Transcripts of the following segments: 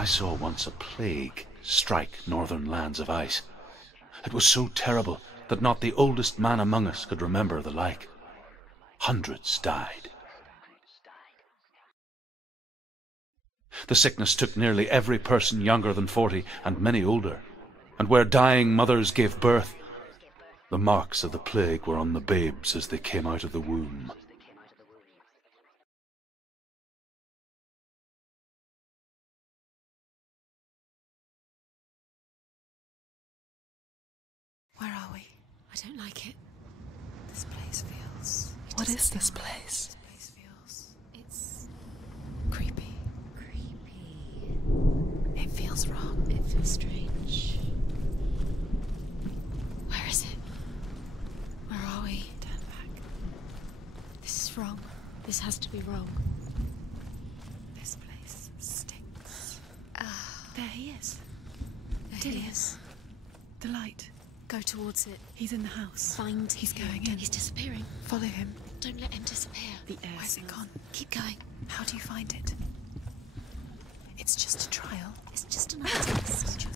I saw once a plague strike northern lands of ice. It was so terrible that not the oldest man among us could remember the like. Hundreds died. The sickness took nearly every person younger than 40 and many older, and where dying mothers gave birth, the marks of the plague were on the babes as they came out of the womb. Where are we? I don't like it. This place feels... What is this place? This place feels... It's... creepy. Creepy. It feels wrong. It feels strange. Where is it? Where are we? Turn back. This is wrong. This has to be wrong. This place stinks. There he is. There he is. The light. Go towards it. He's in the house. Find He's him. going in. He's disappearing. Follow him. Don't let him disappear. The air. Where's it gone? Keep going. How do you find it? It's just a trial. It's just another test.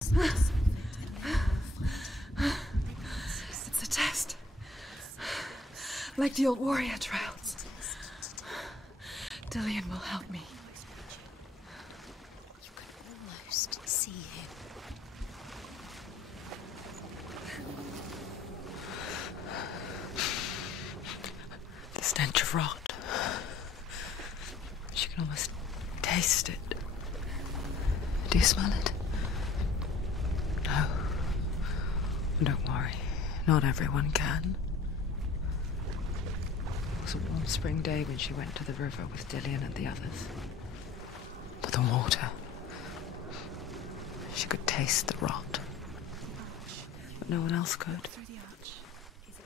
It's a test. Like the old warrior trials. Dillion will help me. You can almost see him. The stench of rot. She can almost taste it. Do you smell it? No. Don't worry. Not everyone can. It was a warm spring day when she went to the river with Dillion and the others. But the water... She could taste the rot. But no one else could.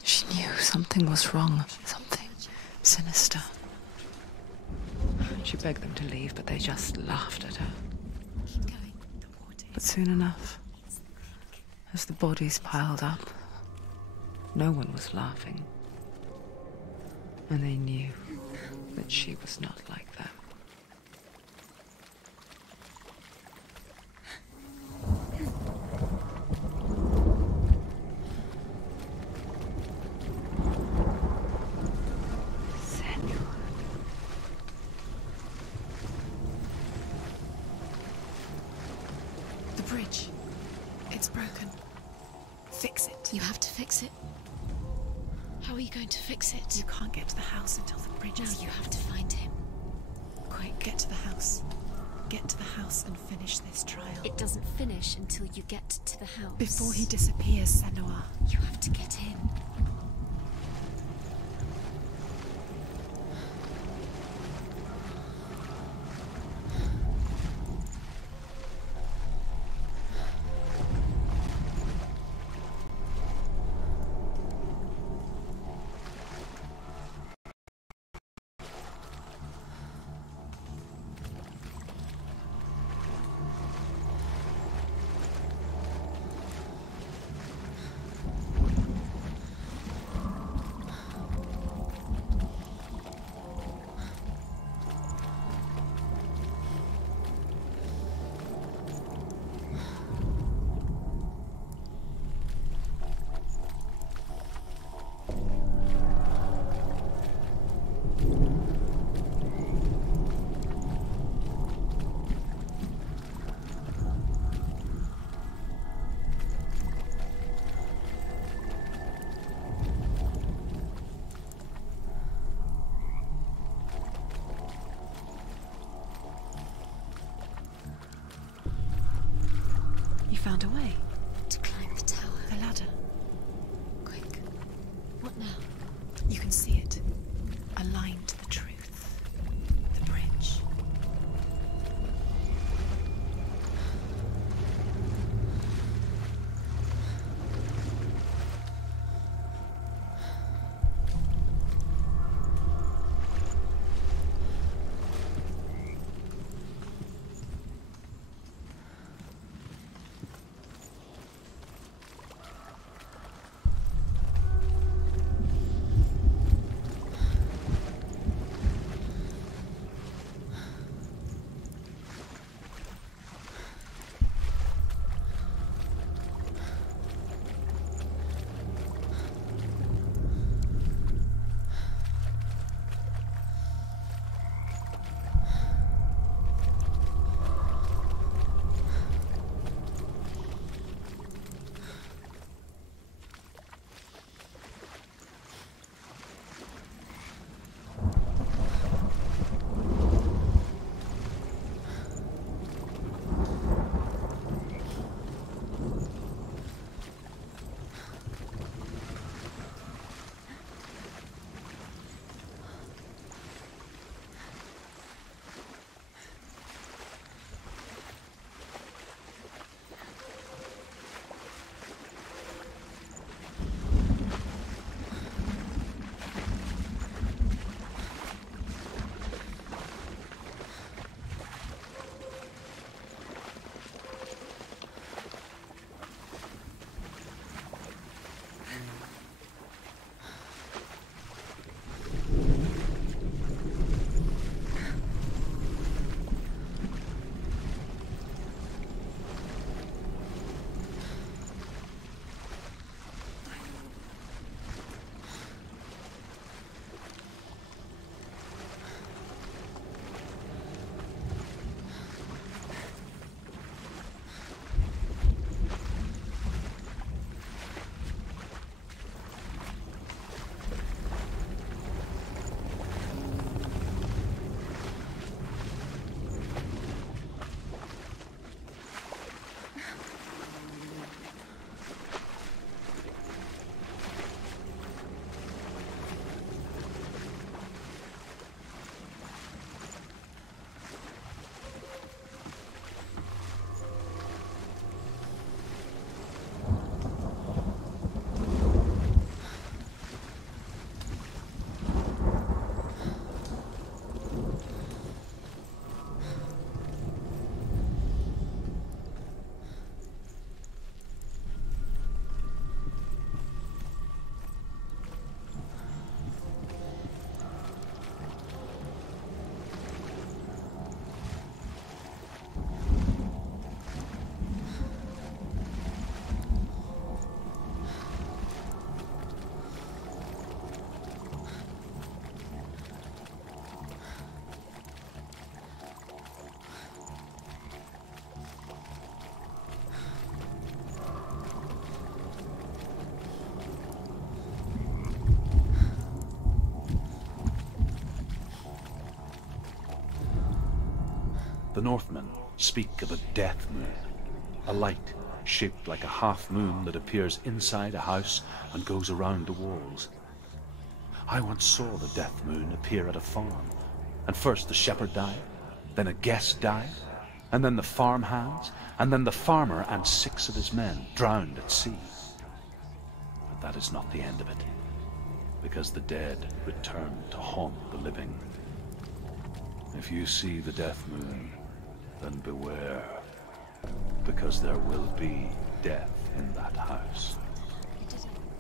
She knew something was wrong. Something sinister. She begged them to leave, but they just laughed at her. Keep going. But soon enough, as the bodies piled up, no one was laughing. And they knew that she was not like them. The bridge. It's broken. Fix it. You have to fix it. How are you going to fix it? You can't get to the house until the bridge is... No, you have to find him. Quick, get to the house. Get to the house and finish this trial. It doesn't finish until you get to the house. Before he disappears, Senua. You have to get in. Found a way. To climb the tower. The ladder. Quick. What now? You can see it. A line to the truth. The bridge. The Northmen speak of a death moon, a light shaped like a half moon that appears inside a house and goes around the walls. I once saw the death moon appear at a farm, and first the shepherd died, then a guest died, and then the farmhands, and then the farmer and 6 of his men drowned at sea. But that is not the end of it, because the dead return to haunt the living. If you see the death moon, then beware, because there will be death in that house.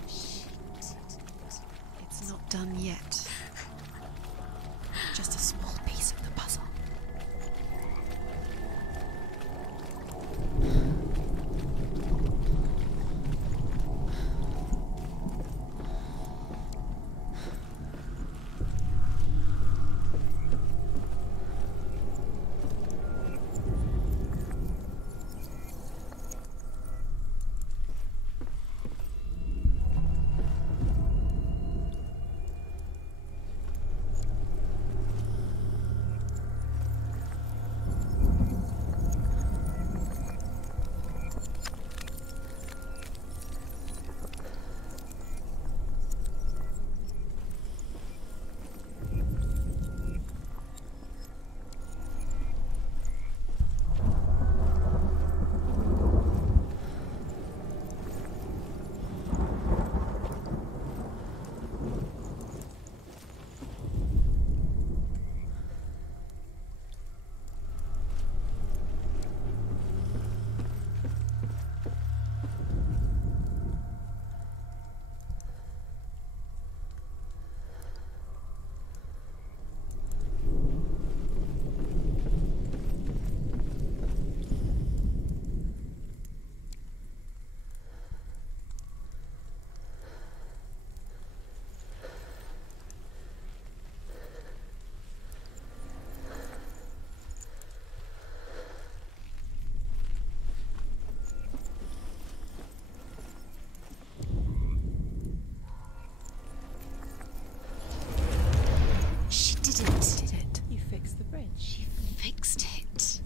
It's not done yet. Just a small piece of the puzzle.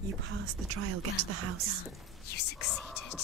You passed the trial, get to the house. Done. You succeeded.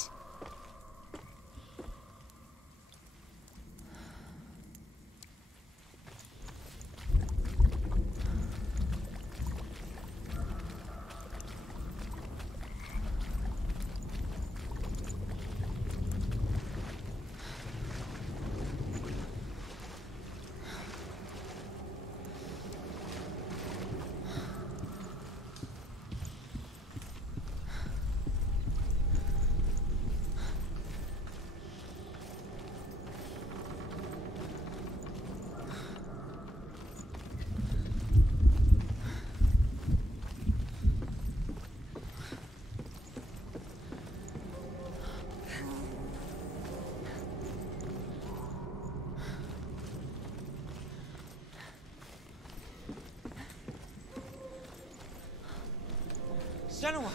Senua!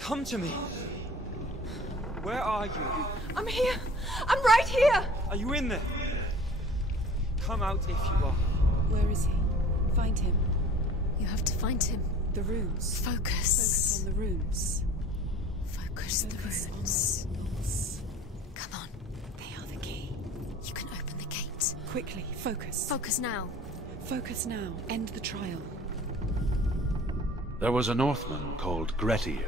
Come to me! Where are you? I'm here! I'm right here! Are you in there? Come out if you are. Where is he? Find him. You have to find him. The runes. Focus. Focus on the runes. Focus the runes. Come on. They are the key. You can open the gate. Quickly, focus. Focus now. Focus now. End the trial. There was a Northman called Grettir.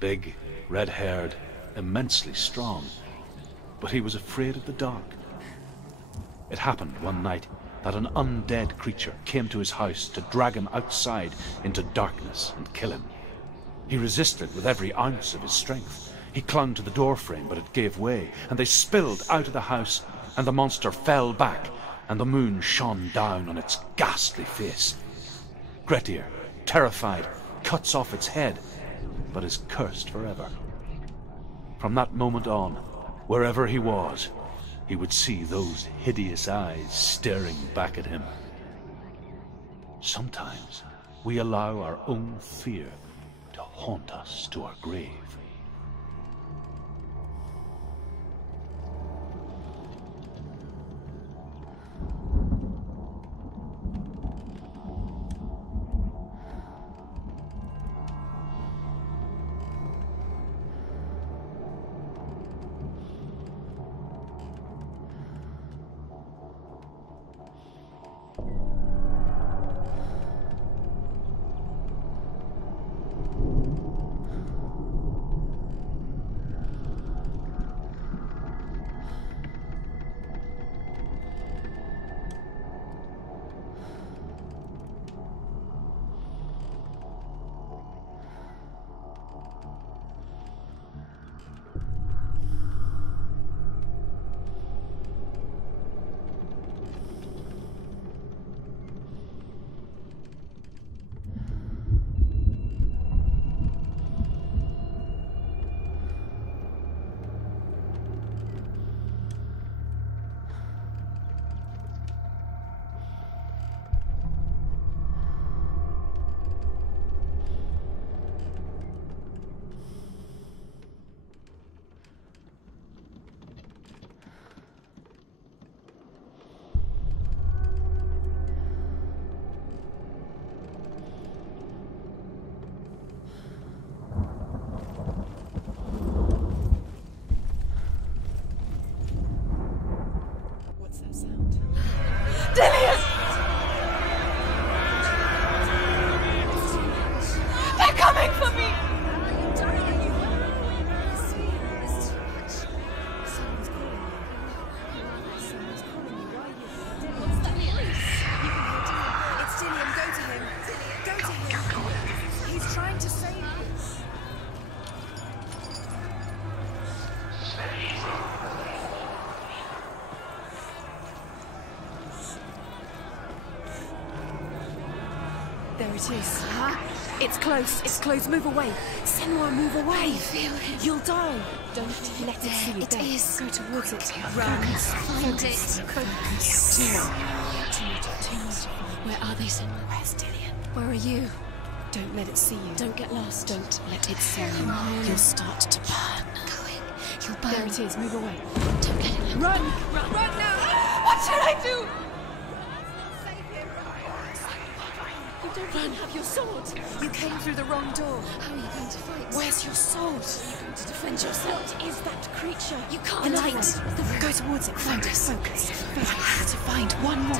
Big, red-haired, immensely strong. But he was afraid of the dark. It happened one night that an undead creature came to his house to drag him outside into darkness and kill him. He resisted with every ounce of his strength. He clung to the doorframe, but it gave way, and they spilled out of the house, and the monster fell back, and the moon shone down on its ghastly face. Grettir, terrified, cuts off its head, but is cursed forever. From that moment on, wherever he was, he would see those hideous eyes staring back at him. Sometimes we allow our own fear to haunt us to our grave. it is. It's close. It's close. Move away. Senua, move away. I feel it. You'll die. Don't let it see you. It There. is. Go towards it. Run. Focus. Find Focus. it. Focus. Too much. Where are they, Senua? Where's Dillian? Where are you? Don't let it see you. Don't get lost. Don't let it see you. Come on. You'll start to burn. Going. You'll burn. There it is. Move away. Don't let it. Run! Run! Run now! What should I do? You don't even have your sword. You came through the wrong door. How are you going to fight? Where's your sword? You're going to defend yourself. What is that creature? You can't. A The light. room. Go towards it. Focus. Focus. Focus. To find one more.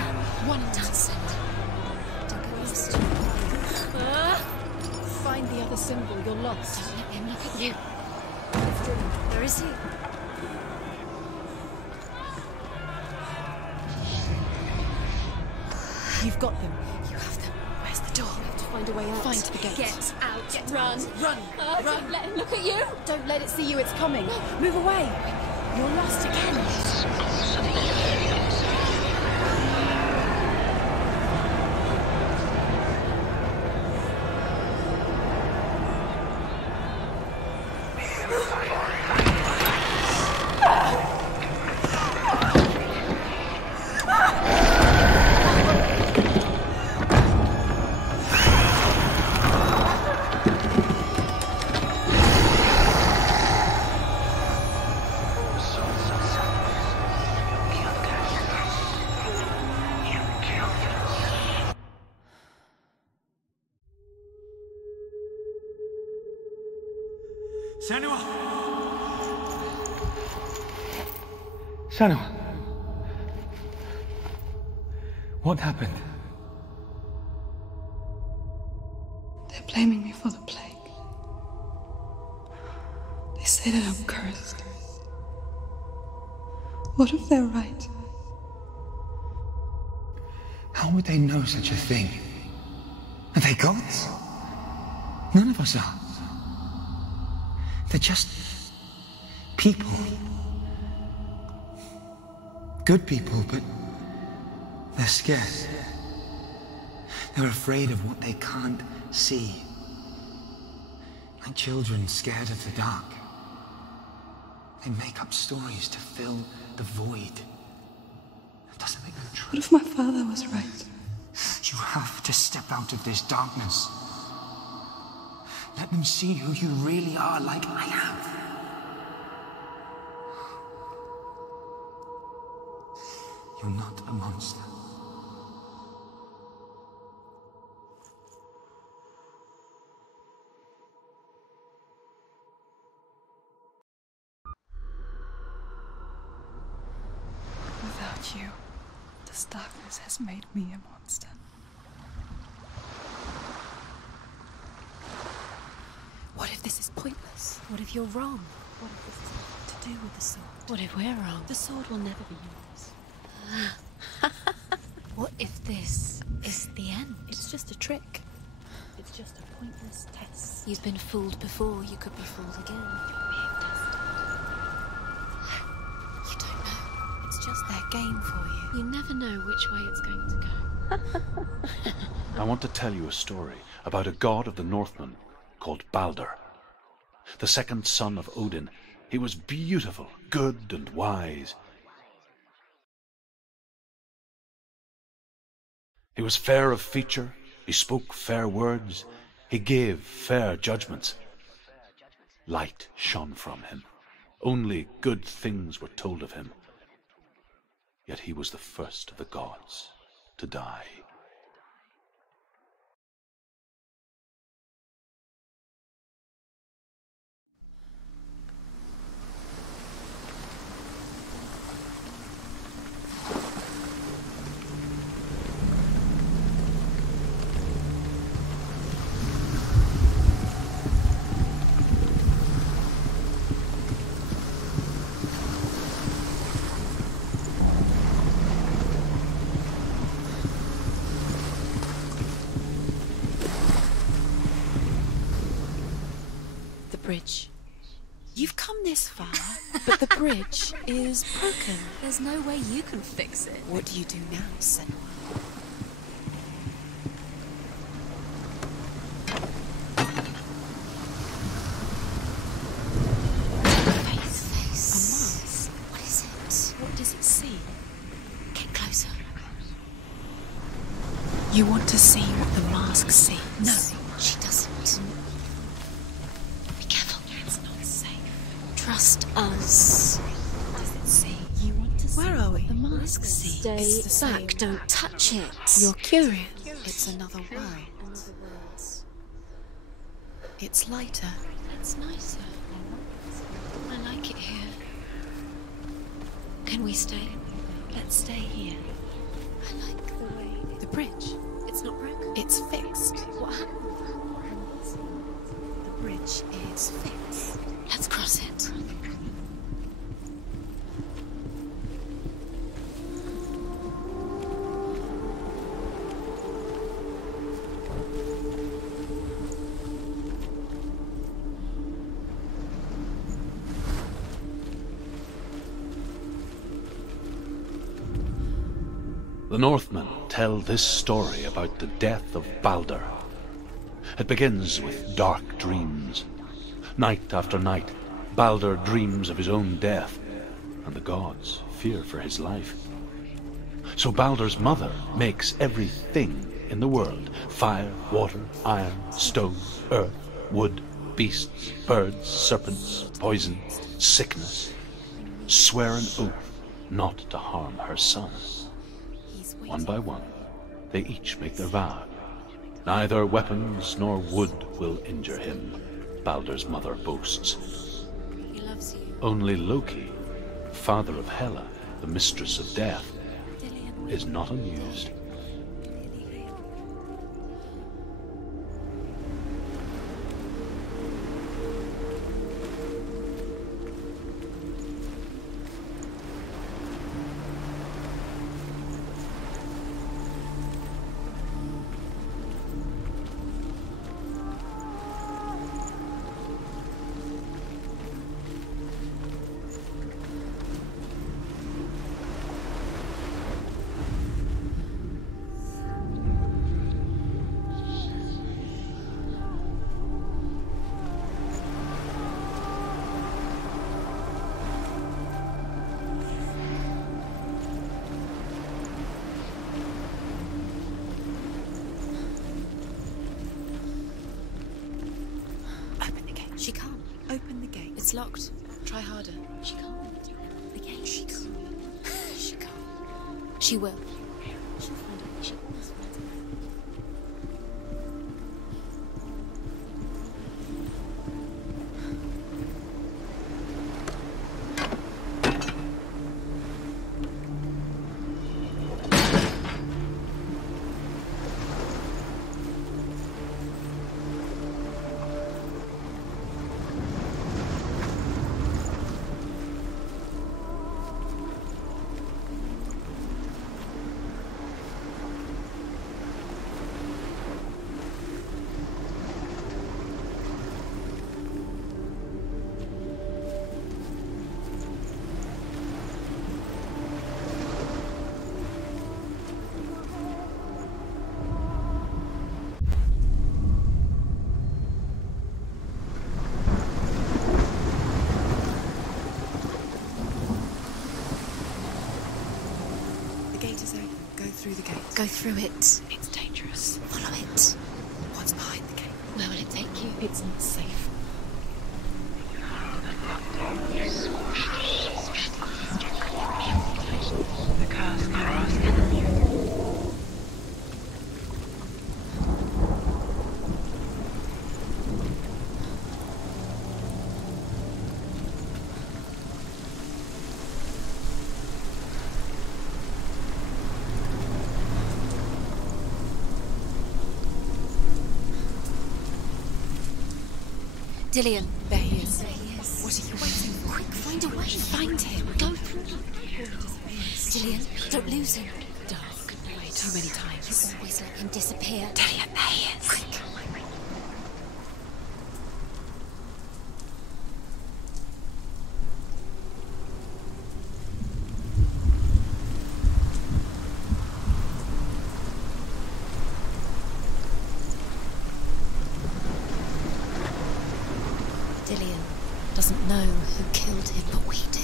One more. That's it. Don't get lost. Find the other symbol. You're lost. Don't let him look at you. Where is he? You've got them. You have them. Where's the door? You have to find a way out. Find the gate. Get out. Run. Run. Run. Don't let him look at you. Don't let it see you. It's coming. Move away. You're lost again. Senua! Senua! What happened? They're blaming me for the plague. They say that I'm cursed. What if they're right? How would they know such a thing? Are they gods? None of us are. They're just people. Good people, but they're scared. They're afraid of what they can't see. Like children scared of the dark. They make up stories to fill the void. That doesn't make them true. What if my father was right? You have to step out of this darkness. Let them see who you really are, like I have. You're not a monster. Without you, this darkness has made me a monster. What if this is pointless? What if you're wrong? What if this is nothing to do with the sword? What if we're wrong? The sword will never be yours. What if this is the end? It's just a trick. It's just a pointless test. You've been fooled before. You could be fooled again. You don't know. It's just their game for you. You never know which way it's going to go. I want to tell you a story about a god of the Northmen called Balder. The second son of Odin. He was beautiful, good and wise. He was fair of feature, he spoke fair words, he gave fair judgments. Light shone from him. Only good things were told of him. Yet he was the first of the gods to die. Bridge. You've come this far, but the bridge is broken. There's no way you can fix it. What do you do now, Senua? You want to see what the mask sees? No, she doesn't. Be careful. It's not safe. Trust us. What does it see? You want to see Where are we? what the mask sees. Stay It's the back. same. Don't touch it. You're curious. It's another world. It's lighter. It's nicer. I like it here. Can we stay? Let's stay here. I like the way. The bridge. It's not broken. It's fixed. What happened? The bridge is fixed. Let's cross it. The Northmen tell this story about the death of Balder. It begins with dark dreams. Night after night, Balder dreams of his own death, and the gods fear for his life. So Balder's mother makes everything in the world: fire, water, iron, stone, earth, wood, beasts, birds, serpents, poison, sickness, swear an oath not to harm her son. One by one, they each make their vow. Neither weapons nor wood will injure him, Balder's mother boasts. He loves you. Only Loki, father of Hela, the mistress of death, is not amused. She can't. Open the gate. It's locked. Try harder. She can't. The gate. She can't. She can't. She will. She'll find it. She must find it. The gate is open. Go through the gate. Go through it. It's dangerous. Follow it. What's behind the gate? Where will it take you? It's not safe. The curse crossed. Dillion. There he is. There he is. What are you waiting for? Quick, find a way. Find him. Go through. Dillion, don't lose him. Dark. Too many times. You always let him disappear. Dillion, there he is. Quick. Dillion doesn't know who killed him, but we do.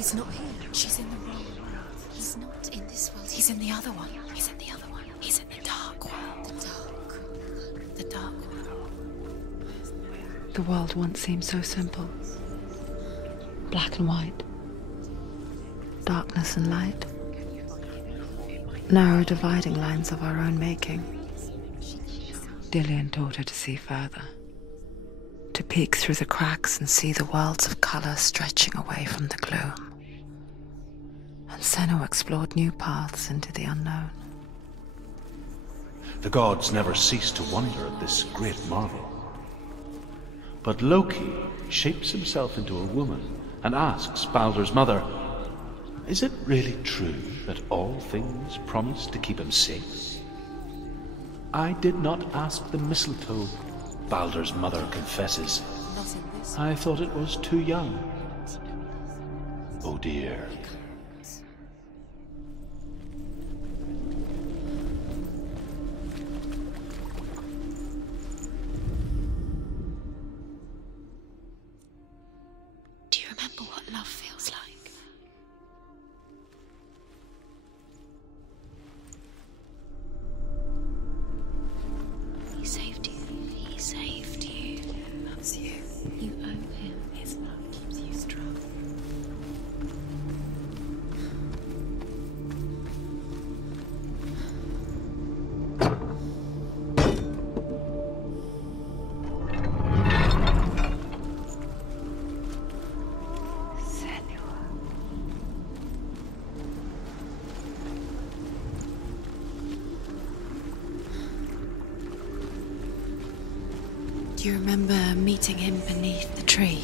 He's not here. She's in the wrong world. He's not in this world. He's in the other one. He's in the other one. He's in the dark world. The dark world. The world once seemed so simple. Black and white. Darkness and light. Narrow dividing lines of our own making. Dillian taught her to see further. To peek through the cracks and see the worlds of colour stretching away from the gloom. And Senua explored new paths into the unknown. The gods never ceased to wonder at this great marvel. But Loki shapes himself into a woman and asks Baldur's mother, "Is it really true that all things promise to keep him safe?" "I did not ask the mistletoe," Baldur's mother confesses. Not in this. "I thought it was too young." Oh dear. Do you remember what love feels like? He saved you. He saved you. That's you. You owe him. His love keeps you strong. Do you remember meeting him beneath the tree?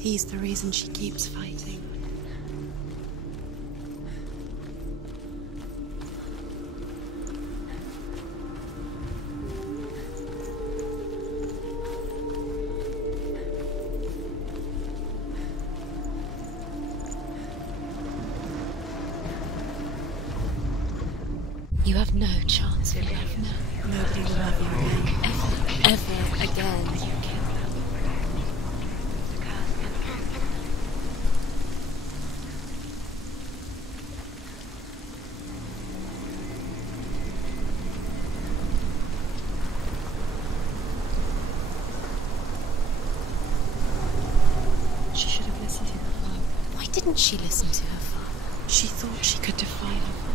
He's the reason she keeps fighting. You have no chance of love now. Nobody will love you again. Ever again. She should have listened to her father. Why didn't she listen to her father? She thought she could defy her father.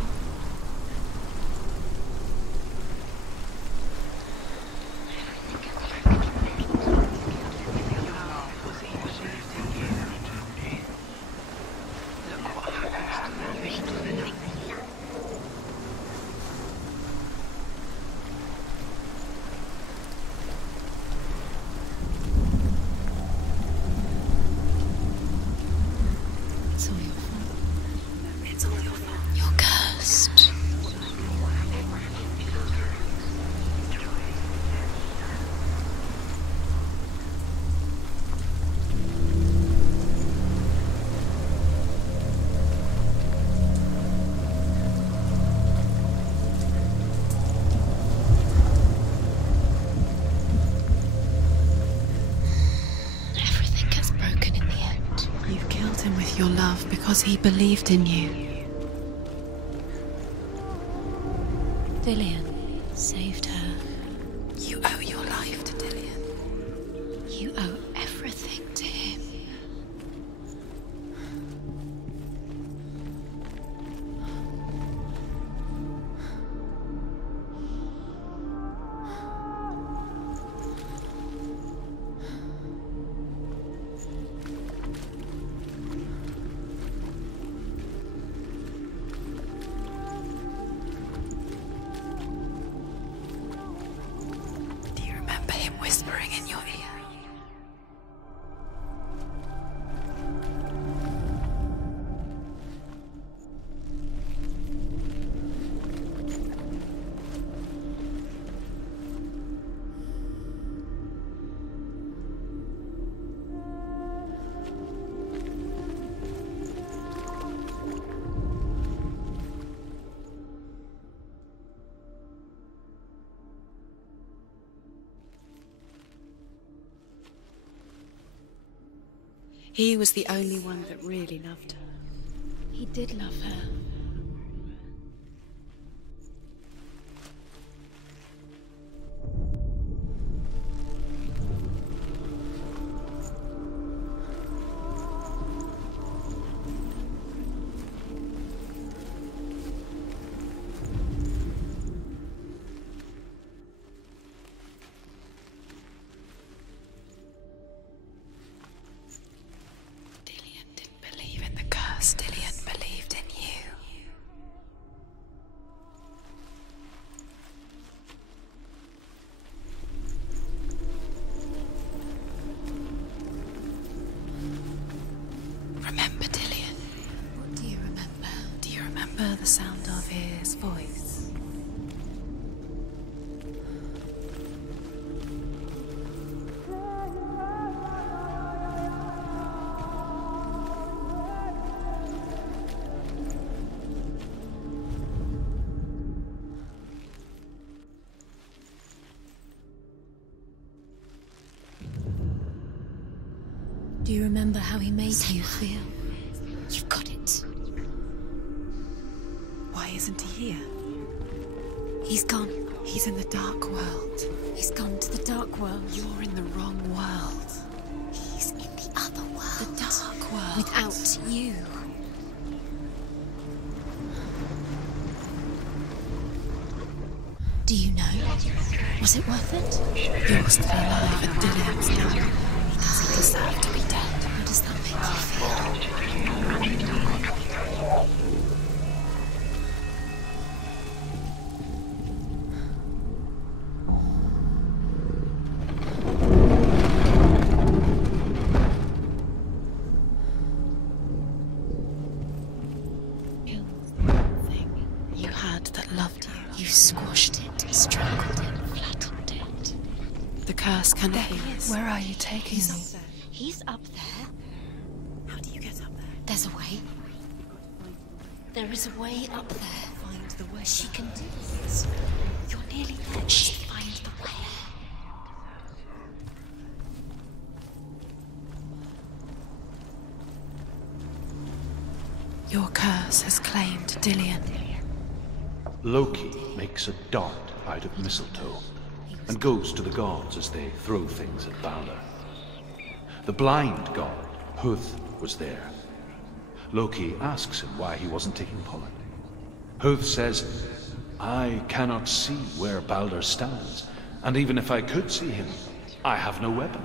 It's all your fault. It's all your fault. You're cursed. Everything gets broken in the end. You've killed him with your love because he believed in you. Dillian saved her. You owe your life to Dillian. You owe everything to him. He was the only one that really loved her. He did love her. Dillion believed in you. Remember Dillion? What do you remember? Do you remember the sound of his voice? Do you remember how he made you feel? You've got it. Why isn't he here? He's gone. He's in the dark world. He's gone to the dark world. You're in the wrong world. He's in the other world. The dark world. Without you. Do you know? Was it worth it? You're still alive and Dillion's not. He doesn't deserve to be dead. How does that make you feel? You had that loved you. You squashed it, strangled it, flattened it. The curse cannot be. Where are you taking me? He's up there. How do you get up there? There's a way. There is a way up there. Find the way. She can do this. You're nearly there. She finds the way. Your curse has claimed Dillion. Loki makes a dart out of mistletoe and goes to the gods as they throw things at Balder. The blind god, Huth, was there. Loki asks him why he wasn't taking pollen. Huth says, I cannot see where Balder stands, and even if I could see him, I have no weapon.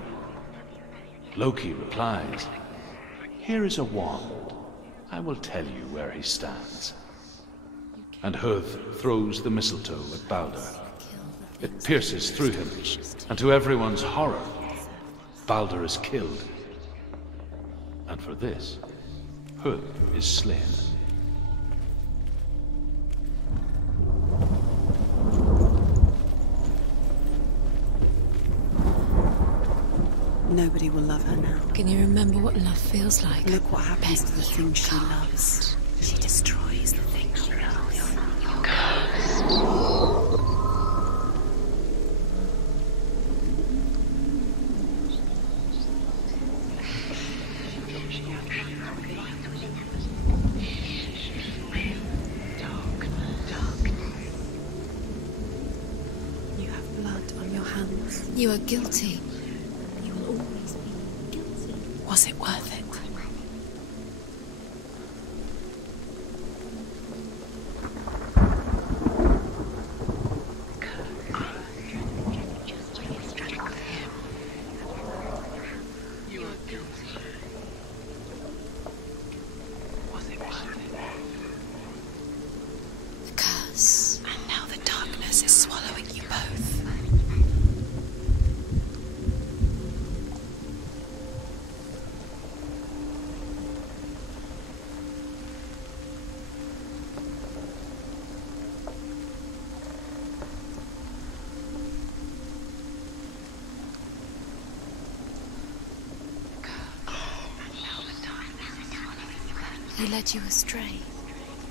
Loki replies, here is a wand. I will tell you where he stands. And Huth throws the mistletoe at Balder. It pierces through him, and to everyone's horror, Balder is killed. And for this, Huth is slain. Nobody will love her now. Can you remember what love feels like? Look what happens to the things she loves. She destroys the things she loves. You have blood on your hands. You are guilty. You will always be guilty. Was it worth it? The curse. And now the darkness is swallowing you both. He led you astray.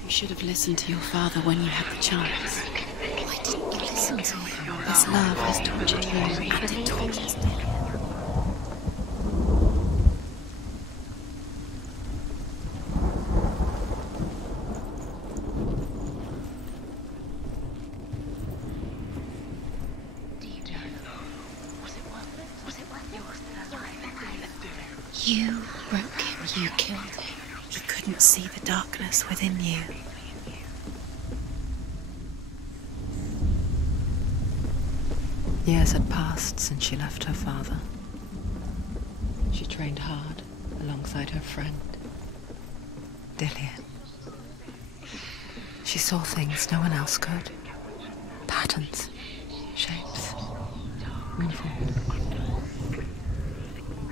You should have listened to your father when you had the chance. Why didn't you listen to him? This love has tortured you, and it tortures me. You broke him. You killed him. He couldn't see the darkness within you. Years had passed since she left her father. She trained hard alongside her friend, Dillian. She saw things no one else could. Patterns, shapes, movement.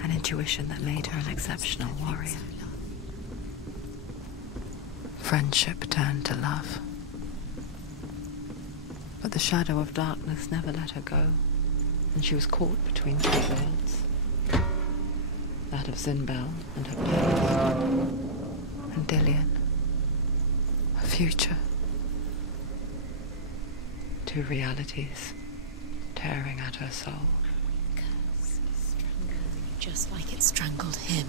An intuition that made her an exceptional warrior. Friendship turned to love. But the shadow of darkness never let her go, and she was caught between two worlds. That of Zinbel and her parents, and Dillian, her future. Two realities tearing at her soul. Curse strangled you just like it strangled him.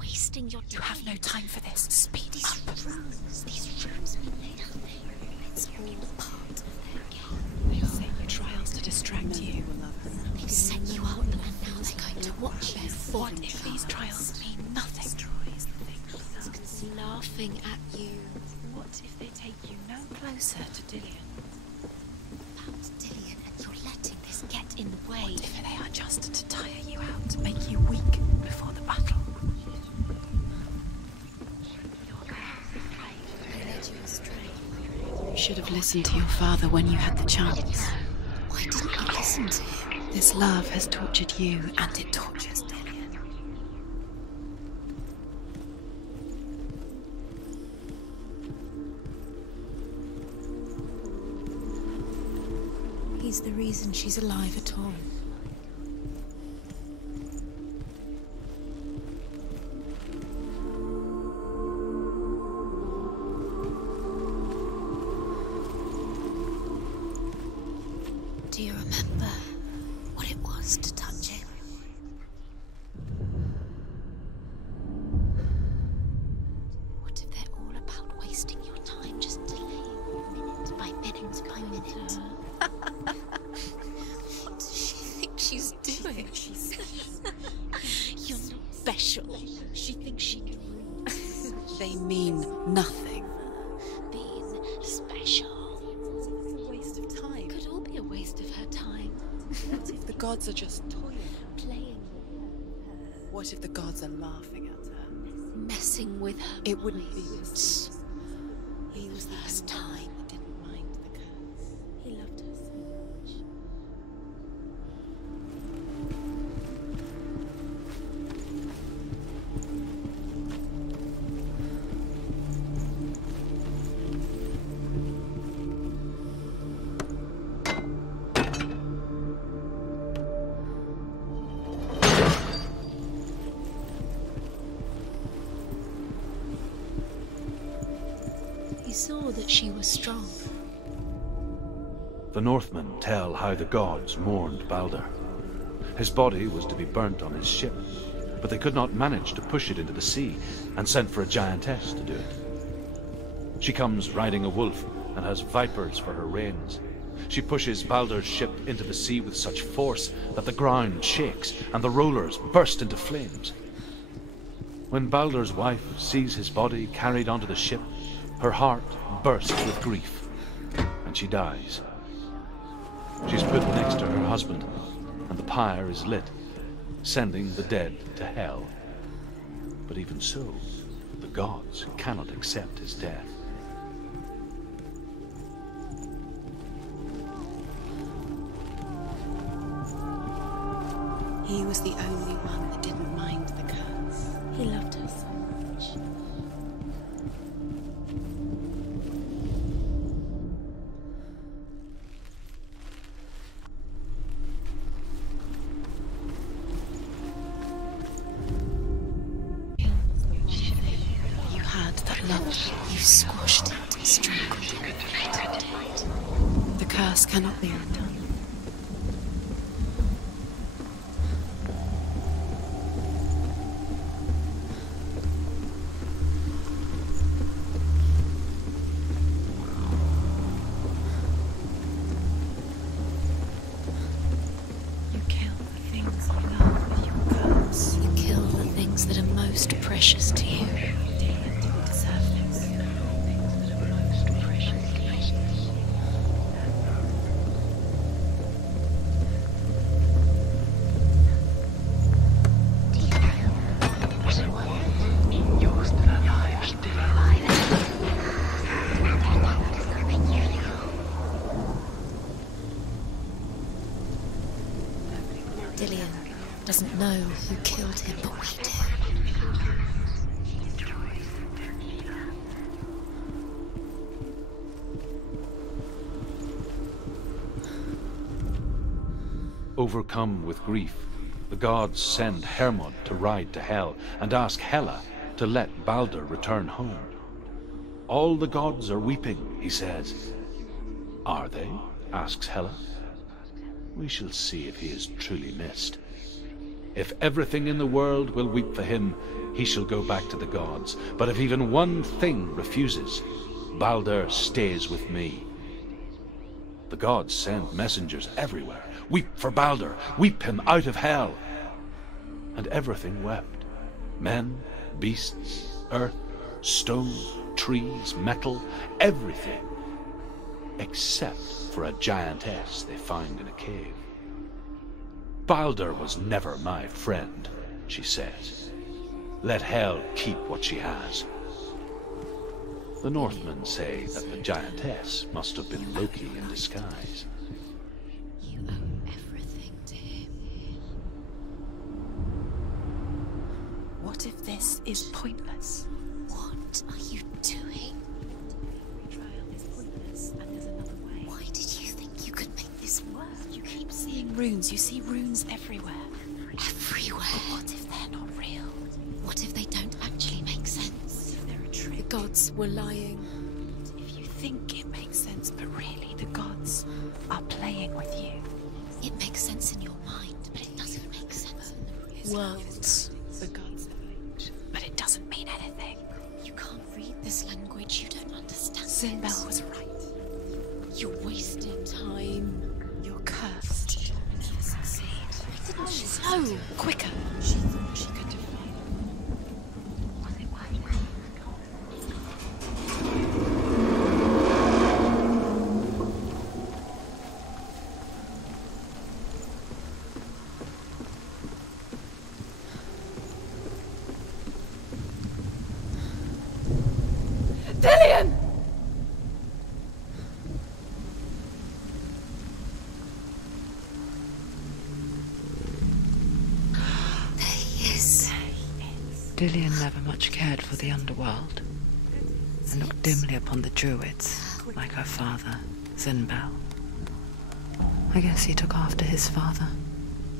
Wasting your time. You have no time for this. Speed up. These rooms mean nothing. It's all part of their game. They'll set you trials to distract you. They've set you up and now they're going to watch you. What if these trials mean nothing? Laughing at you. What if they take you no closer to Dillian? About Dillian, and you're letting this get in the way. What if they are just to tire you out, to make you weak before the battle? They led you astray. You should have listened to your father when you had the chance. Why didn't you listen to him? This love has tortured you, and it tortures Dillian. He's the reason she's alive at all. Do you remember what it was to touch him? What if they're all about wasting your time, just delaying minute by minute by minute? What does she think she's doing? You're not special. She thinks she can rule. They mean nothing. Being special. It's a waste of time. Could all be a waste of her time. What if the gods are just toying? Playing What if the gods are laughing at her? messing with her. It wouldn't be this. He was the first time. He didn't mind the curse. He loved her so much. He saw that she was strong. The Northmen tell how the gods mourned Balder. His body was to be burnt on his ship, but they could not manage to push it into the sea, and sent for a giantess to do it. She comes riding a wolf and has vipers for her reins. She pushes Balder's ship into the sea with such force that the ground shakes and the rollers burst into flames. When Balder's wife sees his body carried onto the ship, her heart bursts with grief, and she dies. She's put next to her husband, and the pyre is lit, sending the dead to hell. But even so, the gods cannot accept his death. He was the only one that didn't mind the curse. He loved her so much. You had that love. You squashed it, strangled it. The curse cannot be undone. know who killed him, but we do. Overcome with grief, the gods send Hermod to ride to Hel and ask Hela to let Balder return home. All the gods are weeping, he says. Are they? Asks Hela. We shall see if he is truly missed. If everything in the world will weep for him, he shall go back to the gods. But if even one thing refuses, Balder stays with me. The gods send messengers everywhere. Weep for Balder, weep him out of Hell. And everything wept. Men, beasts, earth, stone, trees, metal, everything. Except for a giantess they find in a cave. Balder was never my friend, she says. Let Hel keep what she has. The Northmen say that the giantess must have been Loki in disguise. You owe everything to him. What if this is pointless? What are you doing? Every trial is pointless, and there's another way. Why did you think you could make this work? You keep seeing runes. You see runes everywhere. Everywhere. But what if they're not real? What if they don't actually make sense? What if they're a trick? The gods were lying. If you think it makes sense, but really the gods are playing with you. It makes sense in your mind, but it doesn't make sense in the real world. The gods, but it doesn't mean anything. You can't read this language, you don't understand. Zinbel was right. You're wasting time. You're cursed. You'll never succeed. Why didn't she No! Quicker! She thought she could defeat. Dillion! There he is. Dillion never much cared for the underworld, and looked dimly upon the druids, like her father, Zinbel. I guess he took after his father,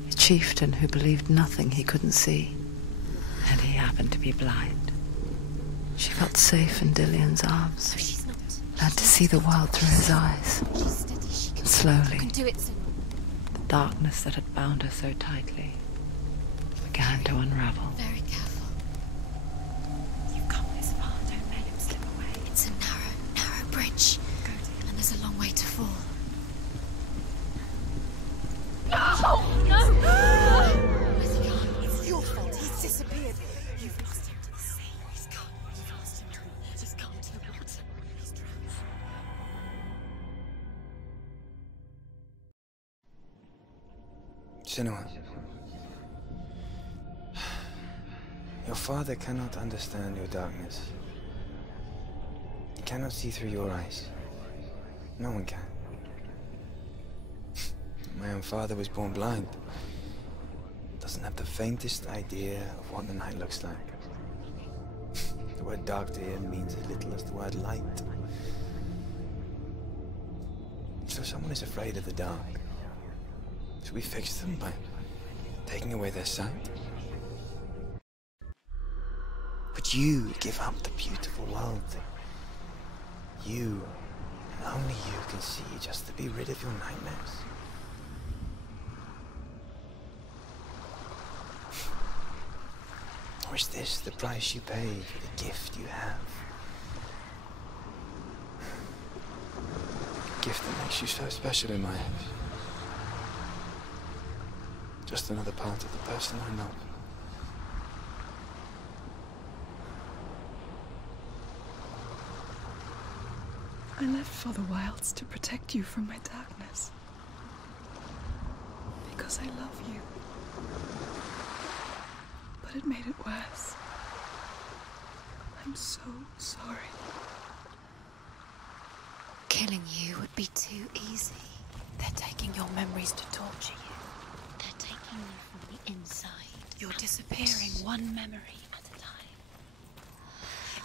a chieftain who believed nothing he couldn't see, and he happened to be blind. She felt safe in Dillion's arms, She's not. learned to see the world through his eyes. She's steady. She can Slowly, You can do it, Zin. the darkness that had bound her so tightly began to unravel. Very careful. You've come this far, don't let him slip away. It's a narrow bridge. Go to And there's a long way to fall. It's your fault. He's disappeared. You've lost him to the sea. He's gone. You've lost him to the... Just come to the water. He's drowned. Senua, your father cannot understand your darkness. He cannot see through your eyes. No one can. My own father was born blind. Doesn't have the faintest idea of what the night looks like. The word dark to him means as little as the word light. So someone is afraid of the dark. Should we fix them by taking away their sight? Would you give up the beautiful world that you, and only you, can see just to be rid of your nightmares? Or is this the price you pay for the gift you have? A gift that makes you so special in my eyes. Just another part of the person I know. I left for the wilds to protect you from my darkness. Because I love you. But it made it worse. I'm so sorry. Killing you would be too easy. They're taking your memories to torture you. They're taking taking you from the inside. You're disappearing one memory at a time.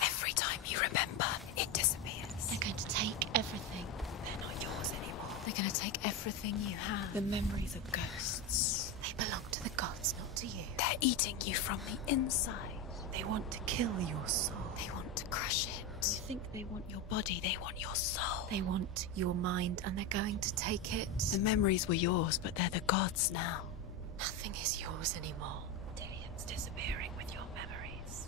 Every time you remember, it disappears. They're going to take everything. They're not yours anymore. They're going to take everything you have. The memories are ghosts. They belong to the gods, not to you. They're eating you from the inside. They want to kill your soul. They want to crush it. You think they want your body, they want your soul. They want your mind, and they're going to take it. The memories were yours, but they're the gods now. Nothing is yours anymore. Dillian's disappearing with your memories.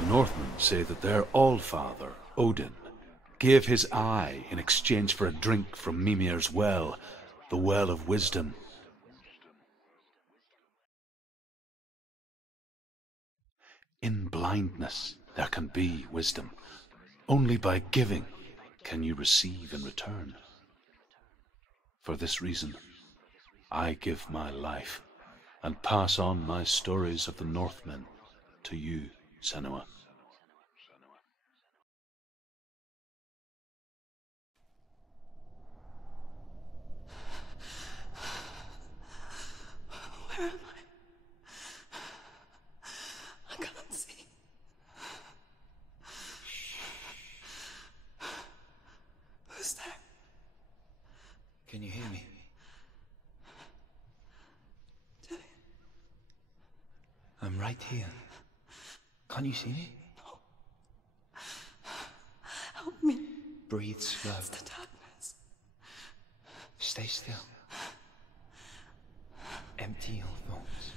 The Northmen say that their Allfather, Odin, gave his eye in exchange for a drink from Mimir's well, the Well of Wisdom. In blindness there can be wisdom. Only by giving can you receive in return. For this reason, I give my life and pass on my stories of the Northmen to you, Senua. Where am I can't see. Who's there? Can you hear me? Dillian. I'm right here. Can't you see me? No. Help me. Breathe slow. It's the darkness. Stay still. Empty your thoughts.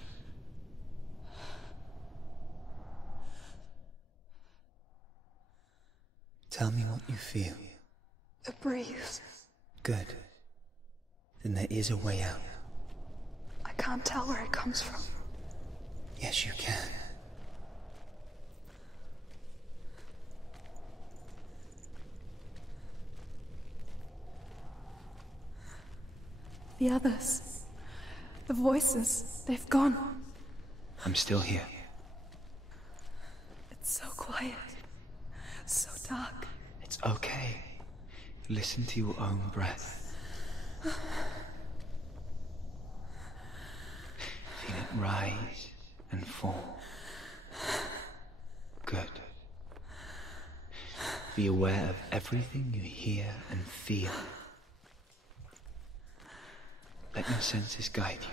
Tell me what you feel. The breeze. Good. Then there is a way out. I can't tell where it comes from. Yes, you can. The others. The voices. They've gone. I'm still here. It's so quiet. So dark. It's okay. Listen to your own breath. Feel it rise and fall. Good. Be aware of everything you hear and feel. Let your senses guide you.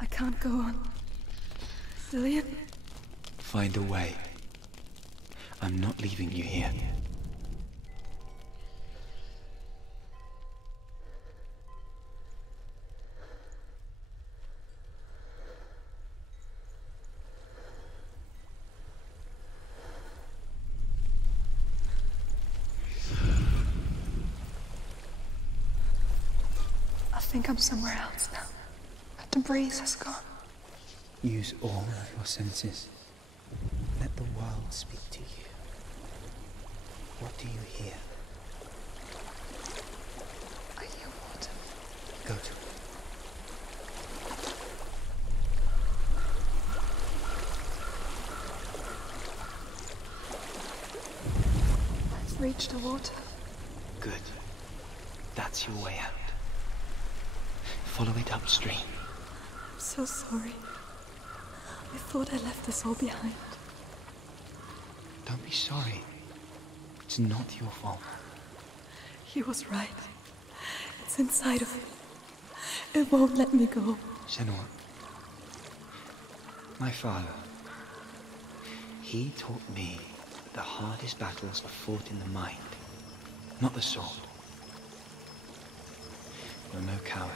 I can't go on. Dillian? Find a way. I'm not leaving you here. I think I'm somewhere else now. But the breeze has gone. Use all of your senses. Let the world speak to you. What do you hear? I hear water. Go to it. I've reached the water. Good. That's your way out. Follow it upstream. I'm so sorry. I thought I left this all behind. Don't be sorry. It's not your fault. He was right. It's inside of me. It won't let me go. Senua, My father, he taught me that the hardest battles are fought in the mind, not the sword. You're no coward.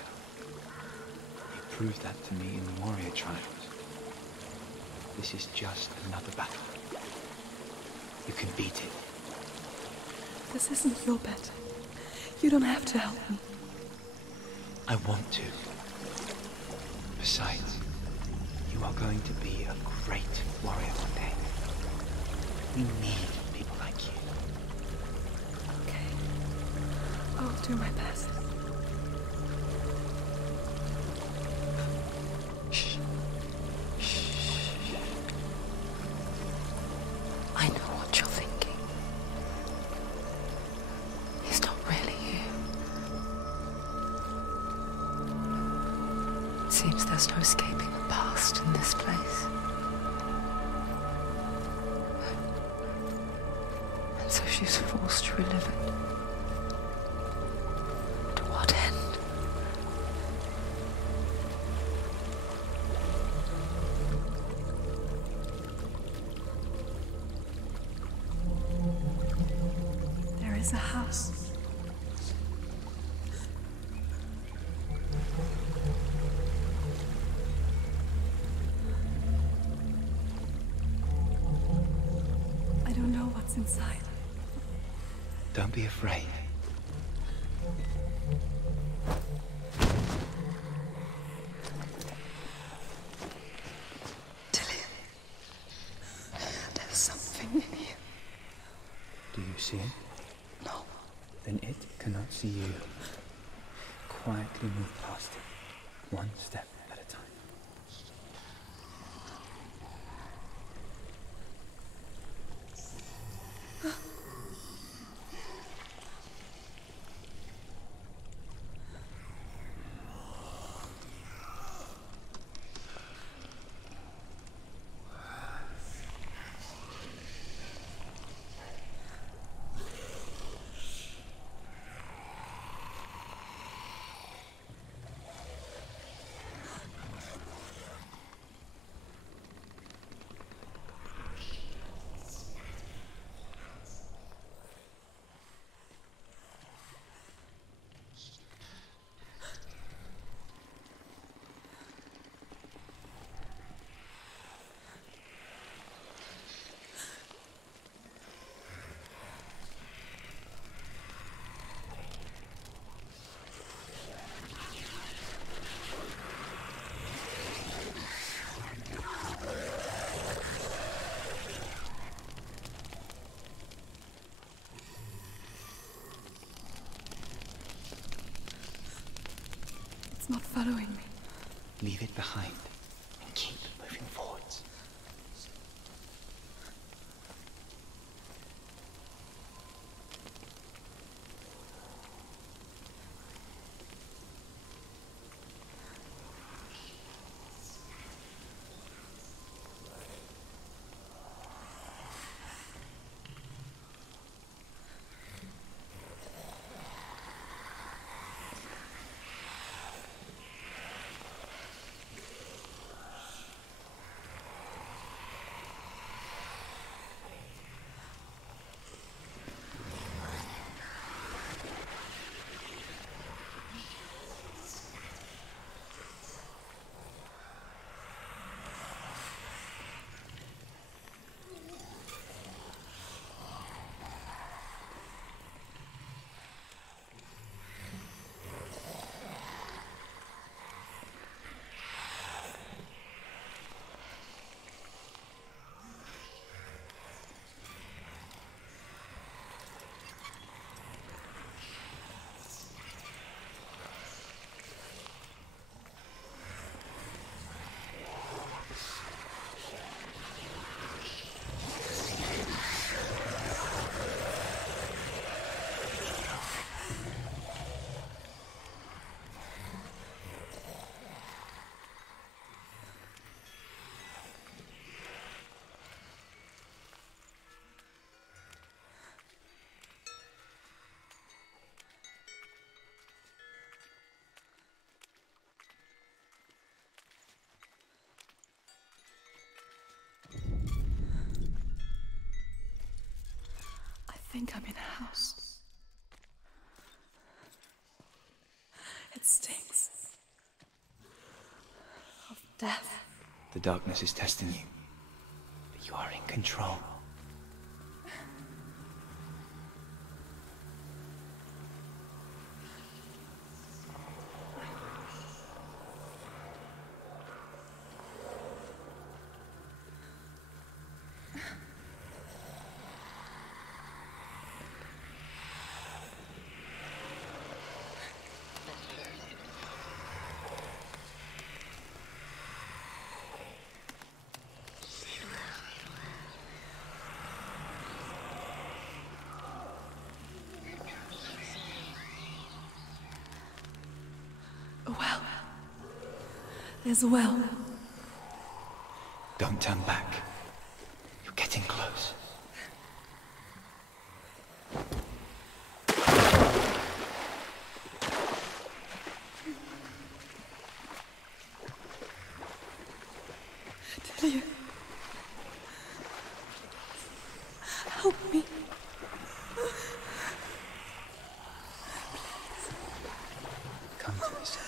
He proved that to me in the warrior trials. This is just another battle. You can beat it. This isn't your battle. You don't have to help me. I want to. Besides, you are going to be a great warrior one day. We need people like you. Okay. I'll do my best. Shh. Shh. I know what you're thinking. He's not really here. It seems there's no escaping the past in this place. And so she's forced to relive it. To what end? There is a house. I don't know what's inside. Don't be afraid. Dillion, there's something in here. Do you see it? No. Then it cannot see you. Quietly move past it, one step at a time. It's not following me. Leave it behind and keep moving forwards. think I'm in a house. It stinks of death. The darkness is testing you, but you are in control. A well. There's a well. Don't turn back. You're getting close. Dillion. Help me. Come to me, son.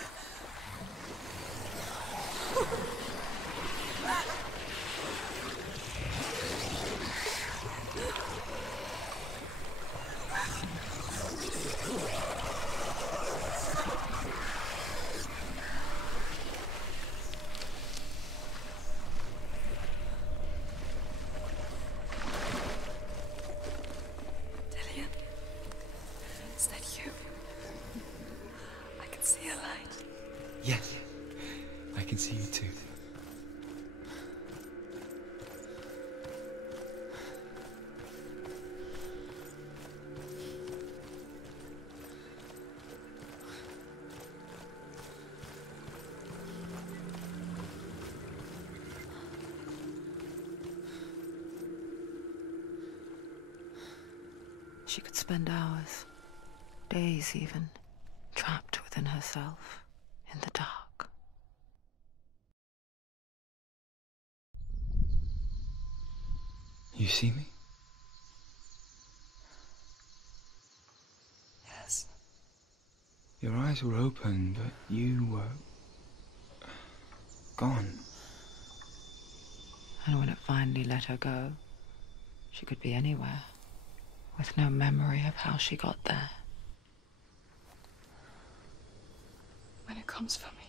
Dillion. Is that you? I can see a light. Yes, I can see you too. She could spend hours, days even, trapped within herself, in the dark. You see me? Yes. Your eyes were open, but you were gone. And when it finally let her go, she could be anywhere, with no memory of how she got there. When it comes for me,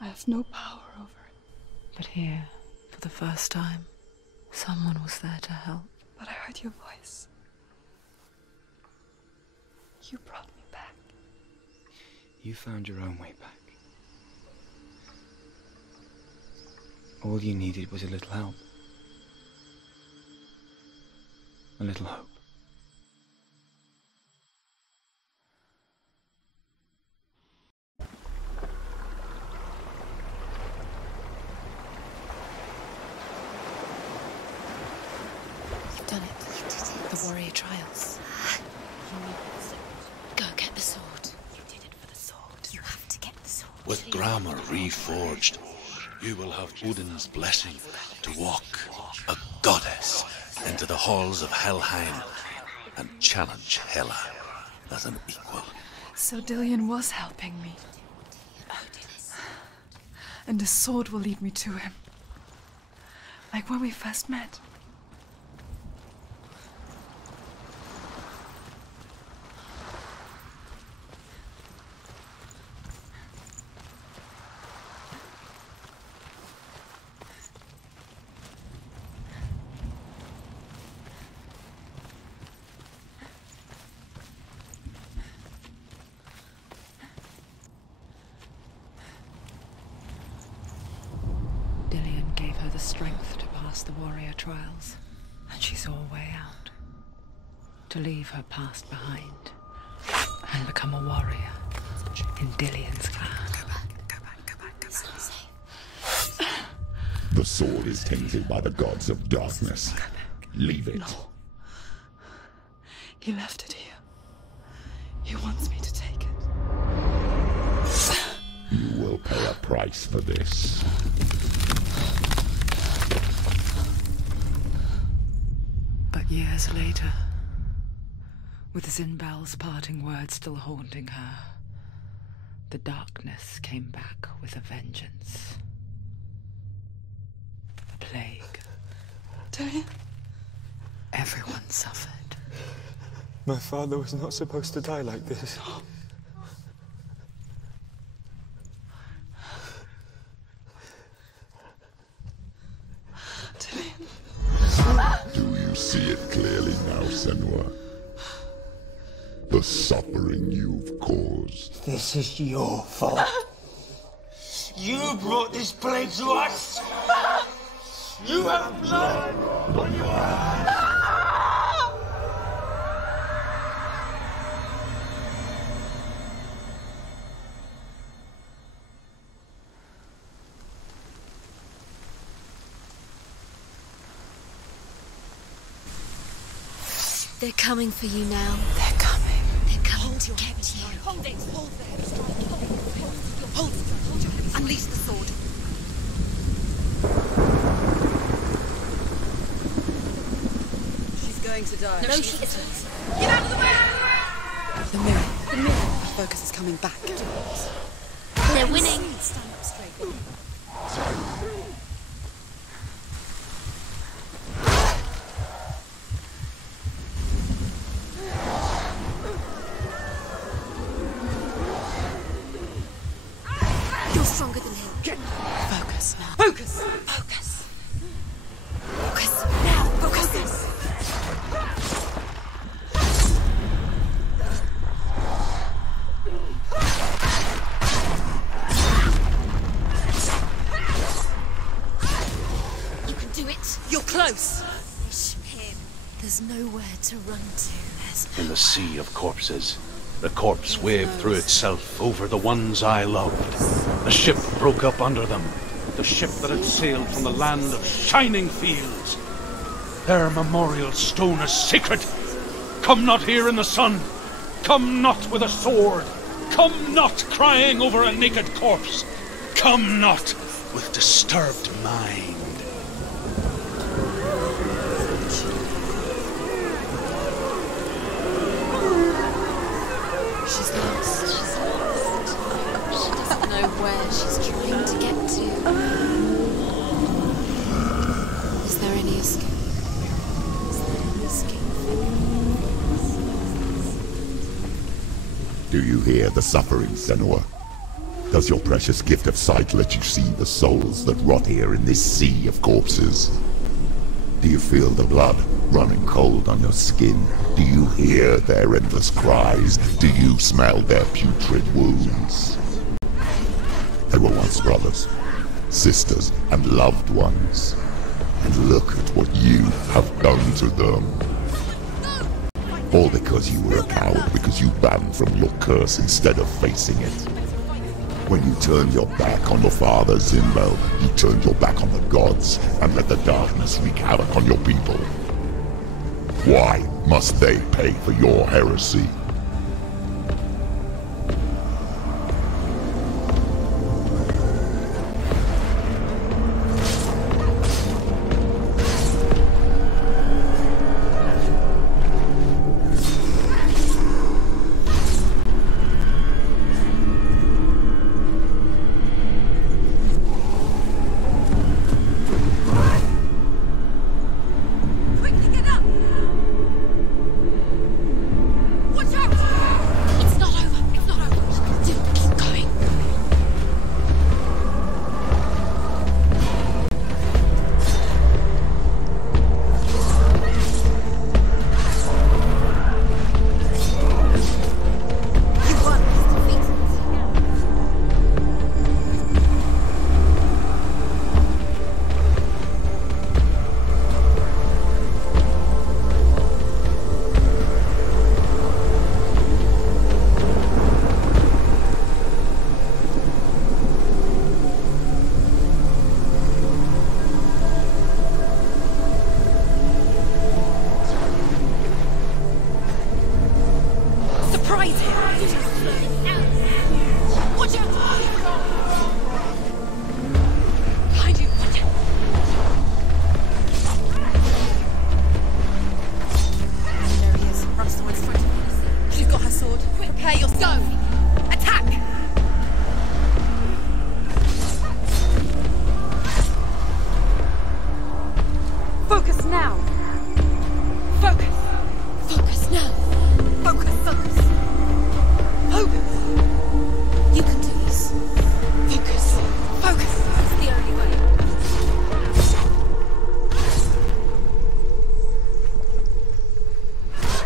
I have no power over it. But here, for the first time, someone was there to help. But I heard your voice. You brought me back. You found your own way back. All you needed was a little help. A little hope. You've done it. You did it. The warrior trials. Go get the sword. You did it for the sword. You have to get the sword. With Gramr reforged, you will have Odin's blessing to walk, a goddess, into the halls of Helheim and challenge Hela as an equal. So Dillion was helping me. And the sword will lead me to him. Like when we first met. Dillion gave her the strength to pass the warrior trials, and she saw a way out. To leave her past behind, and become a warrior in Dillion's clan. The sword is tainted by the gods of darkness. Leave it. No. He left it here. He wants me to take it. You will pay a price for this. But years later, With Zinbel's parting words still haunting her, the darkness came back with a vengeance. The plague. Tony? Everyone suffered. My father was not supposed to die like this. Do you see it clearly now, Senua? The suffering you've caused. This is your fault. You brought this plague to us! You have blood on your hands! They're coming for you now. They're coming. They're coming to get you. Hold it! Hold there! Hold it! Unleash the sword. She's going to die. No, she isn't. Get out of the way! The mirror. The mirror. Our focus is coming back. They're winning. Stand up straight. You're stronger than him. Focus now. Focus! Focus. Focus. Now. Focus. You can do it. You're close! There's nowhere to run to. In the sea of corpses, the corpse waved through itself over the ones I loved. The ship broke up under them. The ship that had sailed from the land of shining fields. Their memorial stone is sacred. Come not here in the sun. Come not with a sword. Come not crying over a naked corpse. Come not with disturbed mind. She's lost. She's lost. She doesn't know where she's trying to get to. Is there any escape? Is there any escape? Do you hear the suffering, Senua? Does your precious gift of sight let you see the souls that rot here in this sea of corpses? Do you feel the blood running cold on your skin? Do you hear their endless cries? Do you smell their putrid wounds? They were once brothers, sisters, and loved ones. And look at what you have done to them. All because you were a coward, because you ran from your curse instead of facing it. When you turned your back on your father, Zinbel, you turned your back on the gods and let the darkness wreak havoc on your people. Why must they pay for your heresy? There he is. Run, someone's fighting. sword. Prepare yourself. Go! Attack! Focus now! Focus! Focus now! Focus, focus! Focus! You can do this. Focus! Focus! It's the only way.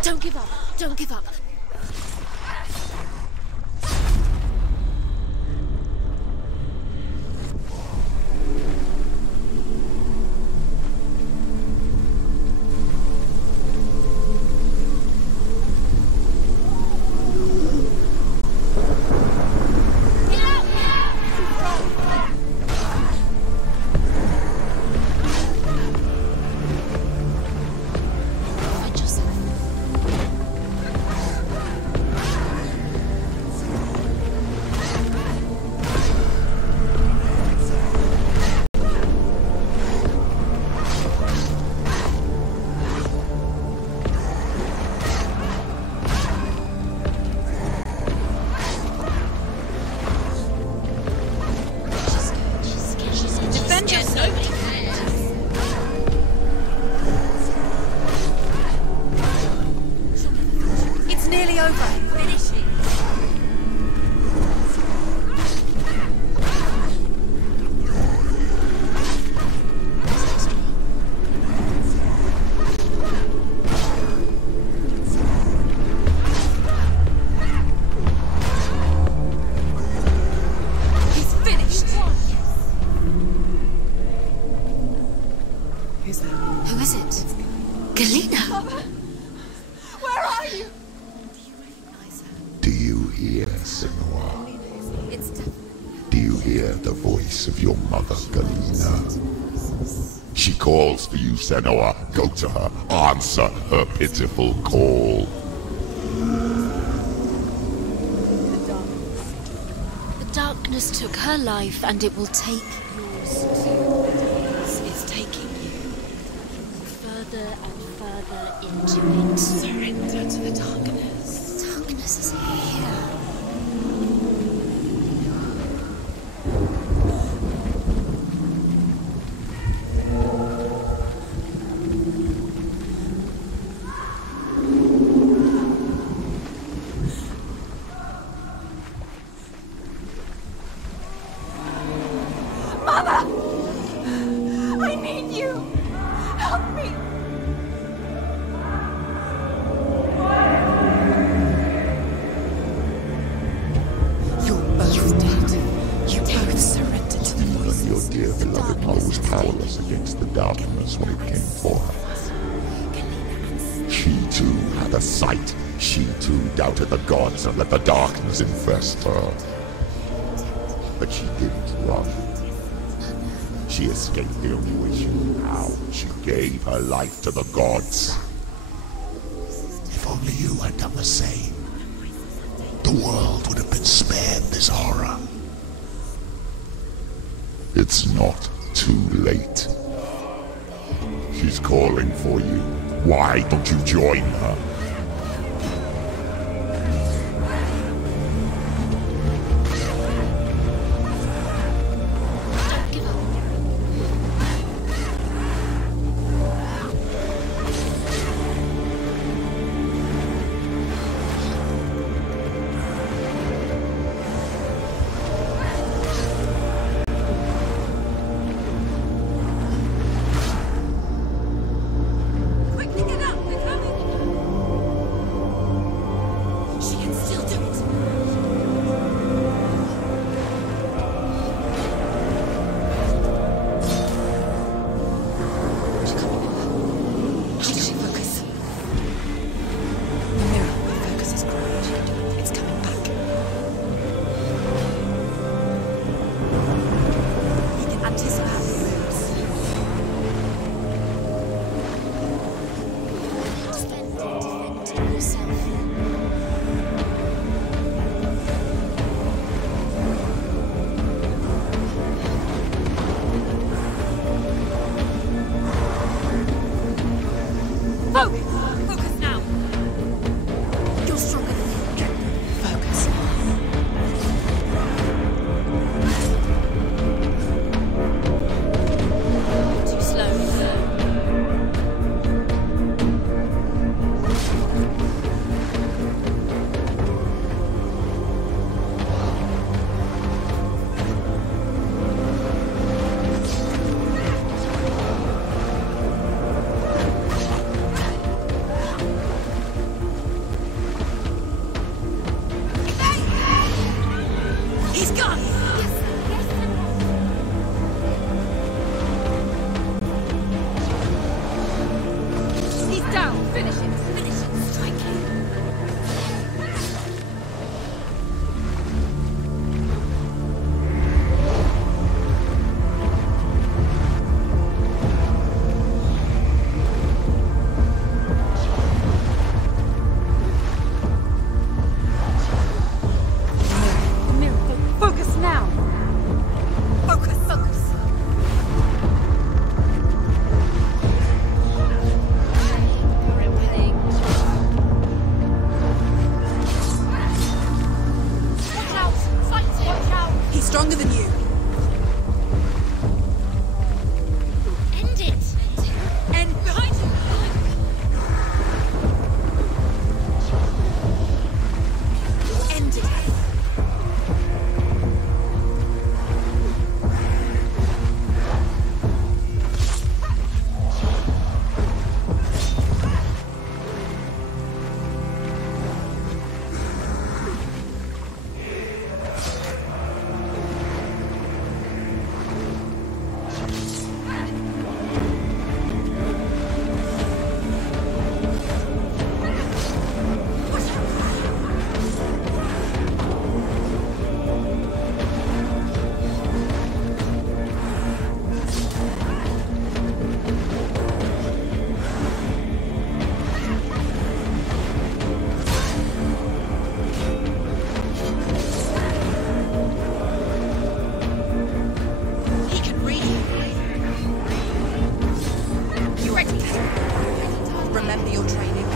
Don't give up! Don't give up! Calls for you, Senua. Go to her. Answer her pitiful call. The darkness took her life, and it will take yours too. It's taking you further and further into it. Surrender to the darkness. The darkness is here. And let the darkness infest her. But she didn't run. She escaped the only way she knew how. She gave her life to the gods. If only you had done the same, the world would have been spared this horror. It's not too late. She's calling for you. Why don't you join her? stronger than you. End it! And behind you! End it. Remember your training.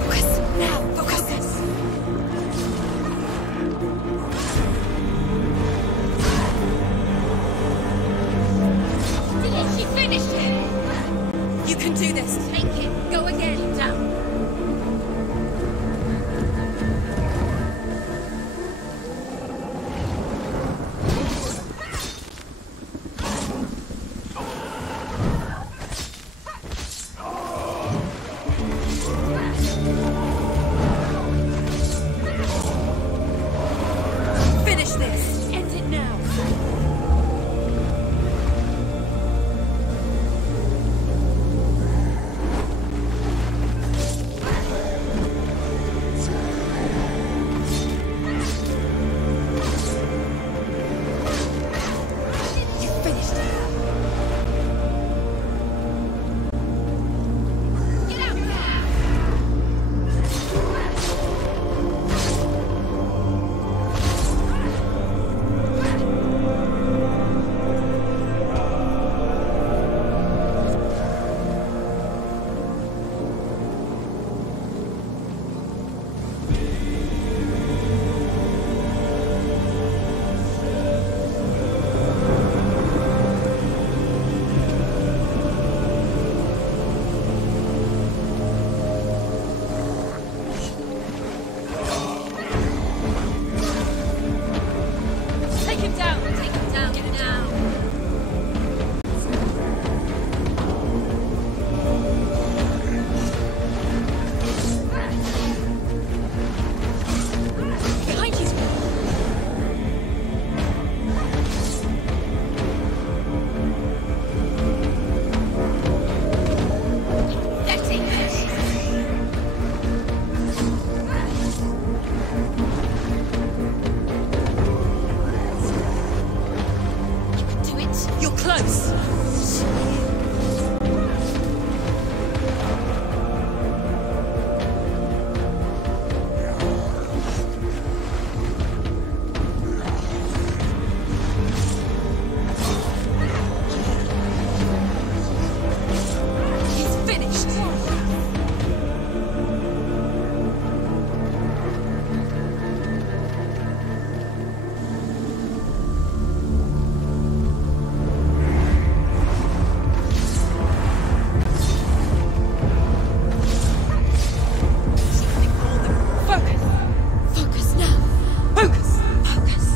Focus now, focus. She finished it! You can do this. Take it. Go again. Down. Finish this. End it now. You finished it. Get out now! Take him down! Take him down now! Behind you. Letting do it! You're close. He's finished. Focus. Focus now! Focus. Focus.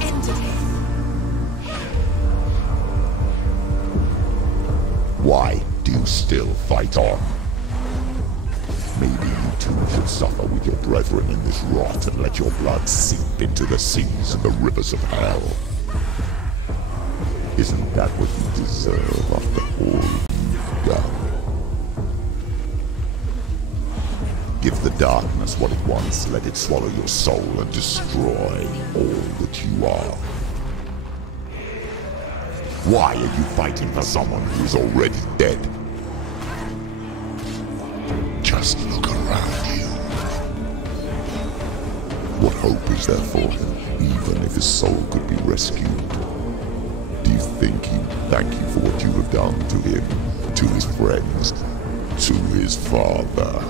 Ended it. Why do you still fight on? Maybe you too should suffer with your brethren in this rot and let your blood seep into the seas and the rivers of hell. Isn't that what you deserve after all you've done? Give the darkness what it wants, let it swallow your soul and destroy all that you are. Why are you fighting for someone who is already dead? Just look around you. What hope is there for him, even if his soul could be rescued? Do you think he'd thank you for what you have done to him, to his friends, to his father?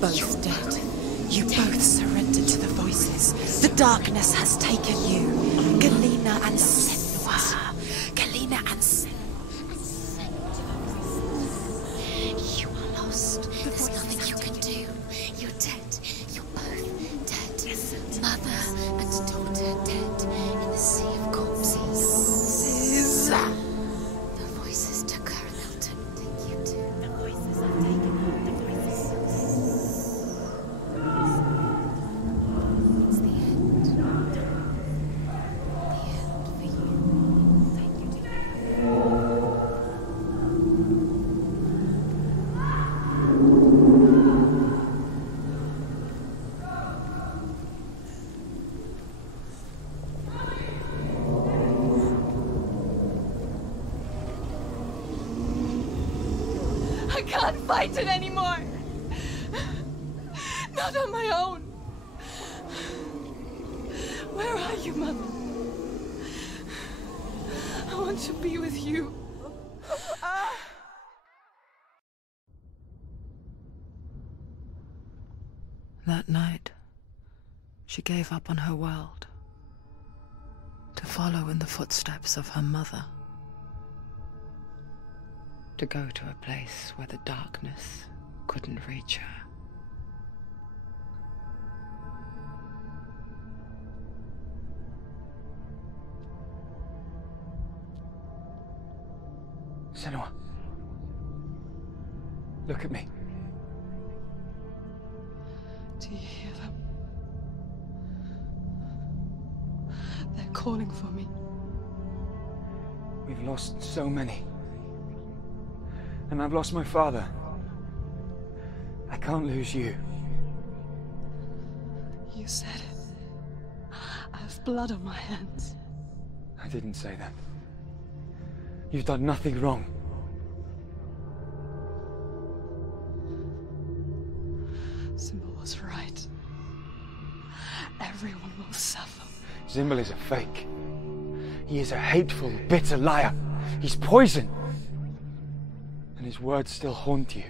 Both dead. You both surrendered to the voices. The darkness has taken you. Galena and Senua. Galena and Senua. You are lost. There's nothing you can do. You're dead. You're both dead. Mother and daughter dead in the sea of corpses. The voices took her and they'll take you too. The voices have taken her. I can't fight it anymore. Not on my own. Where are you, Mother? I want to be with you. That night, she gave up on her world to follow in the footsteps of her mother. To go to a place where the darkness couldn't reach her. Senua. Look at me. Do you hear them? They're calling for me. We've lost so many. And I've lost my father. I can't lose you. You said it. I have blood on my hands. I didn't say that. You've done nothing wrong. Symbol was right. Everyone will suffer. Zimbel is a fake. He is a hateful, bitter liar. He's poison. And his words still haunt you.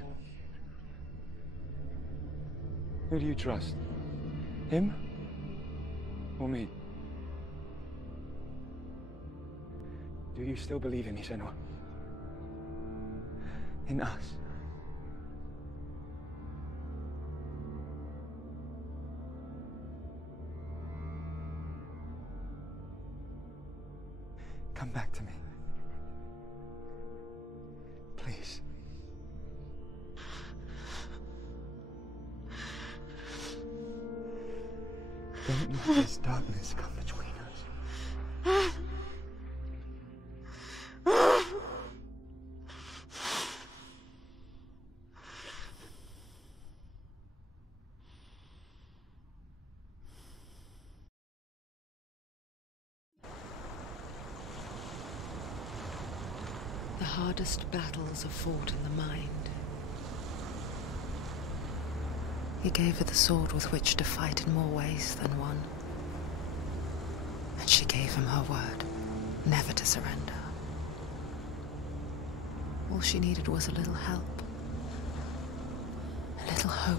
Who do you trust? Him? Or me? Do you still believe in me, Senua? In us? Come back to me. Please. Don't let this darkness come between us. hardest battles are fought in the mind. He gave her the sword with which to fight in more ways than one. And she gave him her word, never to surrender. All she needed was a little help, a little hope.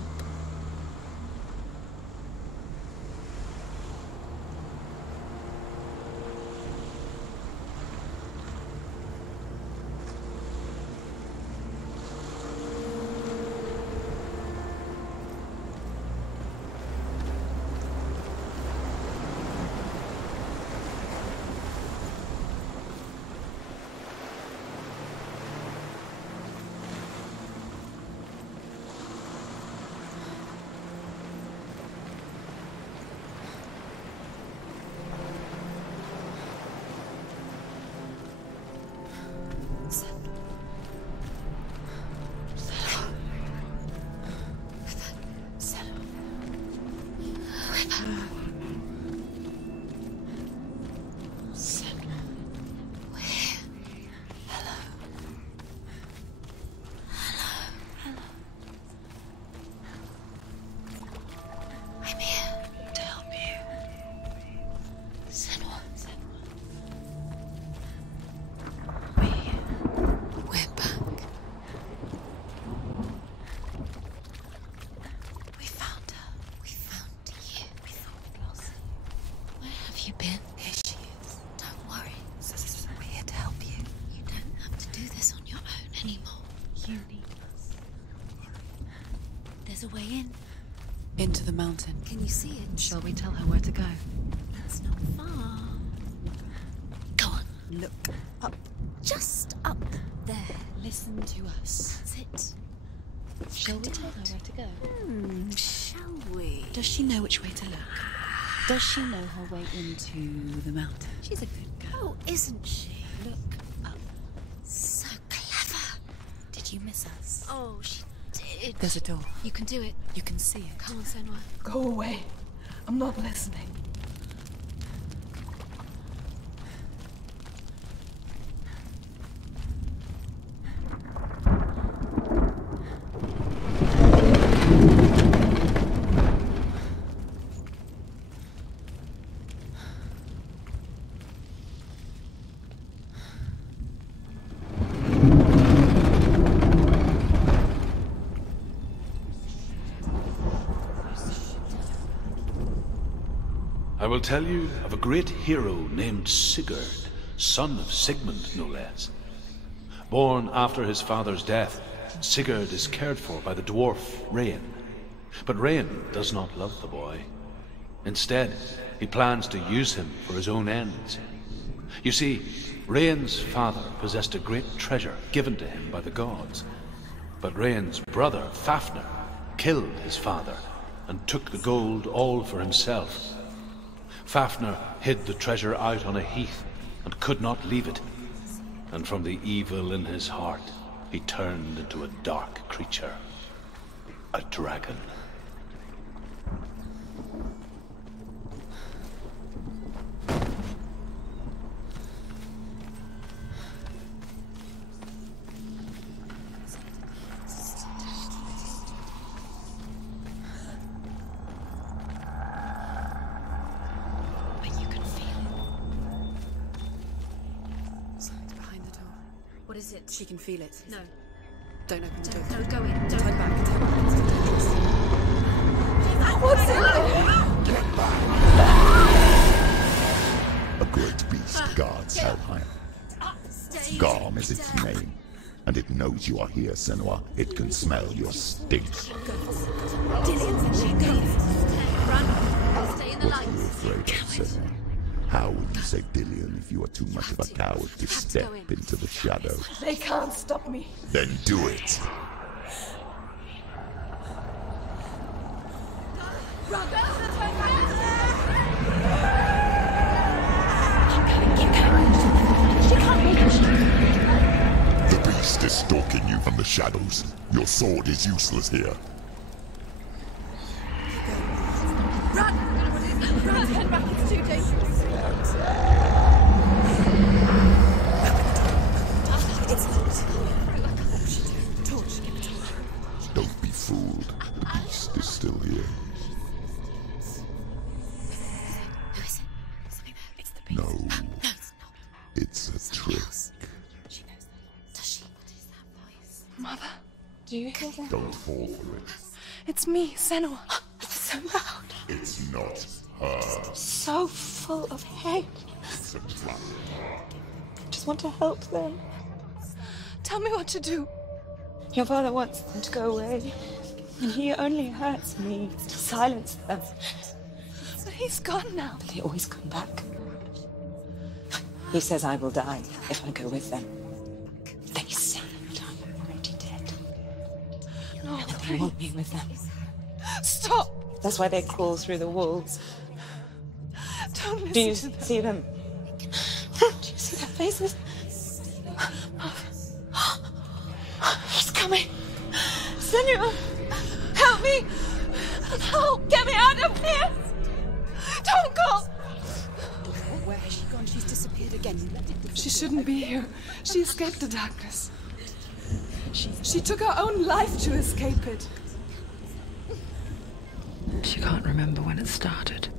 There's a way in. Into the mountain. Can you see it? Shall we tell her where to go? It's not far. Go on. Look up. Just up there. Listen to us. That's it. Shall we tell her where to go? Shall we? Does she know which way to look? Does she know her way into the mountain? She's a good girl, isn't she? Look up. So clever. Did you miss us? Oh, she did. There's a door. You can do it. You can see it. Come on, Senua. Go away. I'm not listening. I will tell you of a great hero named Sigurd, son of Sigmund, no less. Born after his father's death, Sigurd is cared for by the dwarf Rain. But Rain does not love the boy. Instead, he plans to use him for his own ends. You see, Rain's father possessed a great treasure given to him by the gods. But Rain's brother, Fafnir, killed his father and took the gold all for himself. Fafnir hid the treasure out on a heath and could not leave it. And from the evil in his heart, he turned into a dark creature. A dragon. What is it? She can feel it. No. Don't open the door. Don't go in. Don't turn back. Turn back. What's in there? Get back! A great beast guards Helheim. Garm is its name, and it knows you are here, Senua. It can smell your stink. Dillian said she'd go. Run. Stay in the What light. are you afraid of, Senua? How would you save Dillian if you are too much of a coward to step into the shadows? They can't stop me. Then do it! The beast is stalking you from the shadows. Your sword is useless here. Run! Run, head back, it's too dangerous. It's No. It's a trick. Mother, do you hear that? Don't fall for it. It's me, Senua. It's so loud. It's not her. So full of hate. It's a trap. I just want to help them. Tell me what to do. Your father wants them to go away. And he only hurts me to silence them. But he's gone now. But they always come back. He says I will die if I go with them. They say that I'm already dead. No, And they want me with them. Stop! That's why they crawl through the walls. Don't listen Do you to them. see them? Do you see their faces? He's coming. Senua, help me. Help, get me out of here. Don't go. Where has she gone? She's disappeared again. She shouldn't be here. She escaped the darkness. She took her own life to escape it. She can't remember when it started.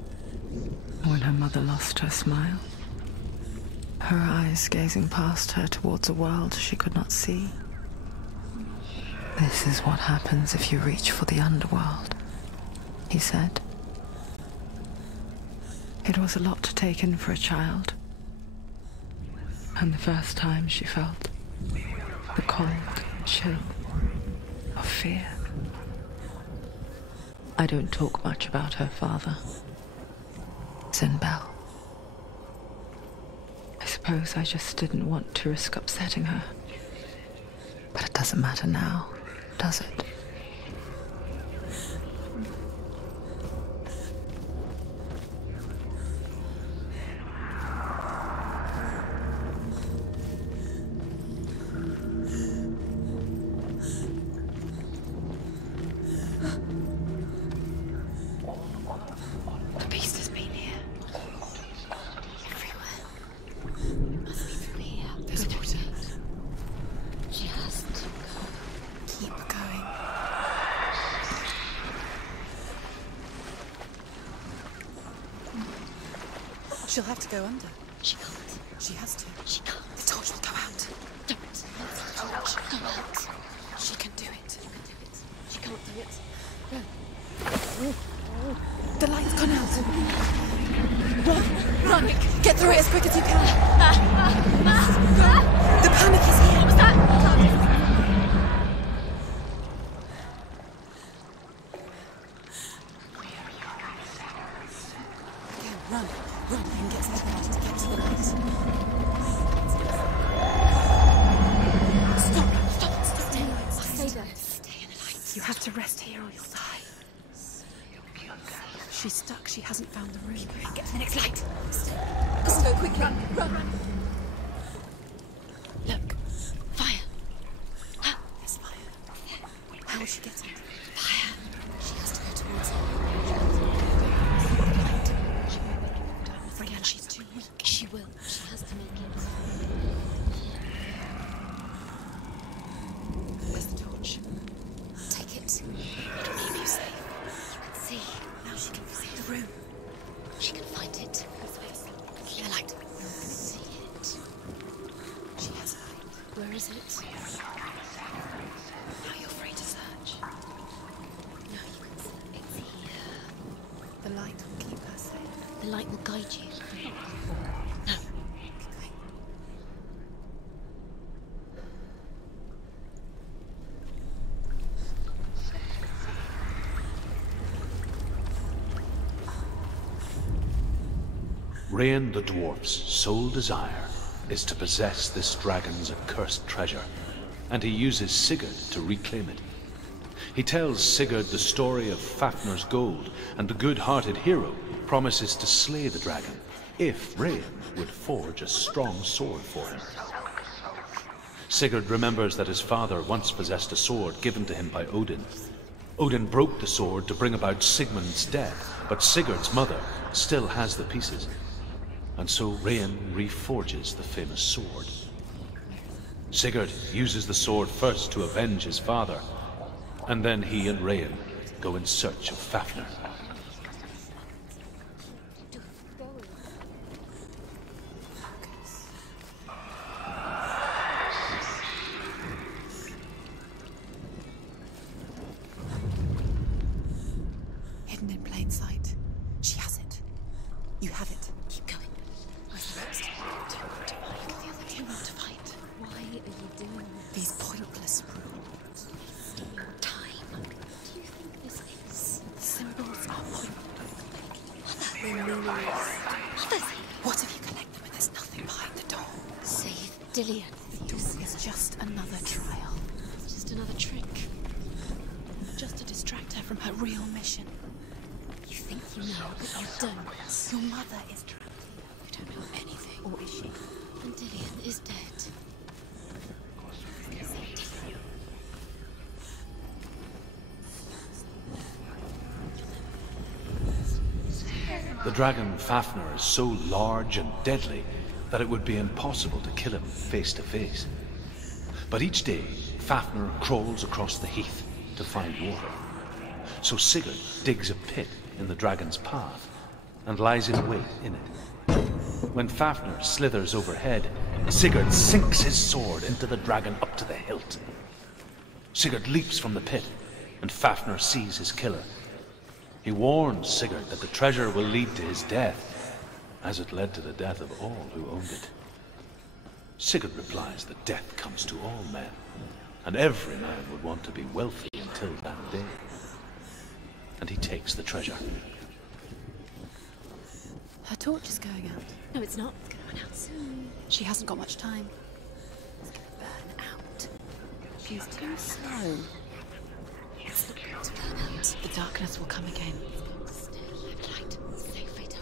When her mother lost her smile. Her eyes gazing past her towards a world she could not see. This is what happens if you reach for the underworld, he said. It was a lot to take in for a child. And the first time she felt the cold chill of fear. I don't talk much about her father, Sinbel. I suppose I just didn't want to risk upsetting her. But it doesn't matter now, does it? The beast has been here. Everywhere. Must be through here. There's water. Just keep going. She'll have to go under. She can't. She has to. She can't. The torch will go out. Don't. Don't. She can do it. She can't do it. The light's gone out. Run! Get through it as quick as you can. The panic is here. What was that? Run and get to the light. Get to the light. Stop. Stay there. Stay in the light. You have to rest here or you'll die. She's stuck. She hasn't found the room. Get to the next light. Let's go quickly. Run. Look. Fire. There's fire. How will she get in? Fire. She has to go towards it. I'm afraid she's too weak. She will. She has to make it. Where's the torch? Take it. It'll keep you safe. You can see. Now she can find the room. She can find it. The light. You can see it. She has a light. Where is it? Now you're free to search. No, you can see. It's here. The light will keep her safe. The light will guide you. No. Keep going. Rain the dwarf's sole desire is to possess this dragon's accursed treasure, and he uses Sigurd to reclaim it. He tells Sigurd the story of Fafnir's gold, and the good-hearted hero promises to slay the dragon if Rain would forge a strong sword for him. Sigurd remembers that his father once possessed a sword given to him by Odin. Odin broke the sword to bring about Sigmund's death, but Sigurd's mother still has the pieces. And so Rain reforges the famous sword. Sigurd uses the sword first to avenge his father, and then he and Rain go in search of Fafnir. You want to fight. Why are you doing these pointless rules? Time. What do you think this is? Symbols are pointless. What if you collect them and there's nothing behind the door? Save Dillian. This is just another trial. It's just another trick. Just to distract her from her real mission. You think you know, but you don't. Your mother is trapped here. You don't know anything. Or is she? And Dillian is dead. The dragon Fafnir is so large and deadly that it would be impossible to kill him face to face. But each day, Fafnir crawls across the heath to find water. So Sigurd digs a pit in the dragon's path and lies in wait in it. When Fafnir slithers overhead, Sigurd sinks his sword into the dragon up to the hilt. Sigurd leaps from the pit, and Fafnir sees his killer. He warns Sigurd that the treasure will lead to his death, as it led to the death of all who owned it. Sigurd replies that death comes to all men, and every man would want to be wealthy until that day. And he takes the treasure. Her torch is going out. No, it's not. It's going to run out soon. She hasn't got much time. It's going to burn out. She's too slow. It's not going to burn out. The darkness will come again. Light. Safe, Rita.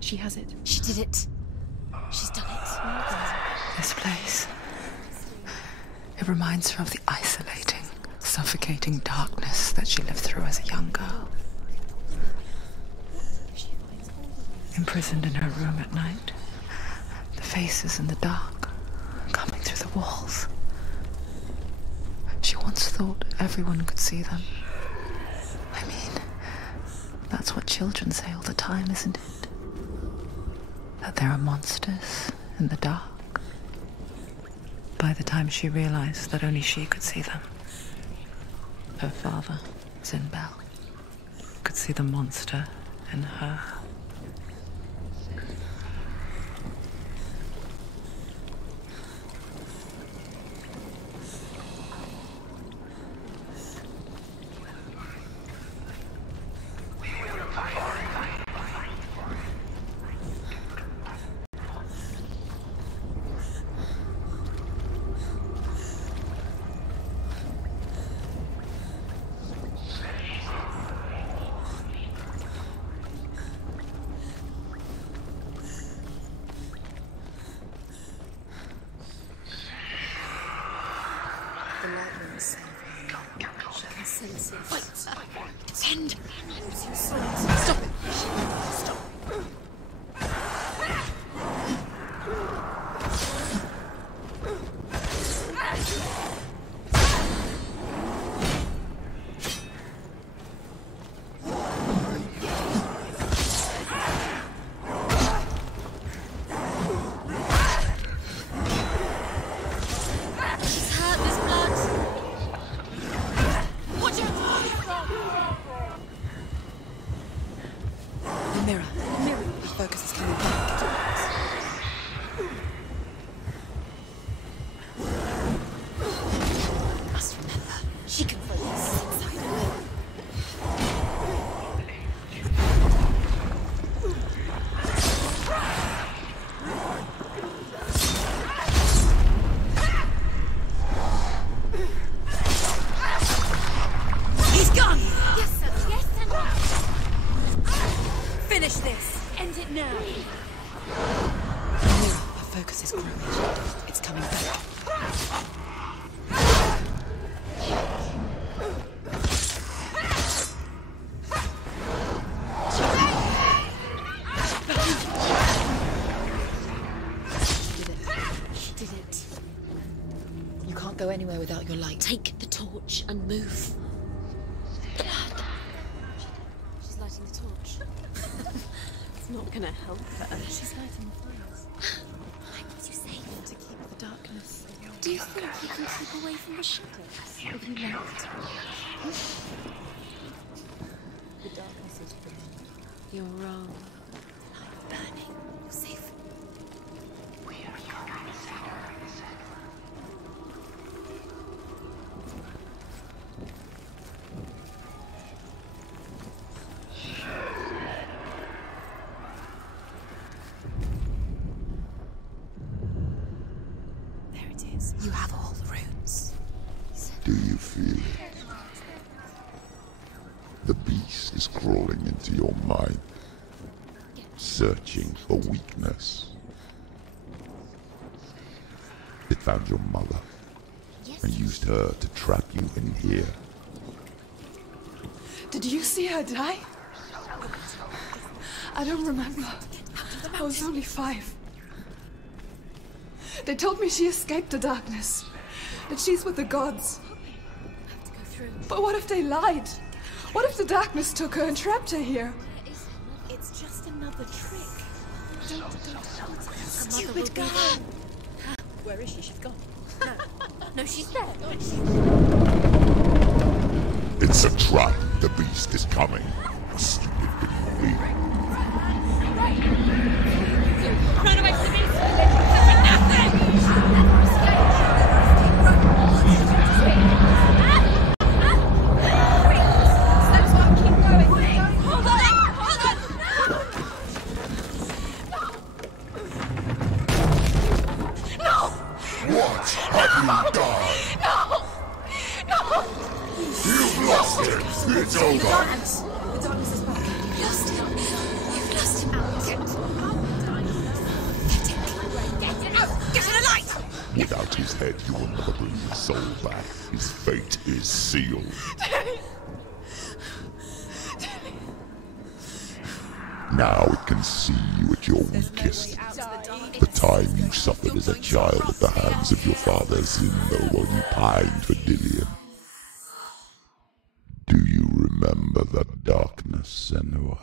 She has it. She did it. She's done it. This place. It reminds her of the isolating, suffocating darkness that she lived through as a young girl. Imprisoned in her room at night, the faces in the dark, coming through the walls. She once thought everyone could see them. I mean, that's what children say all the time, isn't it? That there are monsters in the dark. By the time she realized that only she could see them, her father, Zynbel, could see the monster in her. End. Stop it. Stop. can't go anywhere without your light. Take the torch and move. She's lighting the torch. It's not gonna help her. She's lighting the fires. Why would you say that? To keep the darkness. Do you think you can keep away from the shadows if you left? The darkness is burning. You're wrong. Not burning. You're safe. We are your emissaries. There it is. You have all the runes. Do you feel it? The beast is crawling into your mind, searching for weakness. It found your mother and used her to trap you in here. Did you see her die? I don't remember. I was only 5. They told me she escaped the darkness, that she's with the gods. But what if they lied? What if the darkness took her and trapped her here? It's just another trick. Don't. Stupid girl! Where is she? She's gone. No, she's there. It's a trap. The beast is coming. Stupid little thing. Run away from the beast! Nothing! What have you done? No! You've lost it! It's over! The darkness is back. You've lost him. You've lost him. Get it out! Get to the light! Without his head, you will never bring his soul back. His fate is sealed. Now it can see you at your weakest. The time you suffered as a child at the hands of your father Zindo while you pined for Dillion. Do you remember that darkness, Senua?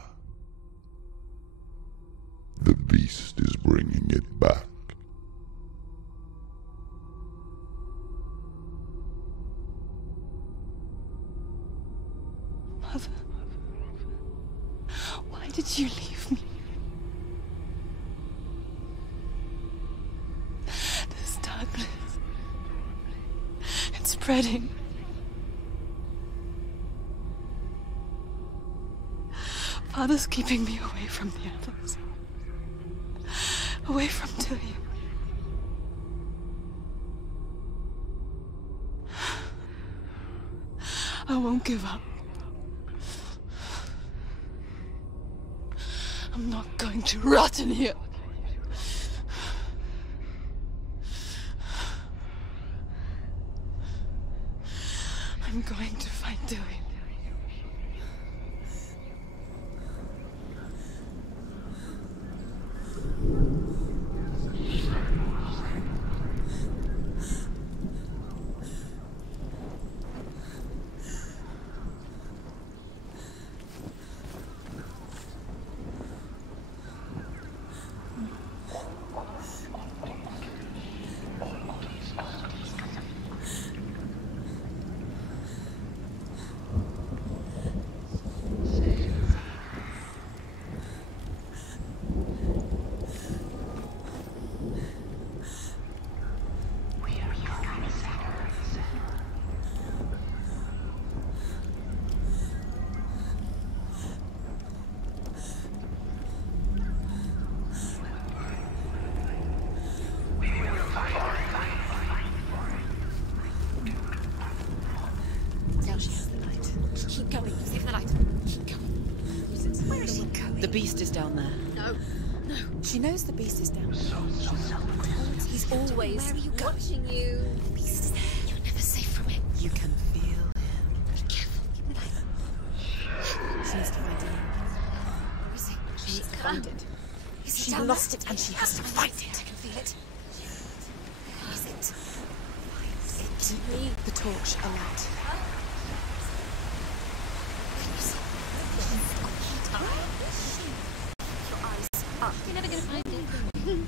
The beast is bringing it back. Mother, why did you leave me? This darkness, it's spreading. Father's keeping me away from the others. Away from Dillion. I won't give up. I'm not going to rot in here. I'm going to find Dillion. The beast is down there. No. She knows the beast is down there. He's always watching you. The beast is there. You're never safe from him. You can feel him. Be careful. Give me light. She needs to find him. Where is he? She needs to find it. She lost it and she has to find it. I can feel it. Where is it? Find it. the torch alight. You're never gonna find it.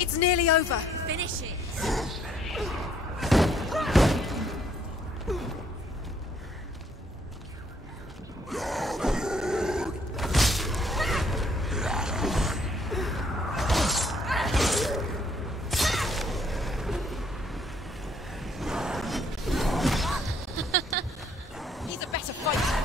It's nearly over. Finish it. He's a better fighter.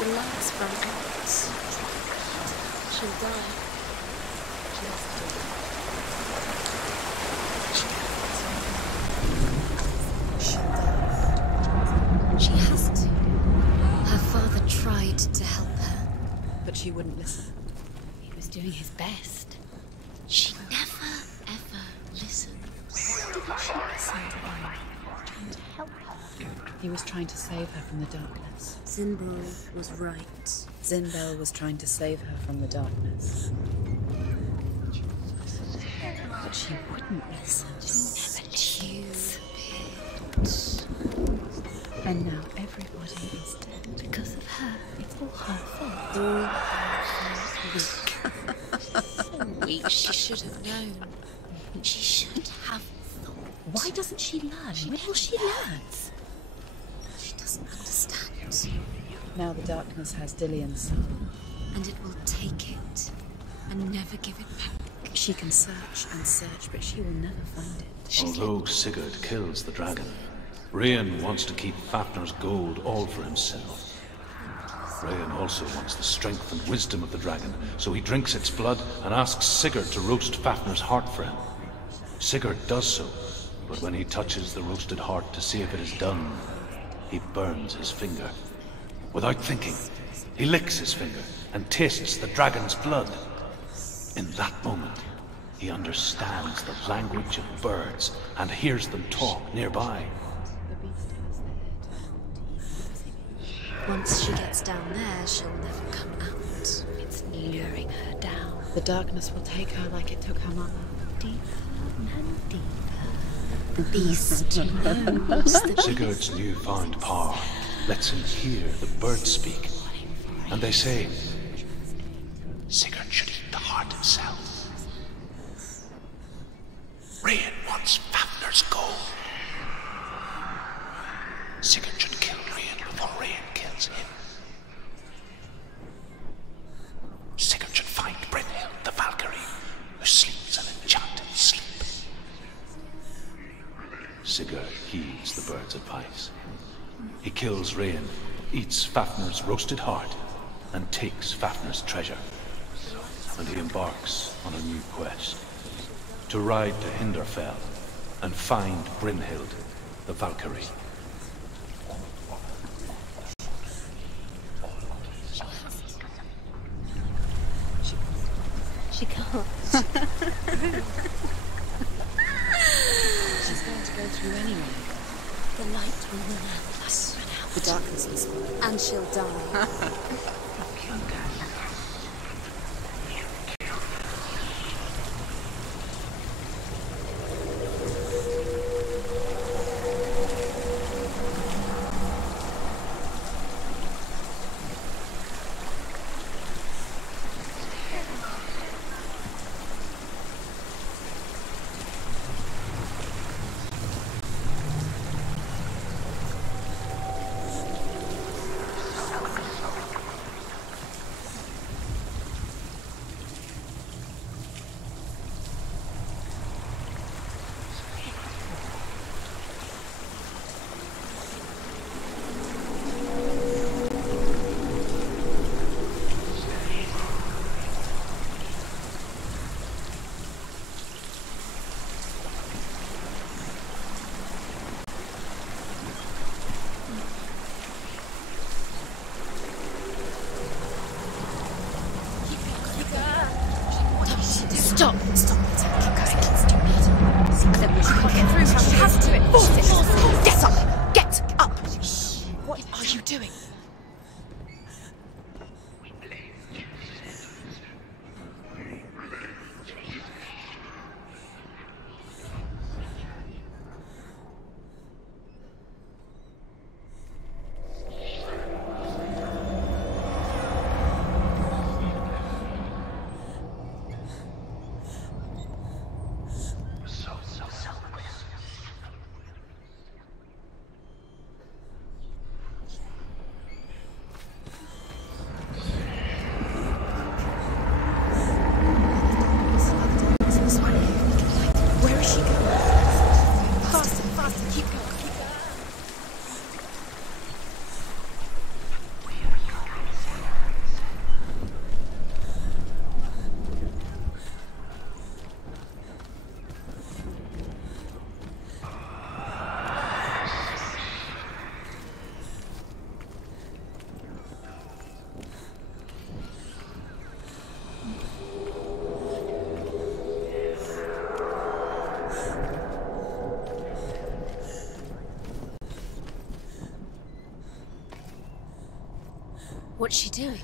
The lights run out. She'll die. She has to. Her father tried to help her. But she wouldn't listen. He was doing his best. She never, ever listened. He was trying to save her from the darkness. Zinbel was right. Zinbel was trying to save her from the darkness. But she wouldn't listen. And now everybody is dead. Because of her. It's all her fault. All her fault. Weak. She should have known. She should have thought. Why doesn't she learn? When will she learn? She doesn't understand. Now the darkness has Dillion's soul. And it will take it and never give it back. She can search and search, but she will never find it. Although Sigurd kills the dragon, Rian wants to keep Fafnir's gold all for himself. Rian also wants the strength and wisdom of the dragon, so he drinks its blood and asks Sigurd to roast Fafnir's heart for him. Sigurd does so, but when he touches the roasted heart to see if it is done, he burns his finger. Without thinking, he licks his finger and tastes the dragon's blood. In that moment, he understands the language of birds and hears them talk nearby. Once she gets down there, she'll never come out. It's luring her down. The darkness will take her like it took her mother. Deeper and deeper. The beast knows that Sigurd's newfound power lets him hear the birds speak. And they say, Sigurd should eat the heart himself. Rian wants Fafnir's gold. Sigurd should kill Rian before Rian kills him. Sigurd should find Brynhild, the Valkyrie, who sleeps an enchanted sleep. Sigurd heeds the bird's advice. He kills Rian, eats Fafnir's roasted heart, and takes Fafnir's treasure. And he embarks on a new quest, to ride to Hinderfell and find Brynhild, the Valkyrie. she can't. She's going to go through anyway. The light will run out. The darkness is and she'll die. Stop! Stop! Keep going. Stop it. She can't get through. She has to do it. Force it. Get up! Get up! What are you doing? What's she doing?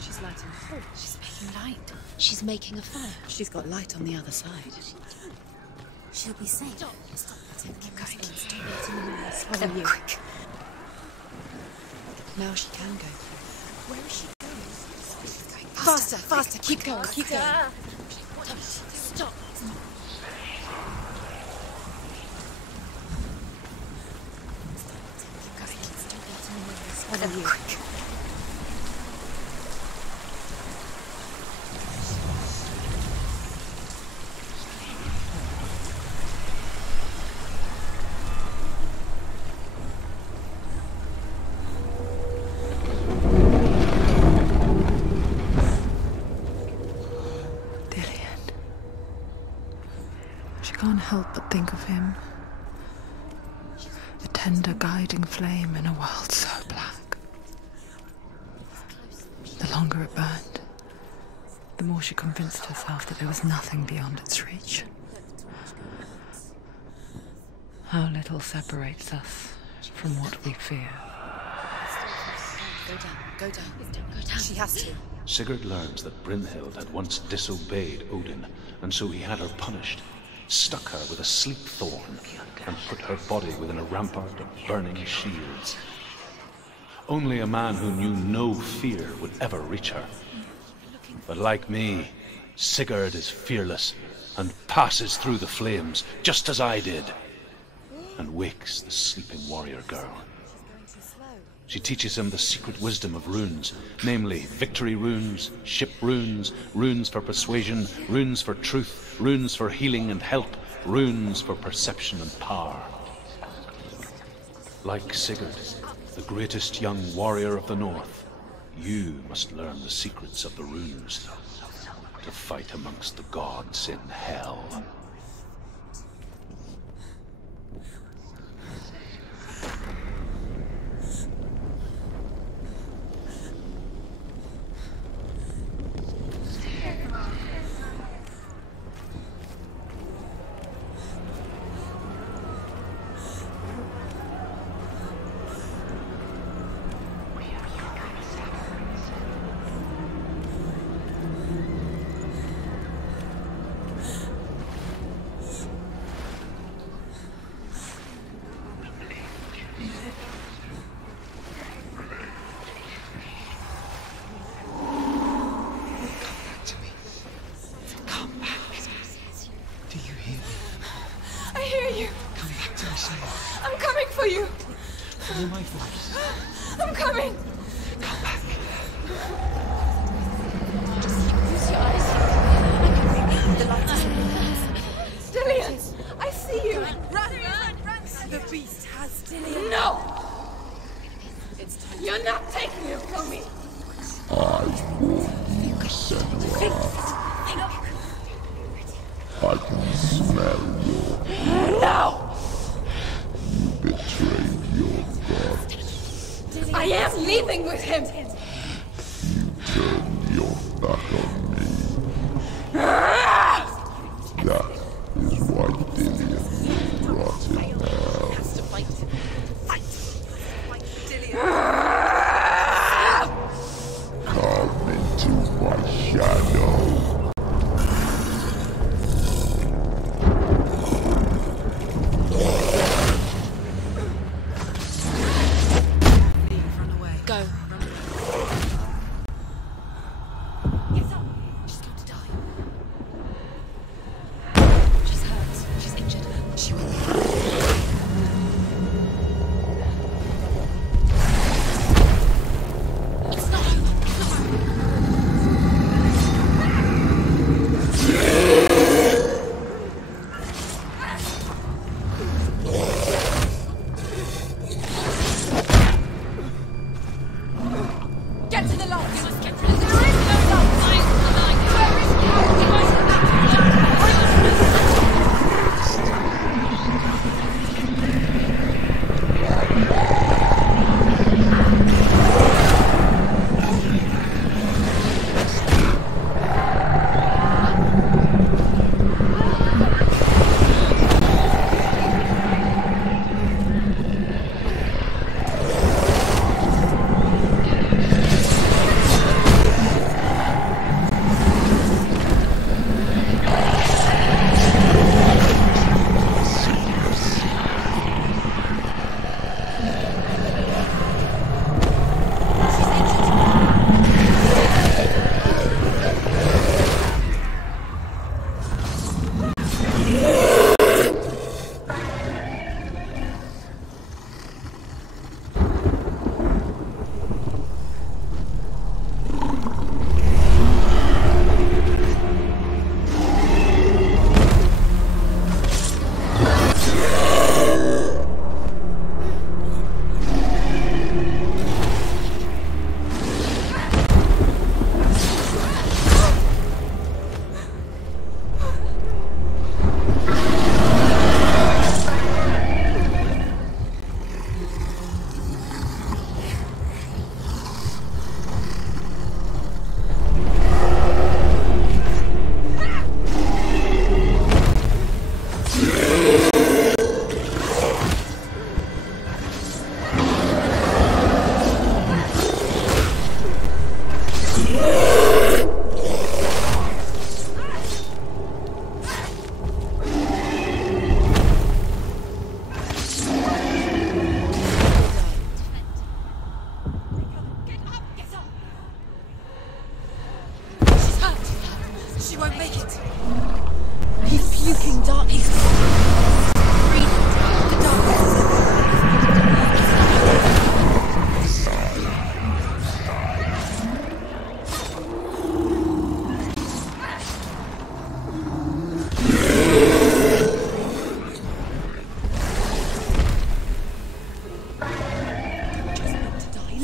She's lighting a fire. She's making light. She's making a fire. She's got light on the other side. She'll be safe. Stop. Keep going. Follow you. Quick. Now she can go. Where is she going? Faster, faster. Keep going, keep going. Stop. Follow you. Quick. Can't help but think of him. A tender guiding flame in a world so black. The longer it burned, the more she convinced herself that there was nothing beyond its reach. How little separates us from what we fear. Go down. She has to. Sigurd learns that Brynhild had once disobeyed Odin, and so he had her punished, stuck her with a sleep thorn, and put her body within a rampart of burning shields. Only a man who knew no fear would ever reach her. But like me, Sigurd is fearless and passes through the flames, just as I did, and wakes the sleeping warrior girl. She teaches him the secret wisdom of runes, namely victory runes, ship runes, runes for persuasion, runes for truth, runes for healing and help, runes for perception and power. Like Sigurd, the greatest young warrior of the North, you must learn the secrets of the runes to fight amongst the gods in hell. I'm coming! Come back. Just use your eyes. The light is Dillian! I see you! Run! The beast has Dillian. No! It's time. You're not taking it from me! I warn you, Senua. I can smell your... No! You betrayed your god. I am leaving with him! You turned your back on me. That is why Dillian will rot in hell. Come into my shadow. Go. She's going to die.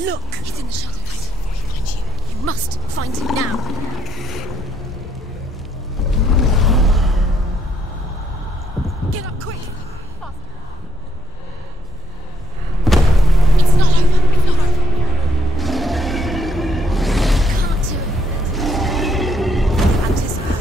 Look! He's in the shadows. Before he finds you. You must find him now. Get up quick! It's not over. It's not over. Can't do it. Anticipate.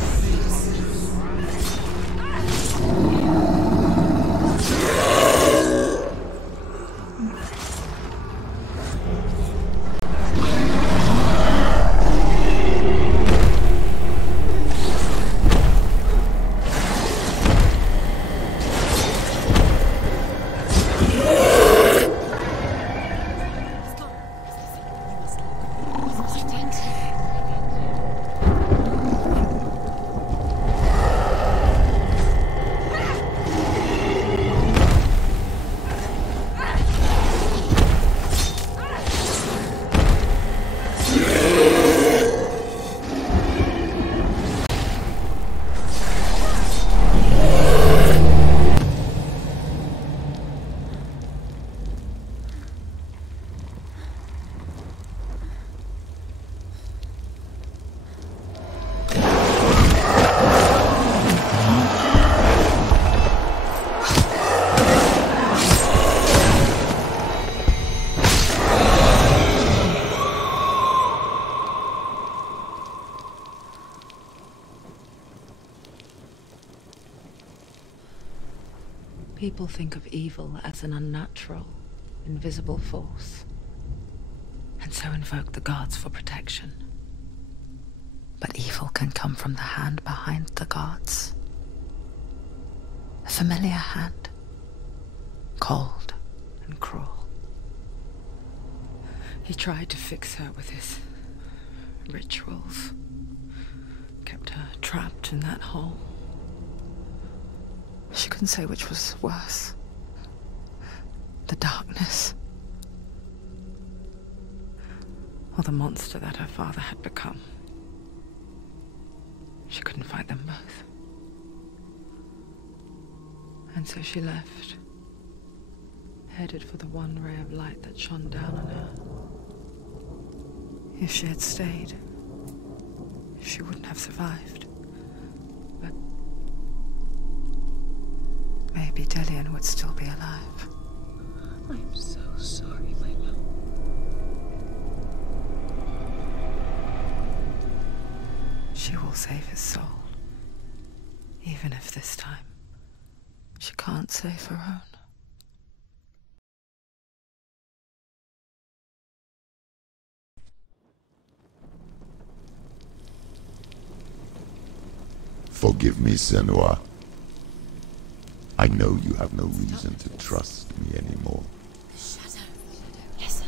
People think of evil as an unnatural, invisible force, and so invoke the gods for protection. But evil can come from the hand behind the gods. A familiar hand, cold and cruel. He tried to fix her with his rituals, kept her trapped in that hole. She couldn't say which was worse. The darkness, or the monster that her father had become. She couldn't fight them both. And so she left, headed for the one ray of light that shone down on her. If she had stayed, she wouldn't have survived. But maybe Dillion would still be alive. I'm so sorry, my love. She will save his soul. Even if this time she can't save her own. Forgive me, Senua. I know you have no reason to trust me anymore. Shadow. Listen.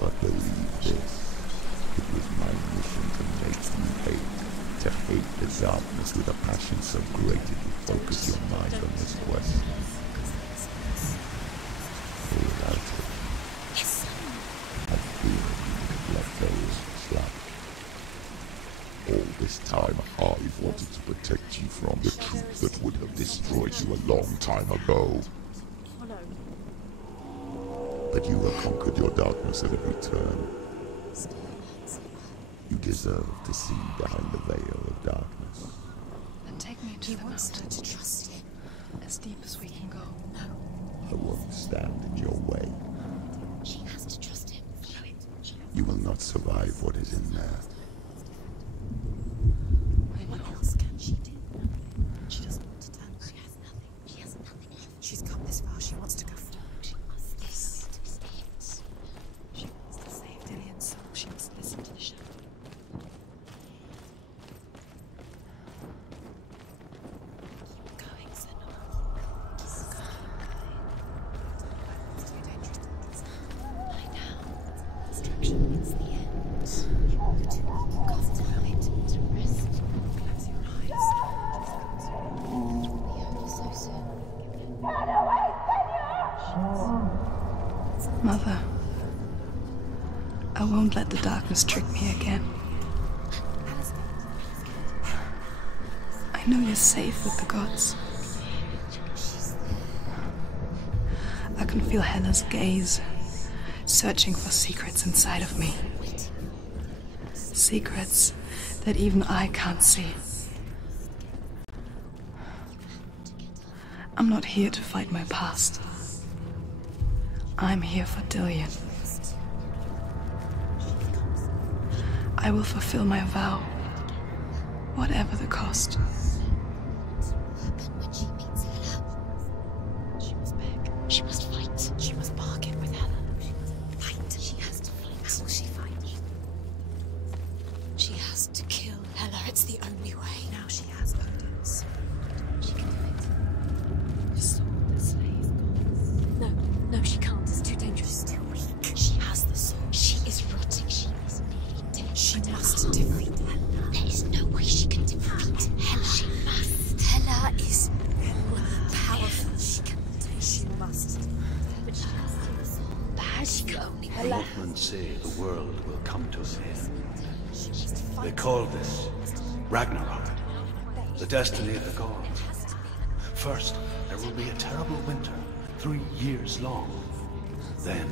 But believe this. It was my mission to make you hate. To hate the darkness with a passion so great it would focus your mind on this quest. Without it, Yes. I fear you would have let those slack. All this time, I've wanted to protect you from the truth that would have destroyed you a long time ago. But you have conquered your darkness at every turn. You deserve to see behind the veil of darkness. Then take me to the mountain to trust him. As deep as we can go. No. I won't stand in your way. She has to trust him. You will not survive what is in there. What else can she do? She doesn't want to turn. She has nothing. She has nothing left. She's come this far. She wants to go forward. She must listen to his things. She wants to save Dillion's soul. She must listen to the shadow. Keep going, Senua. Keep going. It's too dangerous. Lie down. Destruction is the end. You're too got to hide, to rest. Close your eyes. It will be over so soon. Mother, I won't let the darkness trick me again. I know you're safe with the gods. I can feel Hela's gaze, searching for secrets inside of me. Secrets that even I can't see. I'm not here to fight my past. I'm here for Dillion. I will fulfill my vow, whatever the cost. She must beg. She must fight. She must bargain with Hela. She must fight. She has to fight. How will she fight? She has to kill Hela. It's the only way. Now she has Odin's. She can do it. The sword that slays gods. No, she can't. It's too dangerous. Too weak. She has the sword. She is rotting. She is nearly dead. She must defeat Hela. There is no way she can defeat Hela. She must. Hela is powerful. She must. But she has to. That's the only way. Northmen say the world will come to an end. They call this Ragnarok, the destiny of the gods. First, there will be a terrible winter, 3 years long. Then,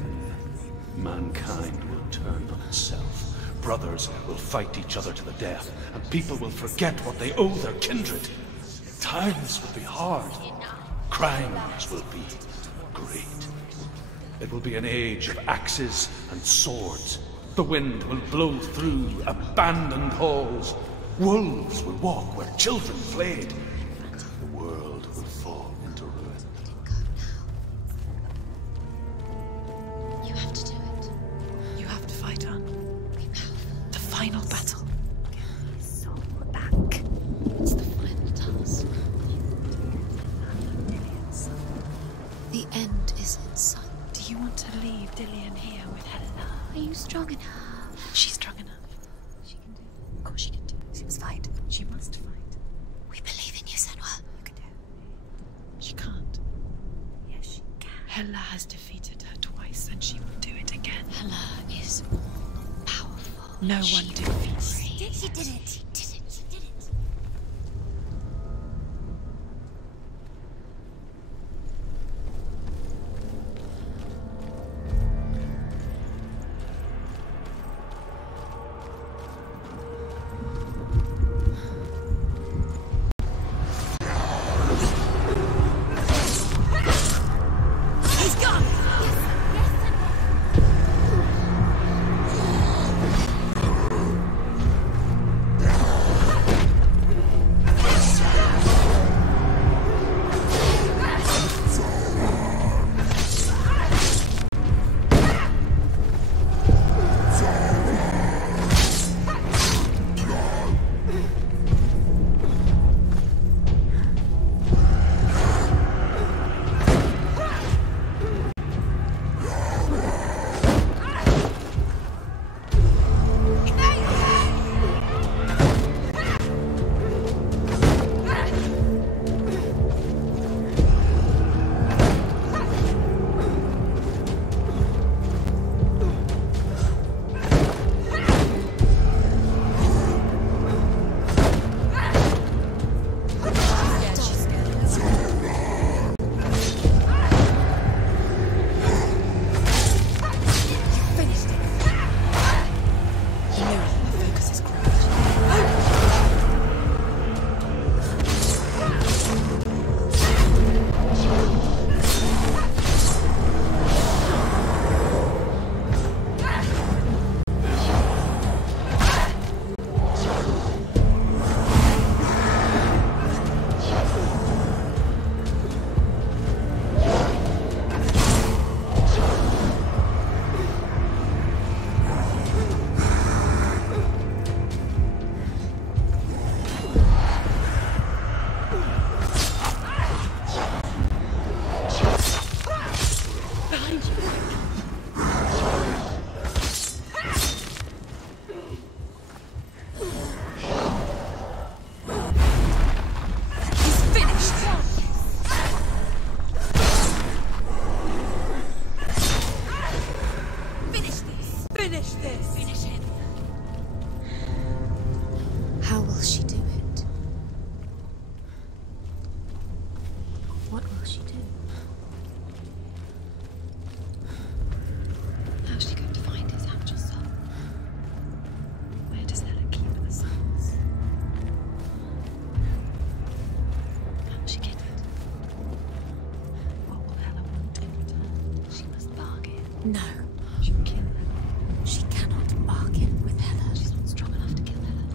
mankind will turn on itself. Brothers will fight each other to the death, and people will forget what they owe their kindred. Times will be hard. Crimes will be great. It will be an age of axes and swords. The wind will blow through abandoned halls. Wolves will walk where children played. The world will fall into ruin. You have to do it. You have to fight on. The final battle. So we're back. It's the final task. The end is in sight. Do you want to leave Dillion here with Hela? Are you strong enough? She's strong enough. She can do it. Of course she can do it. She must fight. She must fight. We believe in you, Senua. You can do it. She can't. Yes, she can. Hela has defeated her twice, and she will do it again. Hela is all powerful. No one defeats her. She did it. She did it. She did it.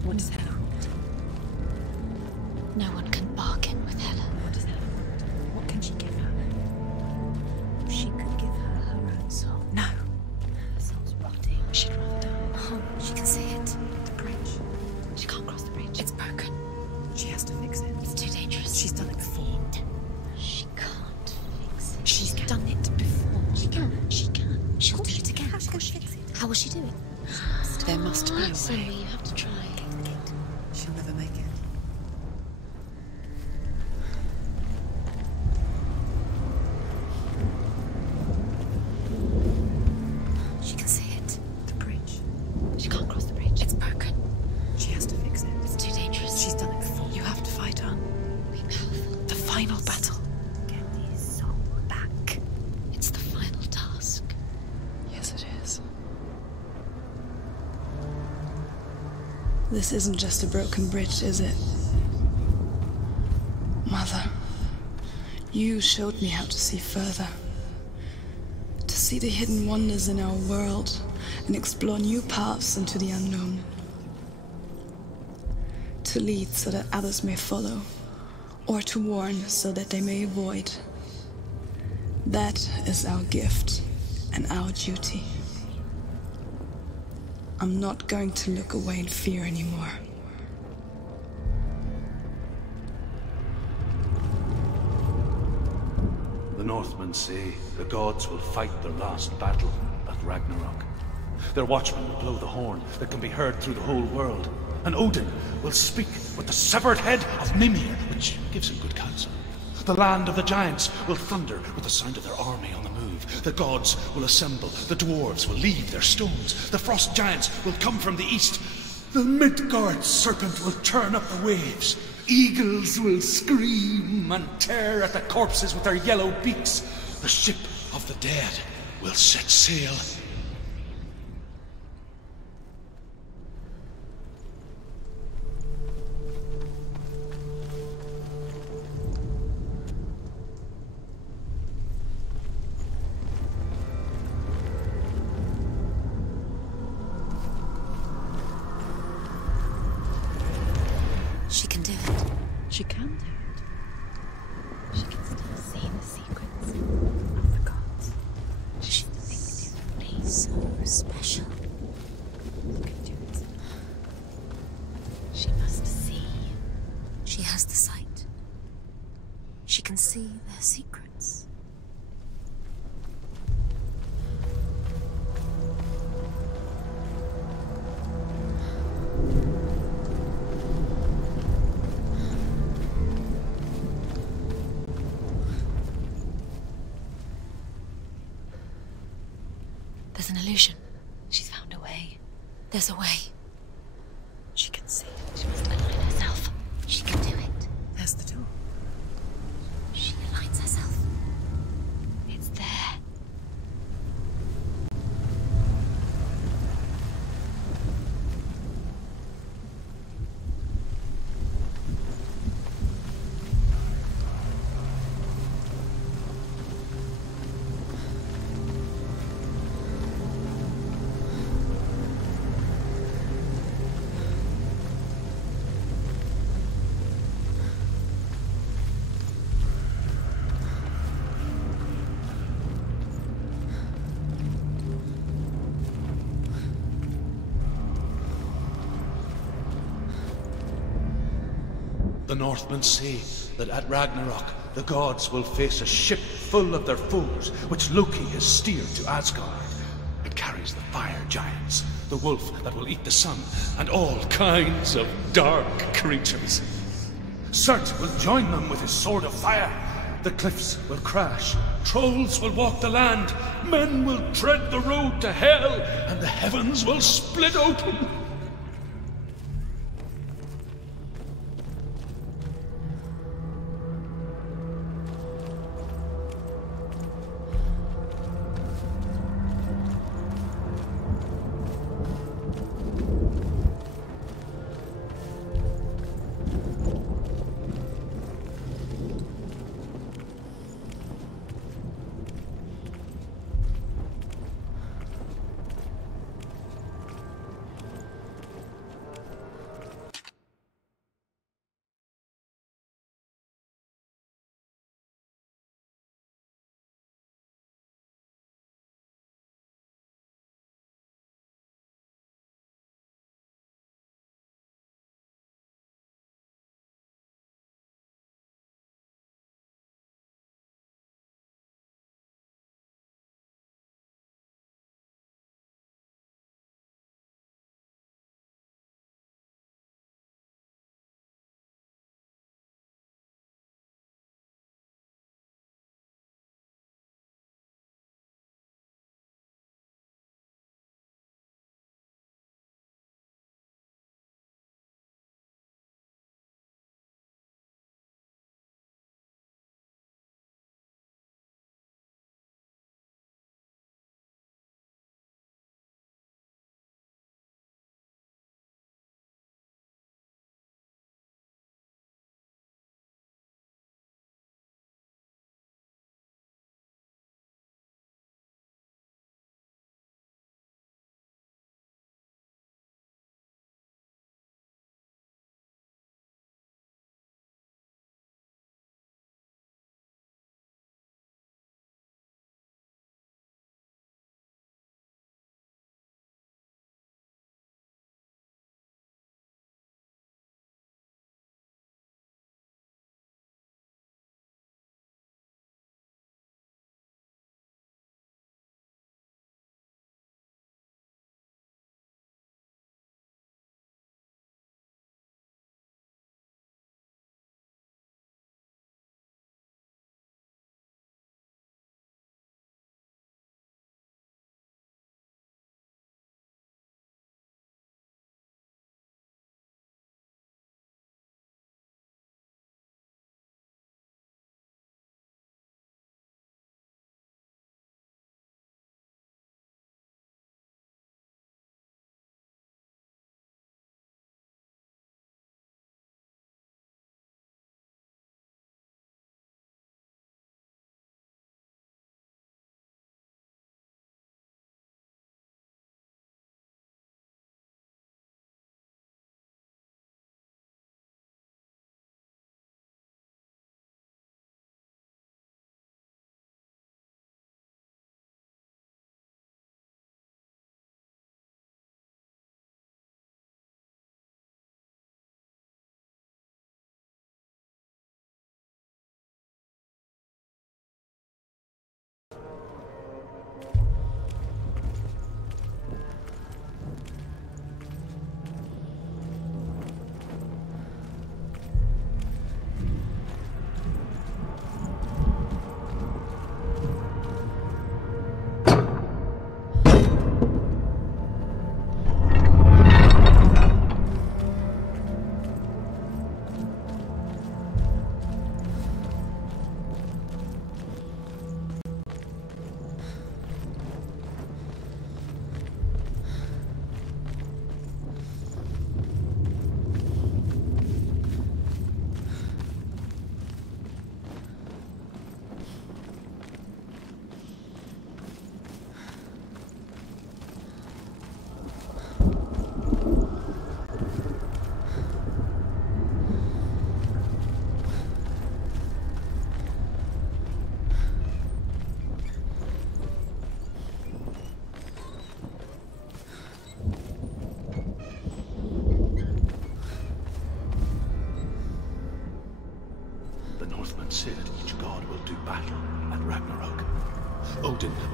What does Hela want? No one can bargain with Hela. What does Hela want? What can she give her? She could give her her own soul. No. Her soul's rotting. She'd rather die. Oh, she can see it. The bridge. She can't cross the bridge. It's broken. She has to fix it. It's too dangerous. She's done it before. She can't fix it. She's done it before. She can. She can. She'll do it again. How can she fix it? How will she do it? There must be a way. Sorry, you have to try. She'll never make it. She can see it. The bridge. She can't cross the bridge. It's broken. She has to fix it. It's too dangerous. She's done it before. You have to fight her. Be powerful. The final battle. Get his soul back. It's the final task. Yes, it is. This isn't just a broken bridge, is it? Mother, you showed me how to see further. To see the hidden wonders in our world and explore new paths into the unknown. To lead so that others may follow, or to warn so that they may avoid. That is our gift and our duty. I'm not going to look away in fear anymore. The Northmen say the gods will fight their last battle at Ragnarok. Their watchmen will blow the horn that can be heard through the whole world, and Odin will speak with the severed head of Mimir, which gives him good counsel. The land of the giants will thunder with the sound of their army on the move. The gods will assemble, the dwarves will leave their stones, the frost giants will come from the east, the Midgard serpent will turn up the waves, eagles will scream and tear at the corpses with their yellow beaks, the ship of the dead will set sail. She can do it. She can do it. She can still see the secrets of the gods. She thinks you're so special. Look at you. She must see. She has the sight. She can see their secrets. There's an illusion. She's found a way. There's a way. She can see. She must align herself. She can do it. There's the door. She aligns herself. It's there. The Northmen say that at Ragnarok, the gods will face a ship full of their foes, which Loki has steered to Asgard. It carries the fire giants, the wolf that will eat the sun, and all kinds of dark creatures. Surt will join them with his sword of fire. The cliffs will crash, trolls will walk the land, men will tread the road to hell, and the heavens will split open.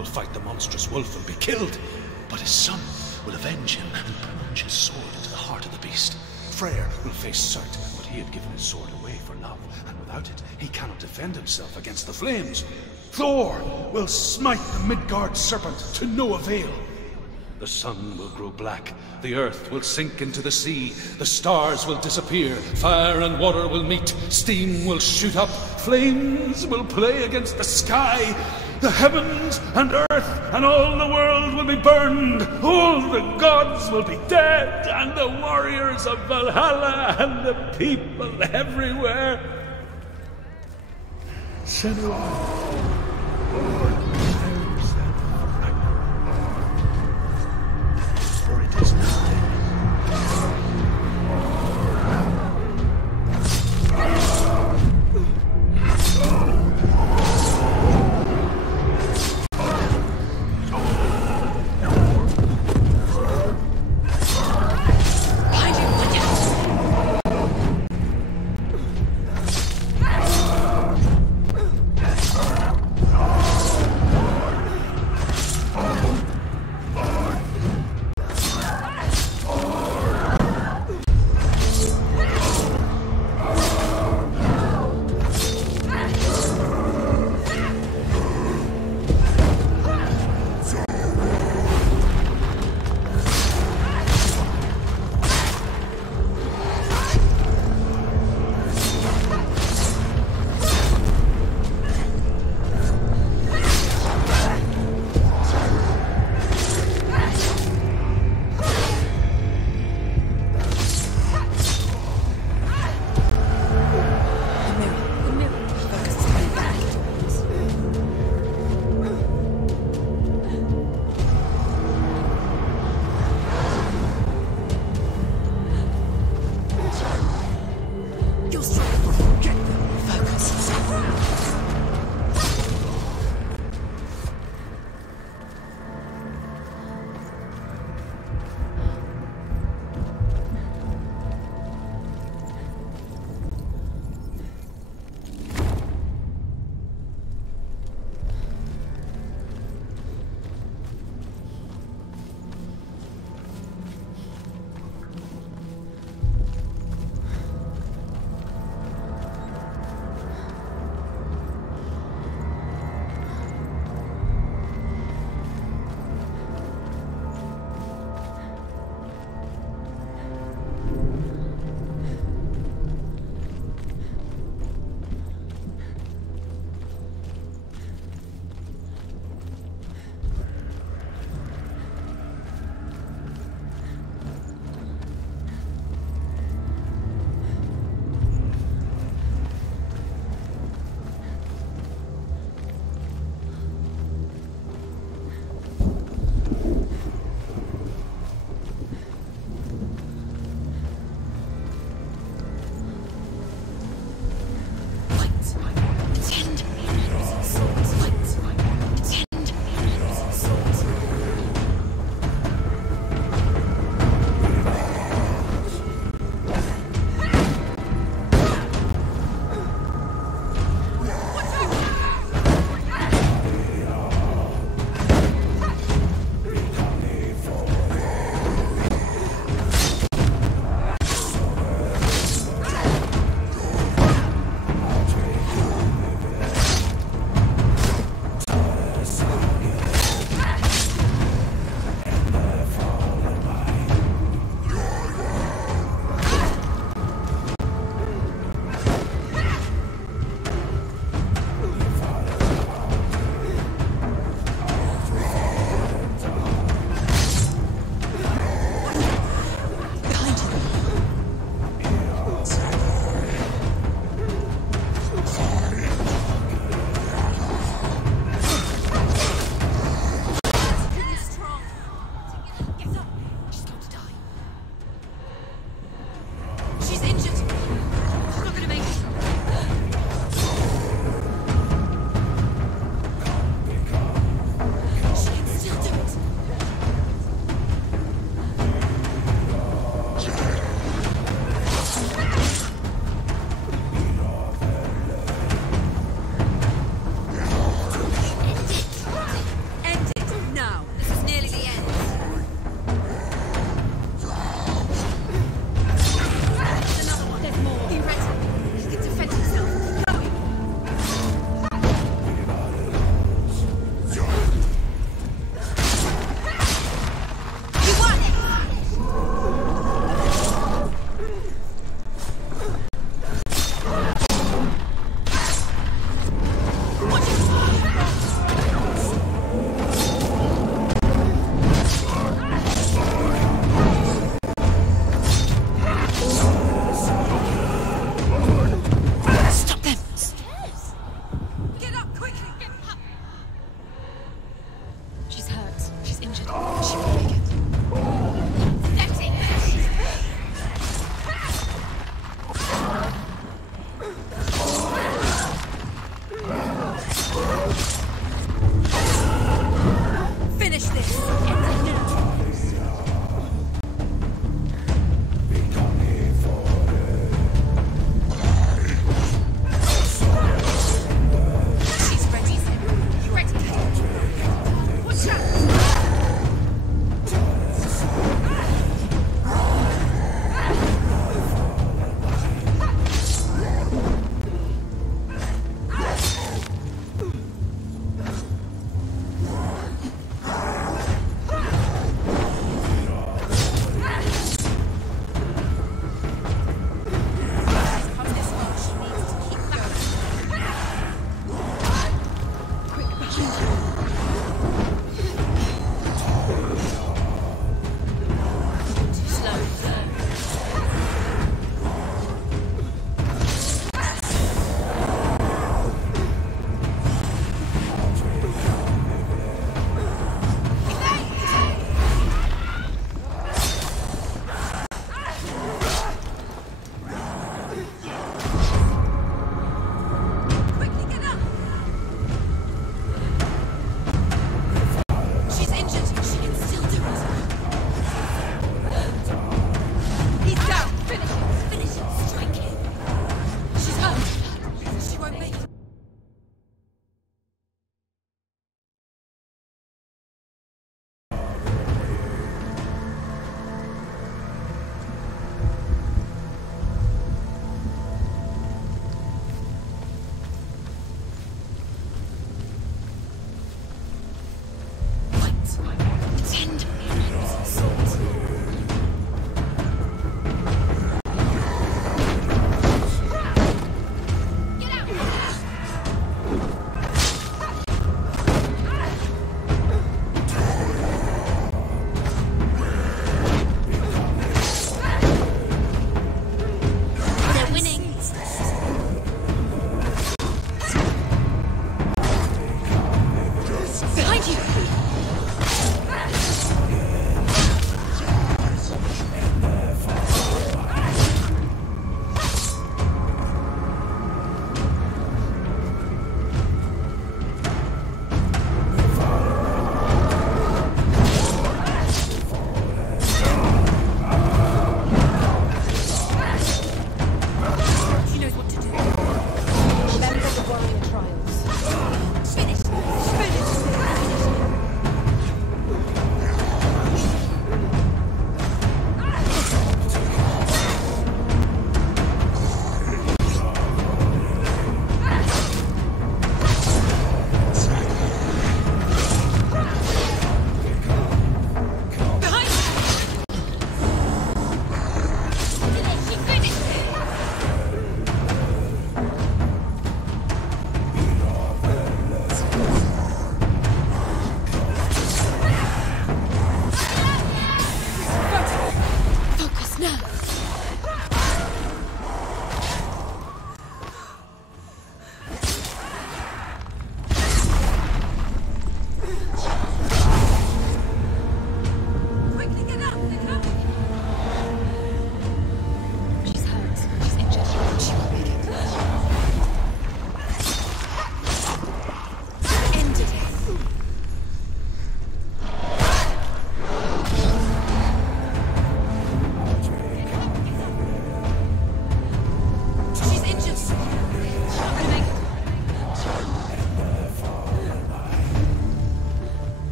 will fight the monstrous wolf and be killed, but his son will avenge him and plunge his sword into the heart of the beast. Freyr will face Surt, but he had given his sword away for love, and without it, he cannot defend himself against the flames. Thor will smite the Midgard serpent to no avail. The sun will grow black, the earth will sink into the sea, the stars will disappear, fire and water will meet, steam will shoot up, flames will play against the sky, the heavens and earth and all the world will be burned, all the gods will be dead, and the warriors of Valhalla and the people everywhere. Senua. For it is nothing.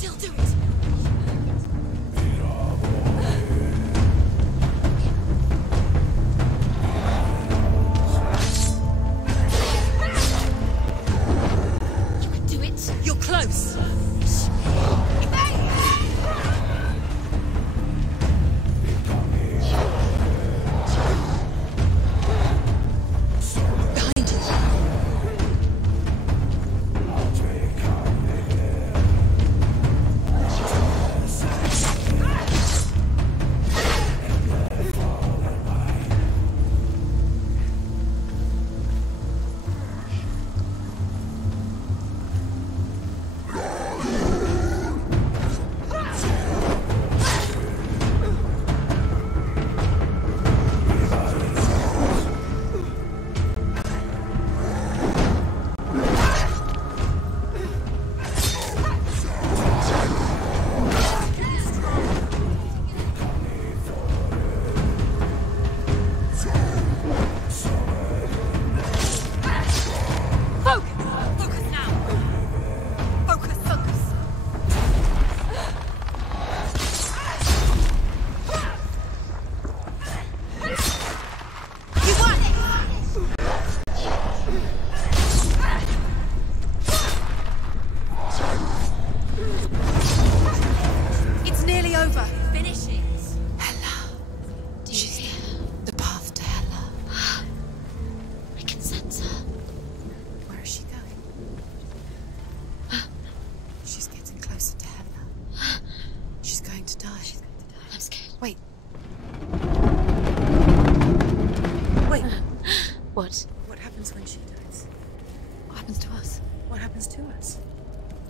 still do it. You can do it. You're close.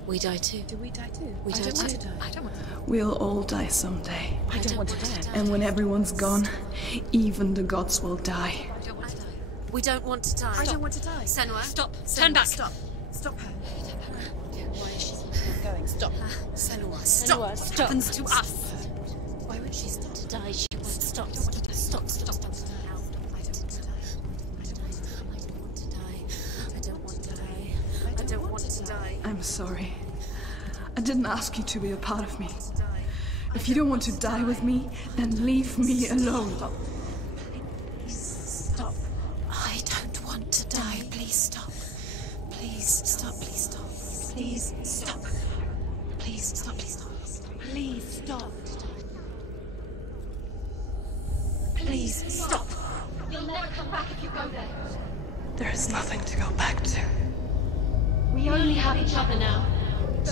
We die too. Do we die too? We die too. I don't want to die. We'll all die someday. I don't want to die. And when everyone's gone, even the gods will die. I don't want to die. We don't want to die. I don't want to die. Senua, Stop. Turn back. Stop. Stop her. Why is she not going? Stop. Senua, stop. Senua, What happens to us? Why would she stop? To die, she won't stop. Stop. I don't want to die. I'm sorry. I didn't ask you to be a part of me. If you don't want to die with me, then leave me alone. Stop. I don't want to die. Please stop. Please stop. Please stop. Please stop. Please stop. Please stop. Please stop. Please stop. You'll never come back if you go there. There is nothing to go back to. We only have each other now.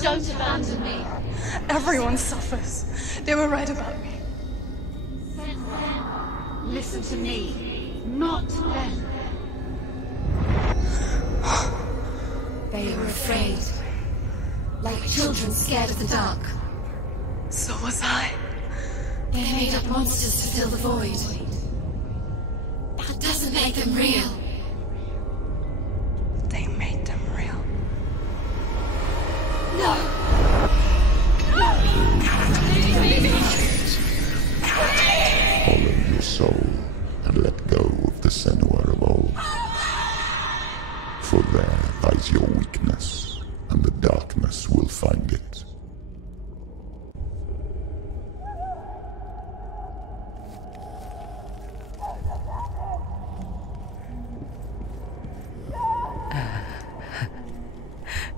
Don't abandon me. Everyone suffers. They were right about me. Listen to me, not them. They were afraid. Like children scared of the dark. So was I. They made up monsters to fill the void. That doesn't make them real. They made them real. No! Follow your soul and let go of the Senua of old. For there lies your weakness, and the darkness will find it.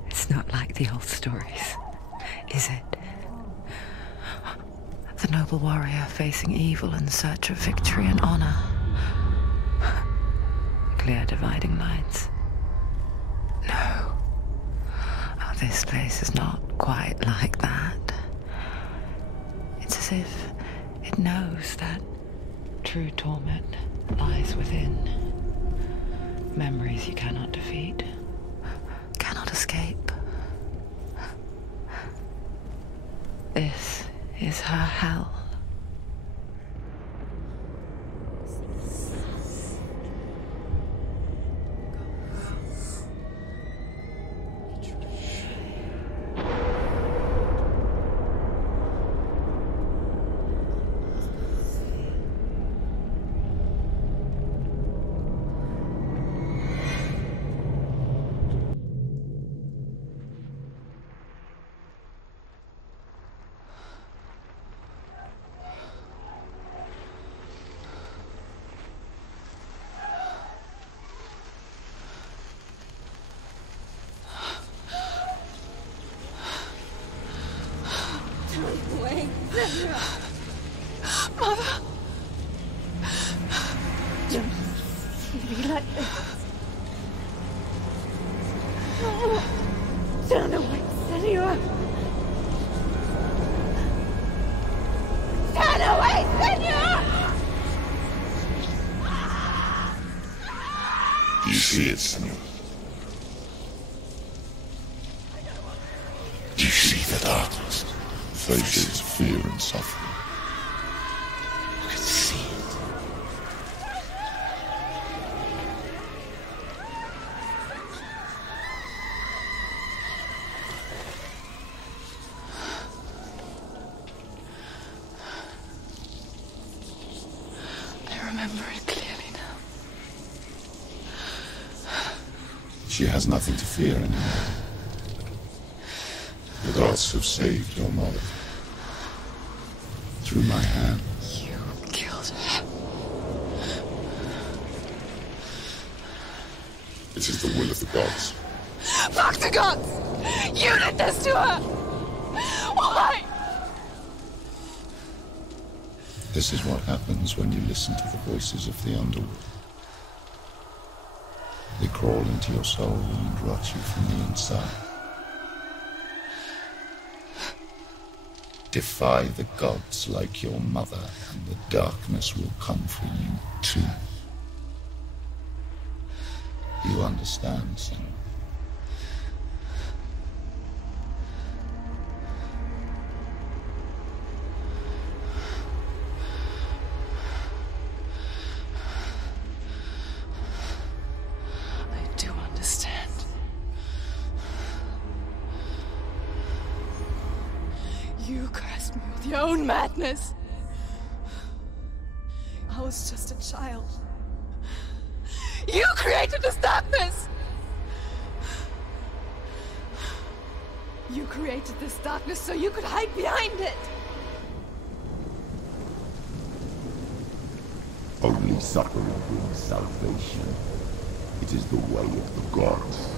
It's not like the old stories, is it? The noble warrior facing evil in search of victory and honor. Clear dividing lines. No. Oh, this place is not quite like that. It's as if it knows that true torment lies within. Memories you cannot defeat, cannot escape. This is her hell. away, Senua. Mother. Don't be like this. Turn away, Senua. Turn away, Senua! You see it, Senua? You see the darkness, faces of fear and suffering. You can see it. I remember it clearly now. She has nothing to fear anymore. The gods have saved your mother. Through my hand. You killed her. It is the will of the gods. Fuck the gods! You did this to her! Why? This is what happens when you listen to the voices of the underworld. They crawl into your soul and rot you from the inside. Defy the gods like your mother, and the darkness will come for you too. You understand, Senua? I do understand. You cursed me with your own madness. I was just a child. You created this darkness! You created this darkness so you could hide behind it! Only suffering brings salvation. It is the way of the gods.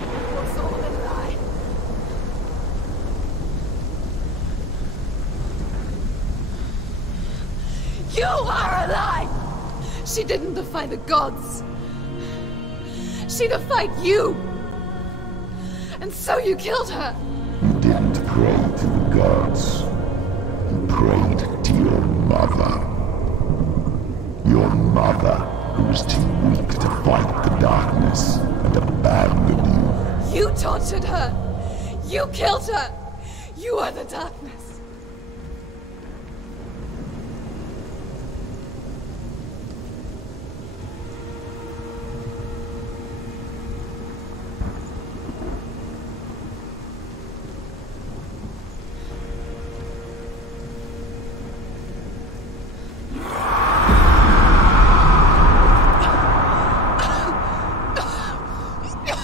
It was all a lie. You are a lie! She didn't defy the gods. She defied you! And so you killed her! You didn't pray to the gods. You prayed to your mother. Your mother, who was too weak to fight the darkness and abandoned you. You tortured her! You killed her! You are the darkness!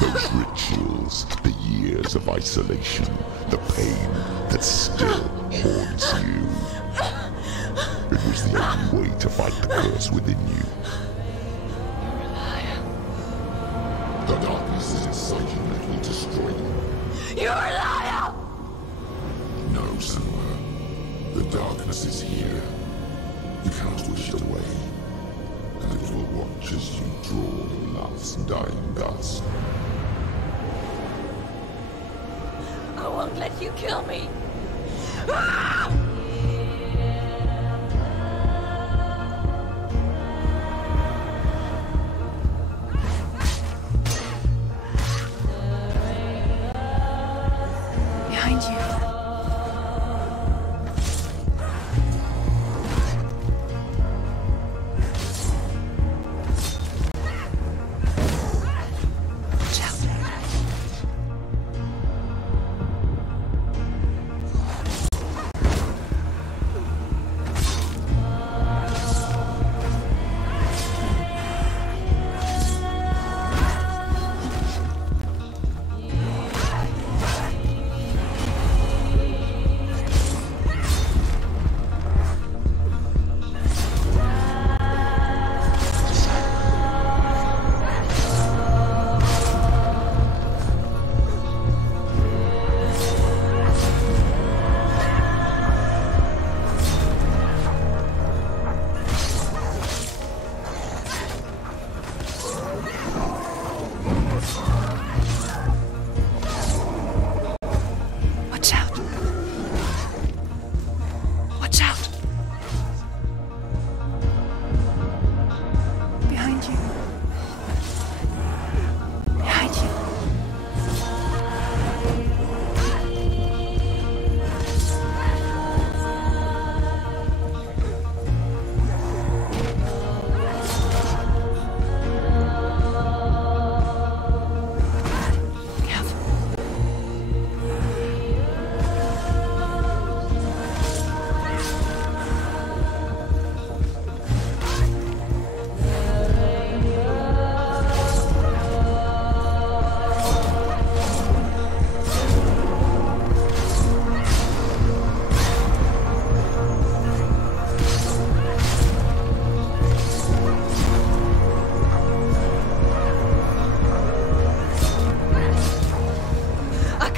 Those rituals, the years of isolation, the pain that still haunts you. It was the only way to fight the curse within you. You're a liar. The darkness is inside you and it will destroy you. You're a liar! No, Senua. The darkness is here. You cannot wish it away. And it will watch as you draw your last dying gasp. I won't let you kill me! Ah! Behind you.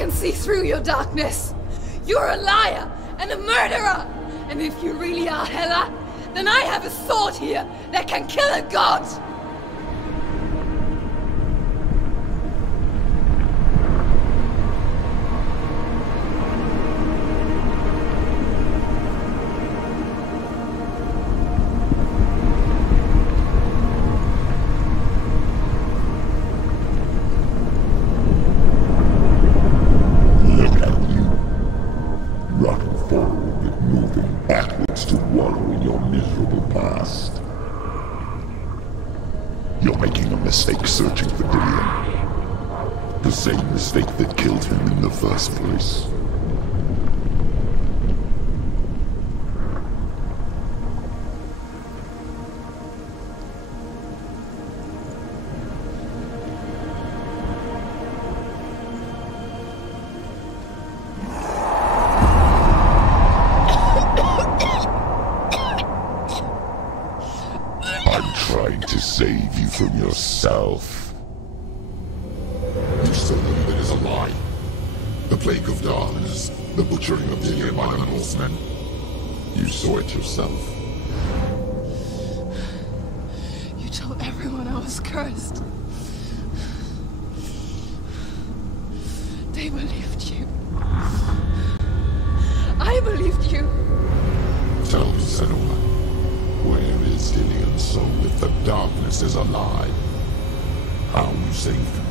can see through your darkness. You're a liar and a murderer. And if you really are Hela, then I have a sword here that can kill a god. Mistake searching for Dillion. The same mistake that killed him in the first place. Save you from yourself. You still believe it is a lie? The Plague of Darkness, the butchering of Dillion by the Norsemen. You saw it yourself. You told everyone I was cursed. They believed you. I believed you. Tell me, Senua. Where is Dillion so if the darkness is a lie? How you saved him?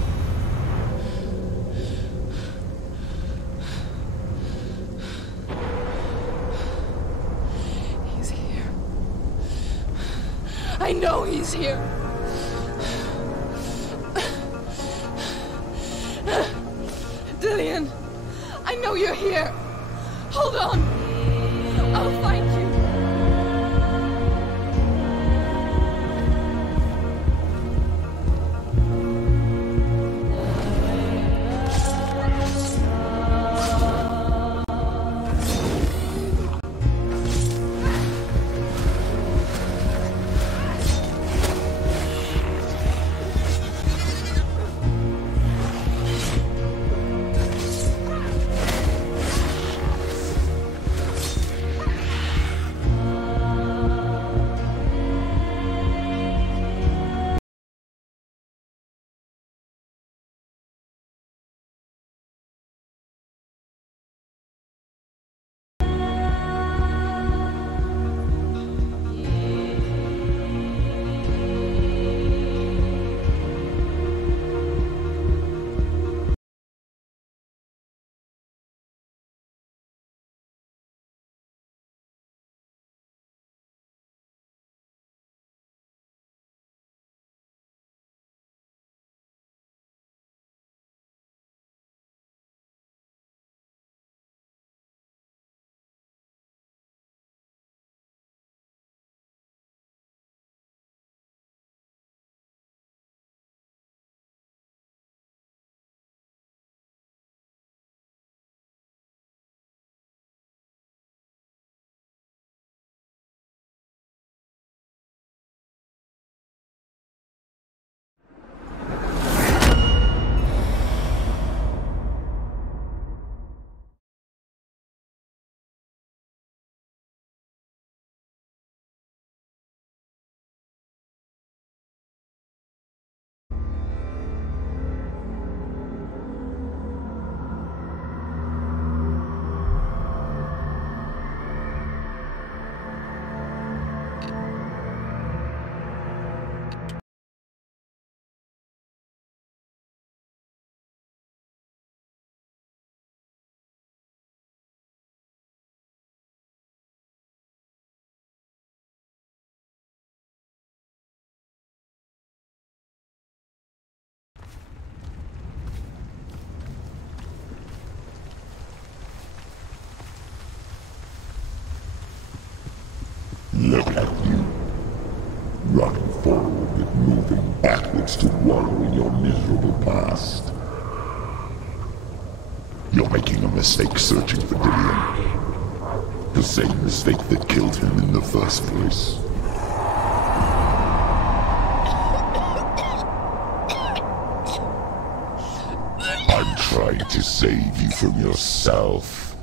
He's here. I know he's here. Dillion, I know you're here. Hold on. I'll find you. Look at you. Running forward and moving backwards to wallow in your miserable past. You're making a mistake searching for Dillion. The same mistake that killed him in the first place. I'm trying to save you from yourself.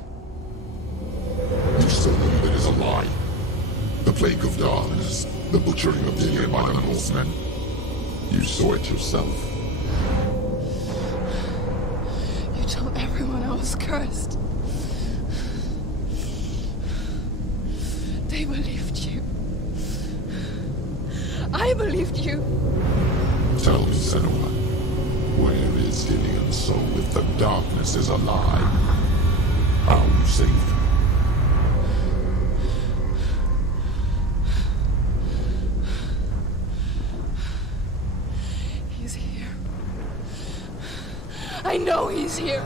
You still believe it is a lie? The Plague of Darkness, the butchering of Dillion by the Northmen. You saw it yourself. You told everyone I was cursed. They believed you. I believed you. Tell me, Senua, where is Dillion's soul if the darkness is alive? How you saved her? He's here. I know he's here.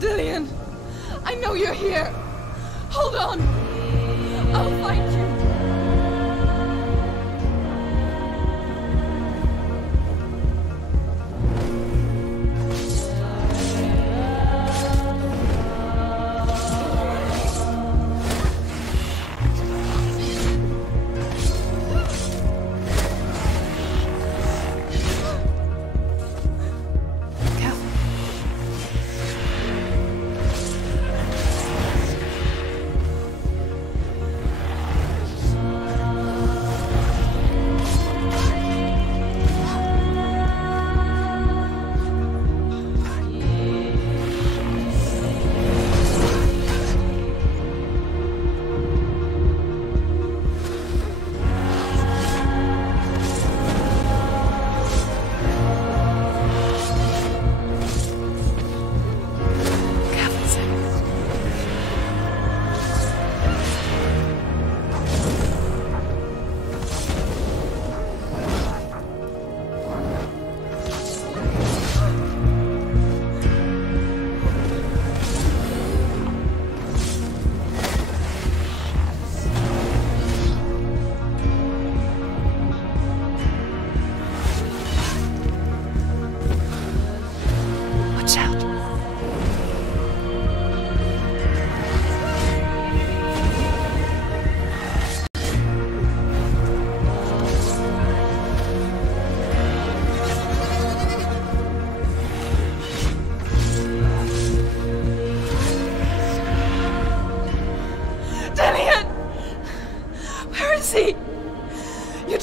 Dillion, I know you're here. Hold on. I'll find you.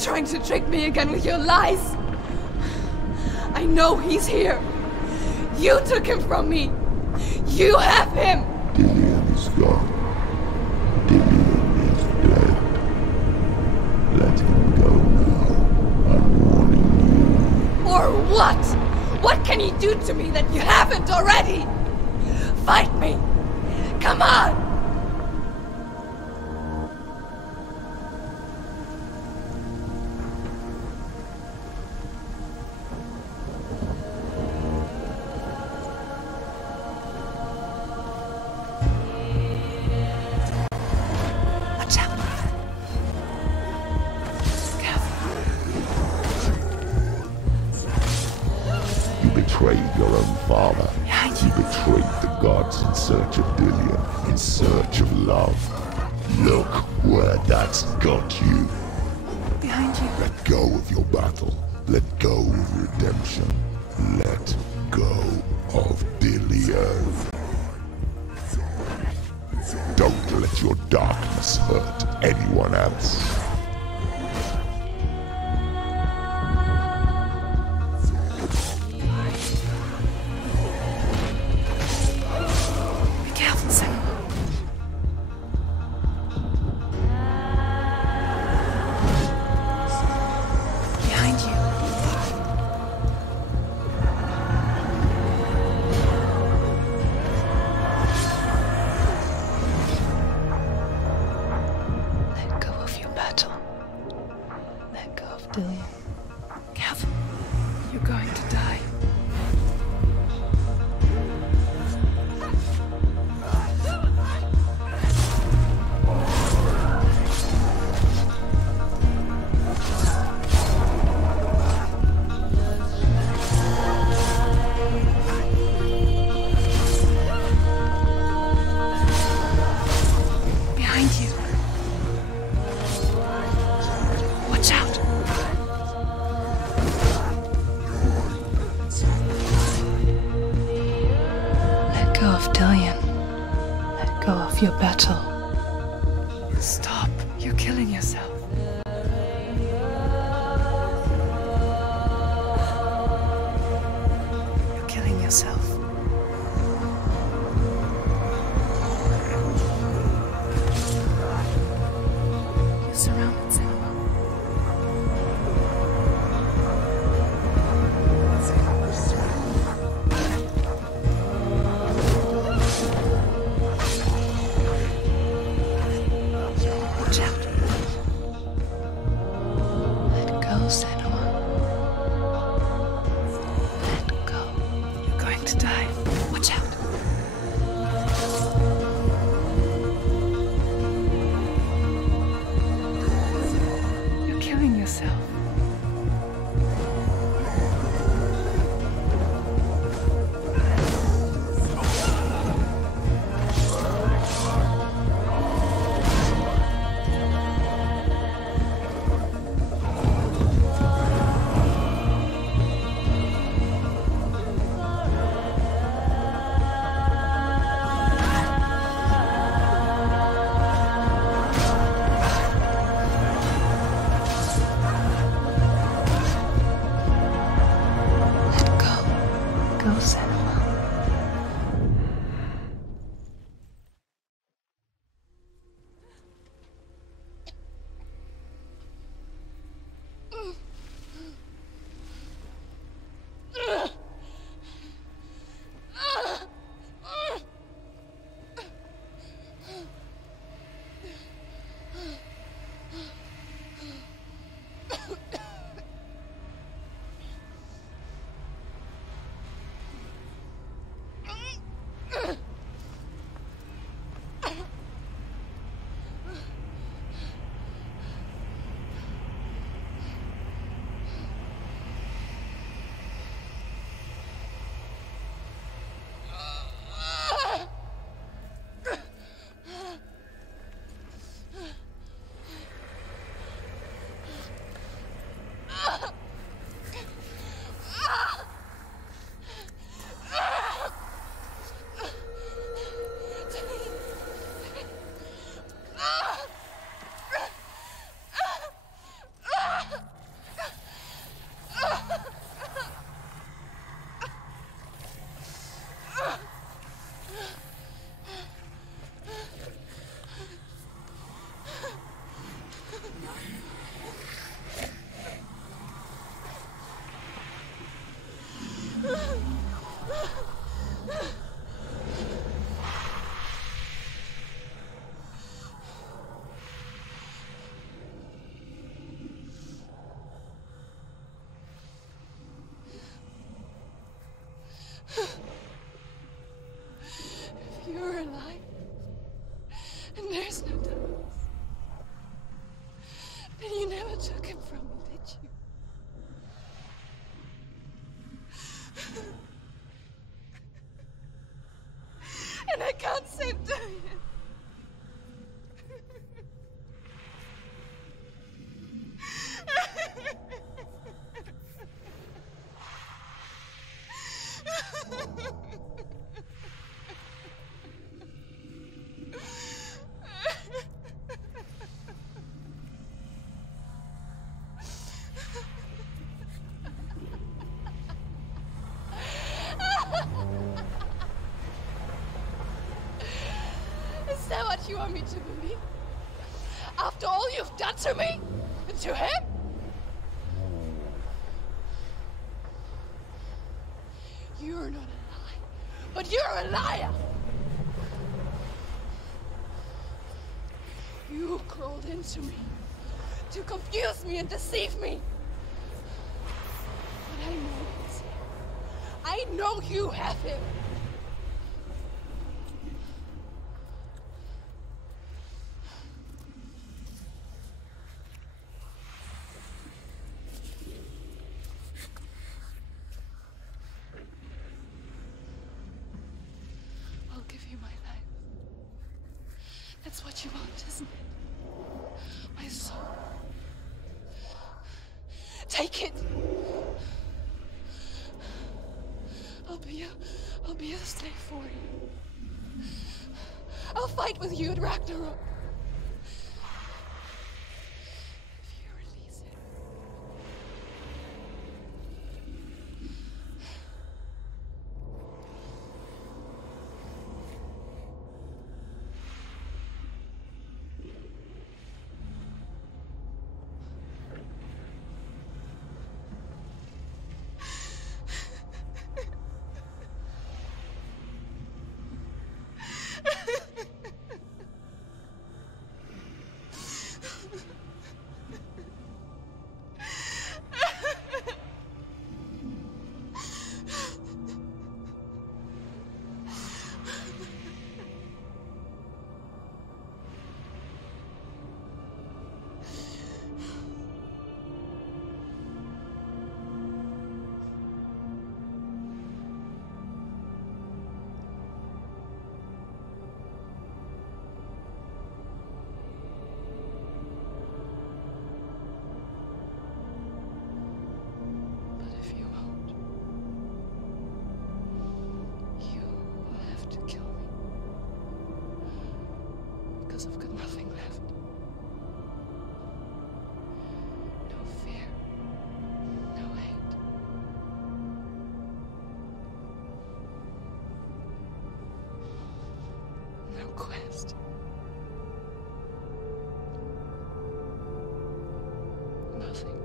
Trying to trick me again with your lies. I know he's here. You took him from me. You have him. Dillion is gone. Dillion is dead. Let him go now. I'm warning you. Or what? What can you do to me that you haven't already? Fight me. Come on. Your own father. You betrayed the gods in search of Dillion, in search of love. Look where that's got you. Behind you. Let go of your battle. Let go of redemption. Let go of Dillion. Don't let your darkness hurt anyone else. You're going to die. Behind you. Watch out. of your battle. Stop. You're killing yourself. You're killing yourself. You're surrounded, Senua. Watch out. Let go, Senua. Let go. You're going to die. Watch out. You're killing yourself. Let go. Go, Senua. If you're alive, and there's no darkness, then you never took him from me, did you? And I can't save Dorian. Is that what you want me to believe? After all you've done to me? And to him? You're not a liar, but you're a liar! You crawled into me to confuse me and deceive me. But I know it's him. I know you have him. I'll give you my life. That's what you want, isn't it? My soul. Take it. I'll be a slave for you. I'll fight with you at Ragnarok. If you release him. I've got nothing left. No fear. No hate. No quest. Nothing.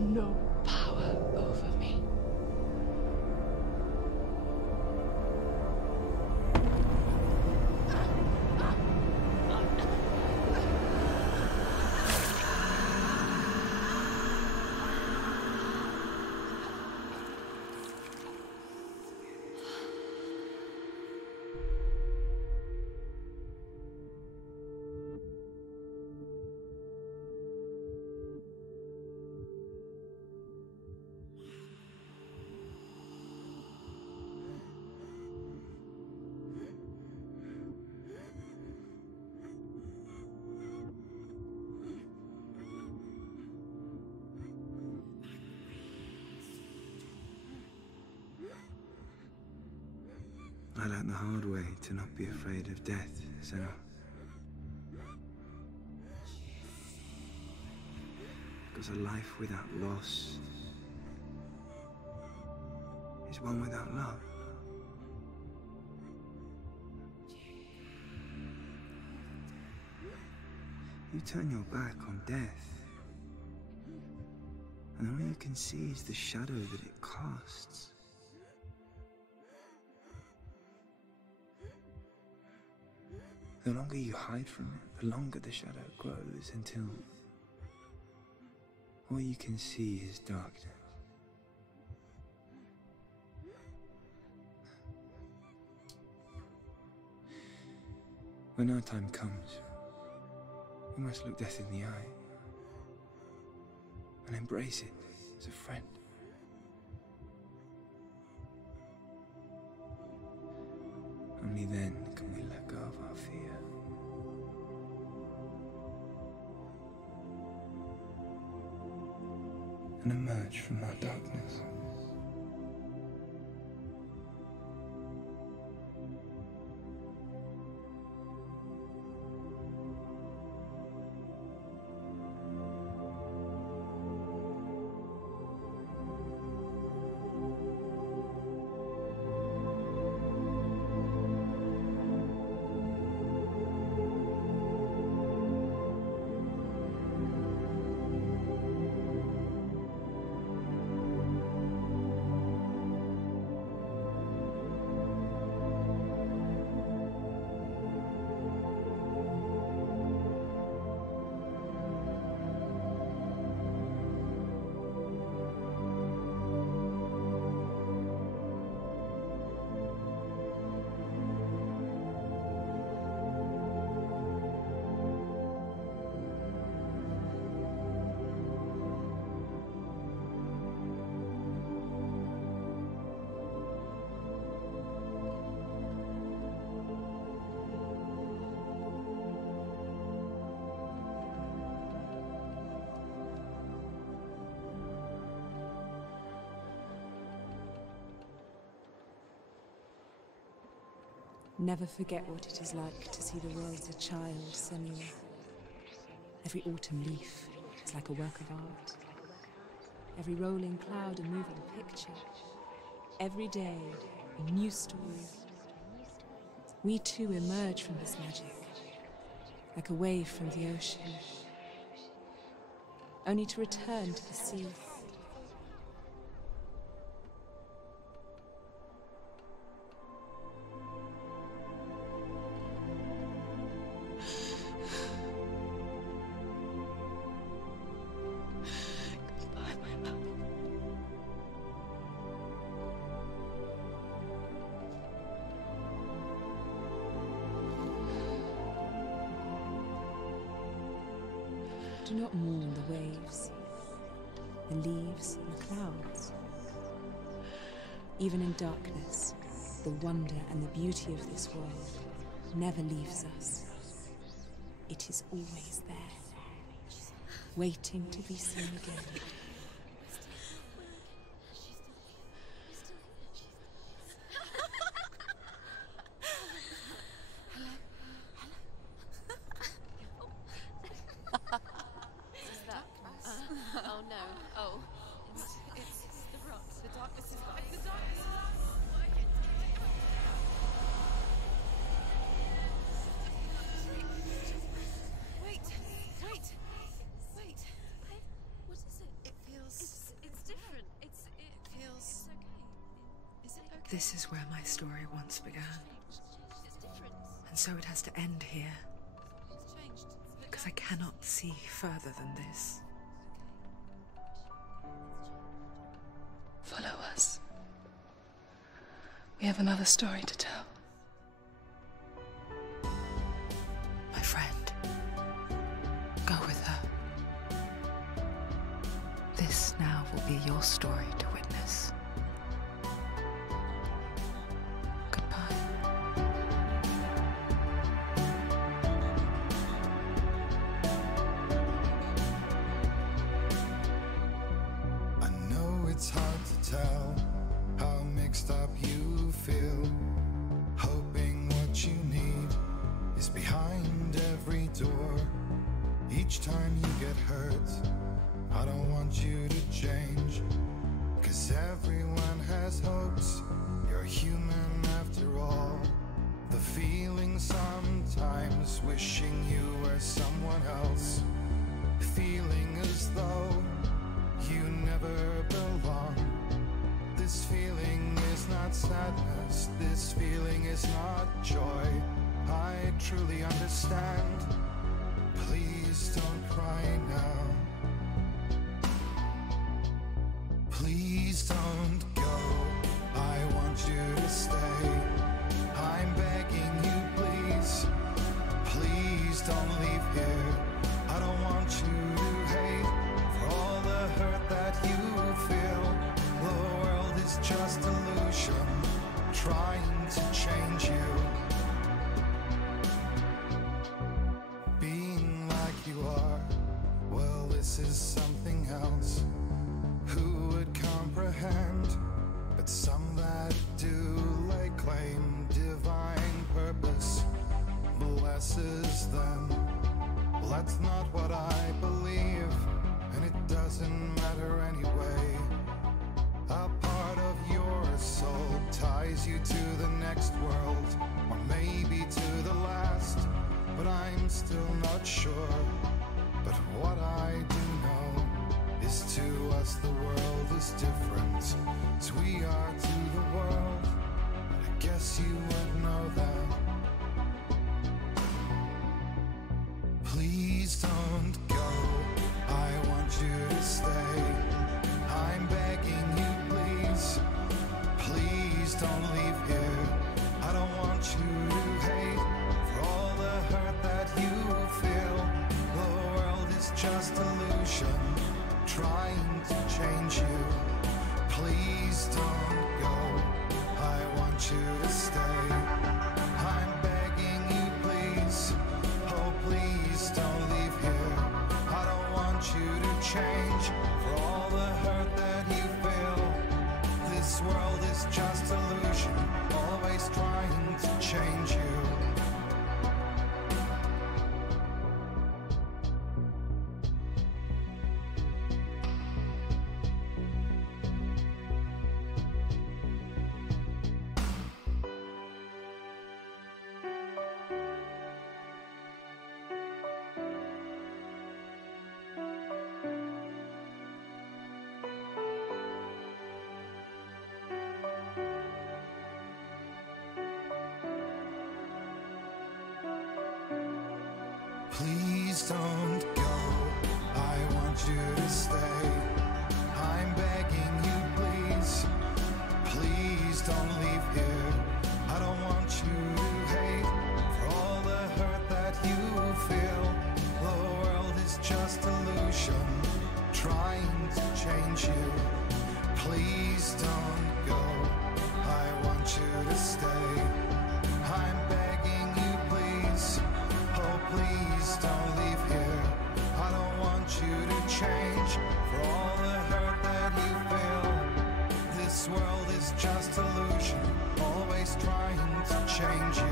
No power over me. I learned the hard way to not be afraid of death, Senua. Because a life without loss is one without love. You turn your back on death, and all you can see is the shadow that it casts. The longer you hide from it, the longer the shadow grows until all you can see is darkness. When our time comes, we must look death in the eye and embrace it as a friend. Only then can we let go of our fear. And emerge from our darkness. Never forget what it is like to see the world as a child, Senua. Every autumn leaf is like a work of art. Every rolling cloud a moving picture. Every day a new story. We too emerge from this magic, like a wave from the ocean, only to return to the sea. Do not mourn the waves, the leaves and the clouds. Even in darkness, the wonder and the beauty of this world never leaves us. It is always there, waiting to be seen again. Oh no. Oh. It's the rocks. The darkness is like the darkness is Wait. What is it? It feels it's different. It feels okay. Is it okay? This is where my story once began. It's different. And so it has to end here. It's changed. Because I cannot see further than this. Follow us. We have another story to tell. My friend, go with her. This now will be your story to witness. It's hard to tell how mixed up you feel, hoping what you need is behind every door. Each time you get hurt, I don't want you to change, 'cause everyone has hopes. You're human after all. The feeling sometimes wishing you were someone else, feeling as though you never belong. This feeling is not sadness, this feeling is not joy. I truly understand. Please don't cry now. Please don't go. I want you to stay. I'm begging you, please. Please don't leave here. I don't want you to hate for all the hurt that you feel. The world is just illusion, trying to change you. Being like you are, well, this is something else. Who would comprehend? But some that do lay claim divine purpose blesses them. Well, that's not what I believe, and it doesn't matter anyway. A part of your soul ties you to the next world, or maybe to the last, but I'm still not sure. But what I do know is to us the world is different, as we are to the world. I guess you would know that. Please don't go, I want you to stay. I'm begging you, please. Please don't leave here. I don't want you to hate for all the hurt that you feel. The world is just illusion, trying to change you. Please don't go, I want you to stay. I'm begging you, please. Oh, please don't leave here. I don't want you to change for all the hurt that you feel. This world is just illusion, always trying to change Please don't go. I want you to stay. I'm begging you, please. Please don't leave here. I don't want you to hate for all the hurt that you feel. The world is just illusion, trying to change you. Please don't go. I want you to stay. I'm begging you, please. Oh, please don't leave here. I don't want you to change for all the hurt that you feel. This world is just illusion, always trying to change you.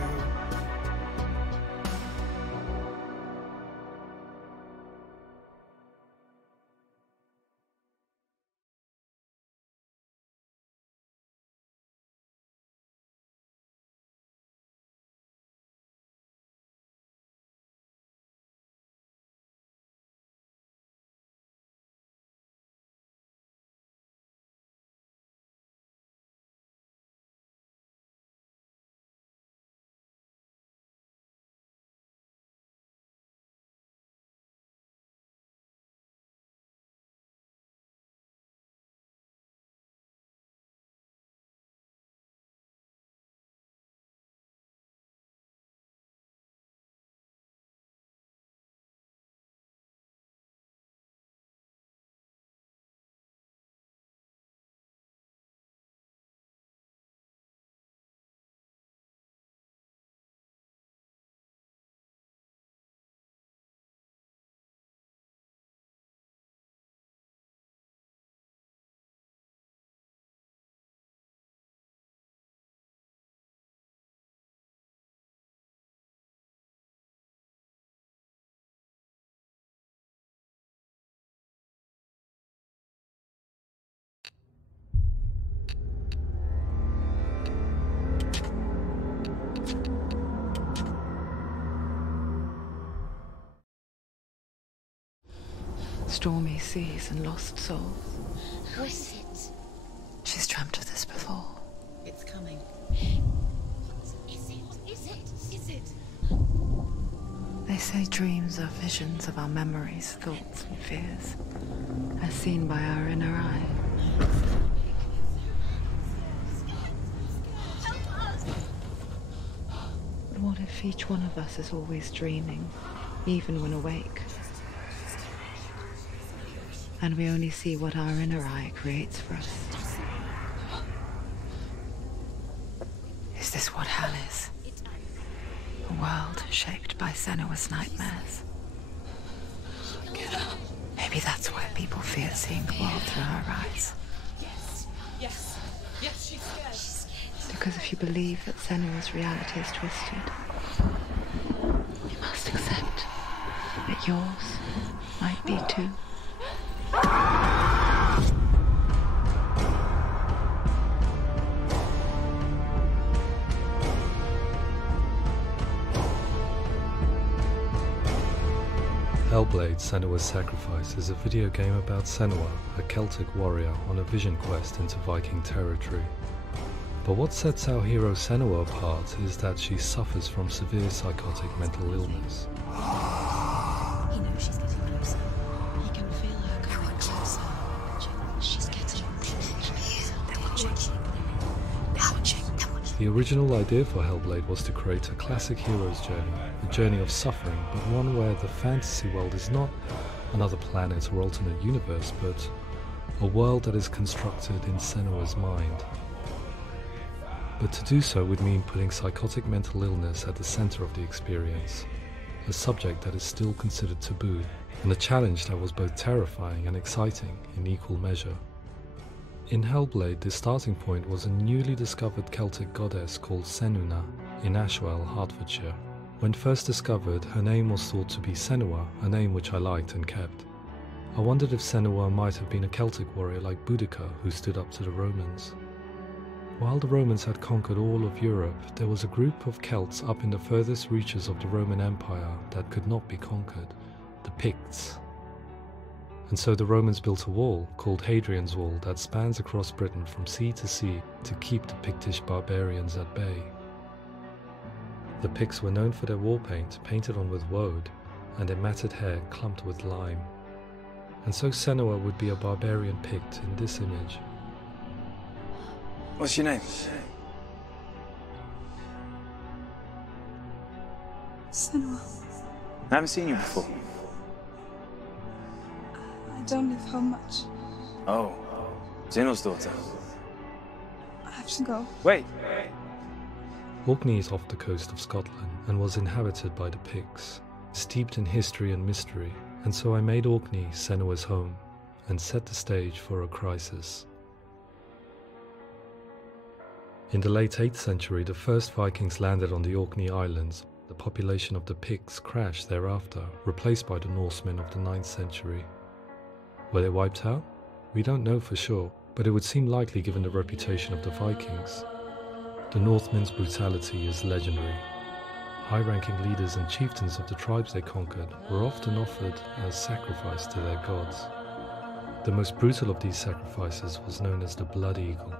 Stormy seas and lost souls. Who is it? She's dreamt of this before. It's coming. Is it? They say dreams are visions of our memories, thoughts and fears, as seen by our inner eye. But what if each one of us is always dreaming, even when awake? And we only see what our inner eye creates for us. Is this what hell is? A world shaped by Senua's nightmares. Maybe that's why people fear seeing the world through her eyes. Yes, she's scared. Because if you believe that Senua's reality is twisted, you must accept that yours might be too. Hellblade: Senua's Sacrifice is a video game about Senua, a Celtic warrior on a vision quest into Viking territory. But what sets our hero Senua apart is that she suffers from severe psychotic mental illness. He knows she's getting closer. He can feel her coming closer. She's getting closer. They're watching. The original idea for Hellblade was to create a classic hero's journey, a journey of suffering, but one where the fantasy world is not another planet or alternate universe, but a world that is constructed in Senua's mind. But to do so would mean putting psychotic mental illness at the center of the experience, a subject that is still considered taboo, and a challenge that was both terrifying and exciting in equal measure. In Hellblade, the starting point was a newly discovered Celtic goddess called Senuna in Ashwell, Hertfordshire. When first discovered, her name was thought to be Senua, a name which I liked and kept. I wondered if Senua might have been a Celtic warrior like Boudica who stood up to the Romans. While the Romans had conquered all of Europe, there was a group of Celts up in the furthest reaches of the Roman Empire that could not be conquered, the Picts. And so the Romans built a wall, called Hadrian's Wall, that spans across Britain from sea to sea to keep the Pictish barbarians at bay. The Picts were known for their war paint, painted on with woad, and their matted hair clumped with lime. And so Senua would be a barbarian Pict in this image. What's your name? Senua. I haven't seen you before. I don't leave home much. Oh, Zeno's daughter. I have to go. Wait! Orkney is off the coast of Scotland and was inhabited by the Picts, steeped in history and mystery, and so I made Orkney Senua's home and set the stage for a crisis. In the late 8th century, the first Vikings landed on the Orkney Islands. The population of the Picts crashed thereafter, replaced by the Norsemen of the 9th century. Were they wiped out? We don't know for sure, but it would seem likely given the reputation of the Vikings. The Northmen's brutality is legendary. High-ranking leaders and chieftains of the tribes they conquered were often offered as sacrifice to their gods. The most brutal of these sacrifices was known as the Blood Eagle.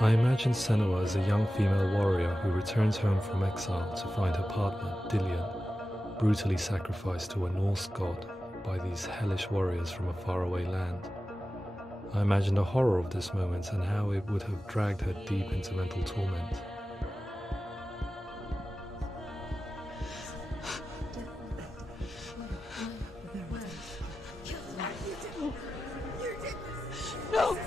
I imagine Senua as a young female warrior who returns home from exile to find her partner, Dillion, brutally sacrificed to a Norse god by these hellish warriors from a faraway land. I imagine the horror of this moment and how it would have dragged her deep into mental torment. No!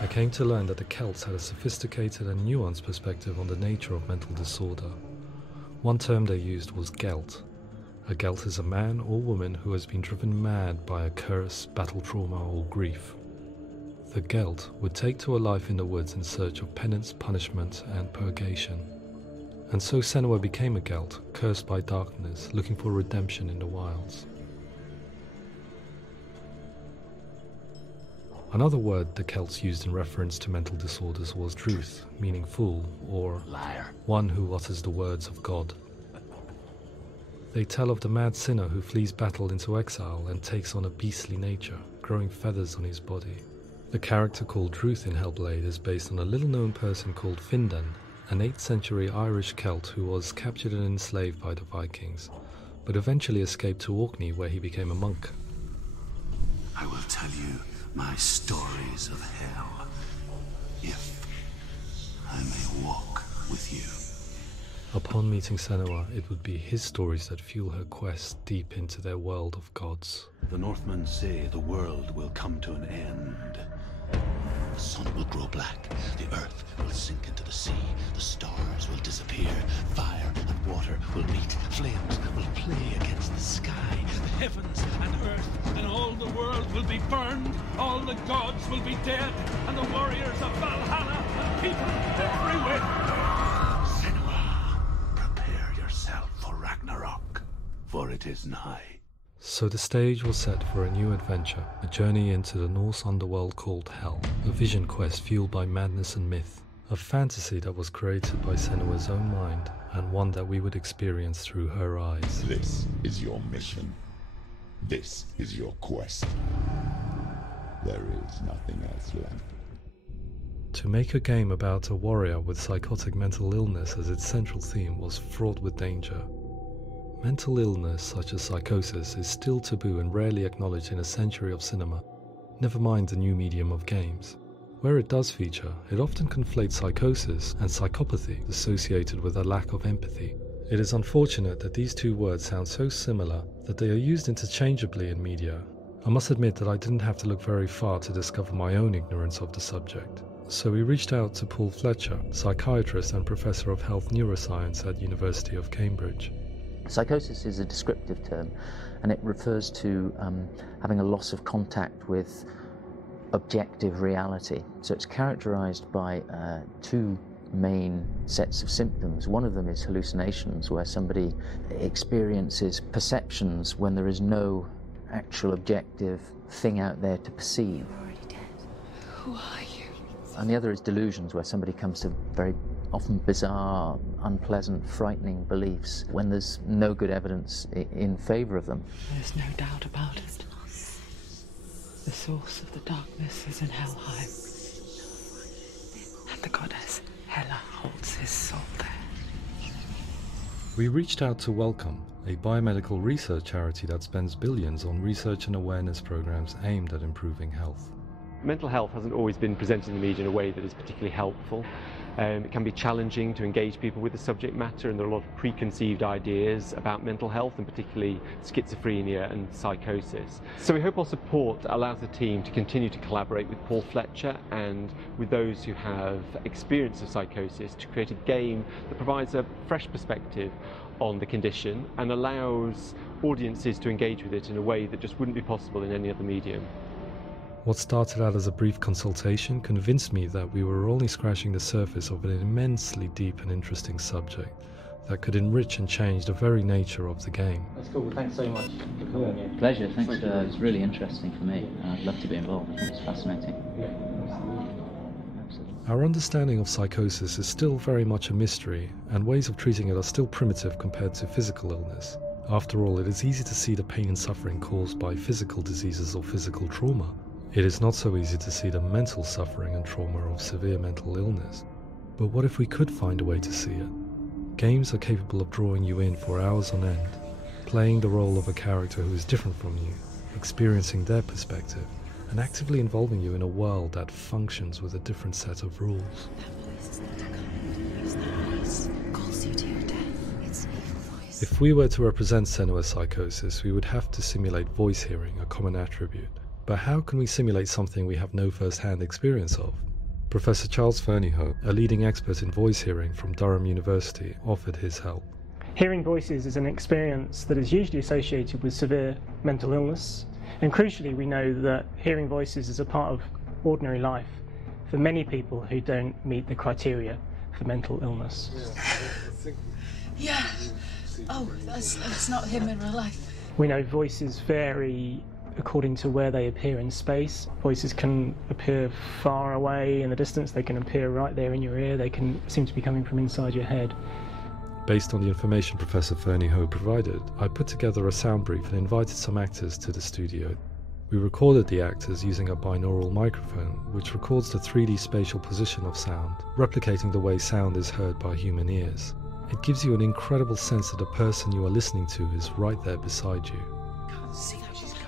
I came to learn that the Celts had a sophisticated and nuanced perspective on the nature of mental disorder. One term they used was Gelt. A Gelt is a man or woman who has been driven mad by a curse, battle trauma, or grief. The Gelt would take to a life in the woods in search of penance, punishment, and purgation. And so Senua became a Gelt, cursed by darkness, looking for redemption in the wilds. Another word the Celts used in reference to mental disorders was Druth, meaning fool, or liar, one who utters the words of God. They tell of the mad sinner who flees battle into exile and takes on a beastly nature, growing feathers on his body. The character called Druth in Hellblade is based on a little-known person called Findan, an 8th century Irish Celt who was captured and enslaved by the Vikings, but eventually escaped to Orkney where he became a monk. I will tell you my stories of hell, if I may walk with you. Upon meeting Senua, it would be his stories that fuel her quest deep into their world of gods. The Northmen say the world will come to an end. The sun will grow black, the earth will sink into the sea, the stars will disappear, fire and water will meet, flames will play against the sky, The heavens and earth and all the world will be burned, all the gods will be dead, and the warriors of Valhalla and people everywhere. Senua, prepare yourself for Ragnarok, for it is nigh. So the stage was set for a new adventure, a journey into the Norse underworld called Hell, a vision quest fueled by madness and myth, a fantasy that was created by Senua's own mind, and one that we would experience through her eyes. This is your mission. This is your quest. There is nothing else left. To make a game about a warrior with psychotic mental illness as its central theme was fraught with danger. Mental illness, such as psychosis, is still taboo and rarely acknowledged in a century of cinema, never mind the new medium of games. Where it does feature, it often conflates psychosis and psychopathy associated with a lack of empathy. It is unfortunate that these two words sound so similar that they are used interchangeably in media. I must admit that I didn't have to look very far to discover my own ignorance of the subject. So we reached out to Paul Fletcher, psychiatrist and professor of health neuroscience at University of Cambridge. Psychosis is a descriptive term, and it refers to having a loss of contact with objective reality. So it's characterized by two main sets of symptoms. One of them is hallucinations, where somebody experiences perceptions when there is no actual objective thing out there to perceive. Who are you? And the other is delusions, where somebody comes to very often bizarre, unpleasant, frightening beliefs when there's no good evidence in favour of them. There's no doubt about it. The source of the darkness is in Helheim. And the goddess Hela holds his soul there. We reached out to Wellcome, a biomedical research charity that spends billions on research and awareness programs aimed at improving health. Mental health hasn't always been presented in the media in a way that is particularly helpful. It can be challenging to engage people with the subject matter, and there are a lot of preconceived ideas about mental health, and particularly schizophrenia and psychosis. So we hope our support allows the team to continue to collaborate with Paul Fletcher and with those who have experience of psychosis to create a game that provides a fresh perspective on the condition and allows audiences to engage with it in a way that just wouldn't be possible in any other medium. What started out as a brief consultation convinced me that we were only scratching the surface of an immensely deep and interesting subject that could enrich and change the very nature of the game. That's cool. Thanks so much for coming here. Pleasure. Thanks. It's really interesting for me. I'd love to be involved. I think it's fascinating. Our understanding of psychosis is still very much a mystery, and ways of treating it are still primitive compared to physical illness. After all, it is easy to see the pain and suffering caused by physical diseases or physical trauma. It is not so easy to see the mental suffering and trauma of severe mental illness. But what if we could find a way to see it? Games are capable of drawing you in for hours on end, playing the role of a character who is different from you, experiencing their perspective, and actively involving you in a world that functions with a different set of rules. If we were to represent Senua's psychosis, we would have to simulate voice hearing, a common attribute. But how can we simulate something we have no first-hand experience of? Professor Charles Fernyhough, a leading expert in voice hearing from Durham University, offered his help. Hearing voices is an experience that is usually associated with severe mental illness, and crucially we know that hearing voices is a part of ordinary life for many people who don't meet the criteria for mental illness. Yeah. Oh, that's not him in real life. We know voices vary according to where they appear in space. Voices can appear far away in the distance, they can appear right there in your ear, they can seem to be coming from inside your head. Based on the information Professor Fernyhough provided, I put together a sound brief and invited some actors to the studio. We recorded the actors using a binaural microphone, which records the 3D spatial position of sound, replicating the way sound is heard by human ears. It gives you an incredible sense that the person you are listening to is right there beside you. Can't see how she's going.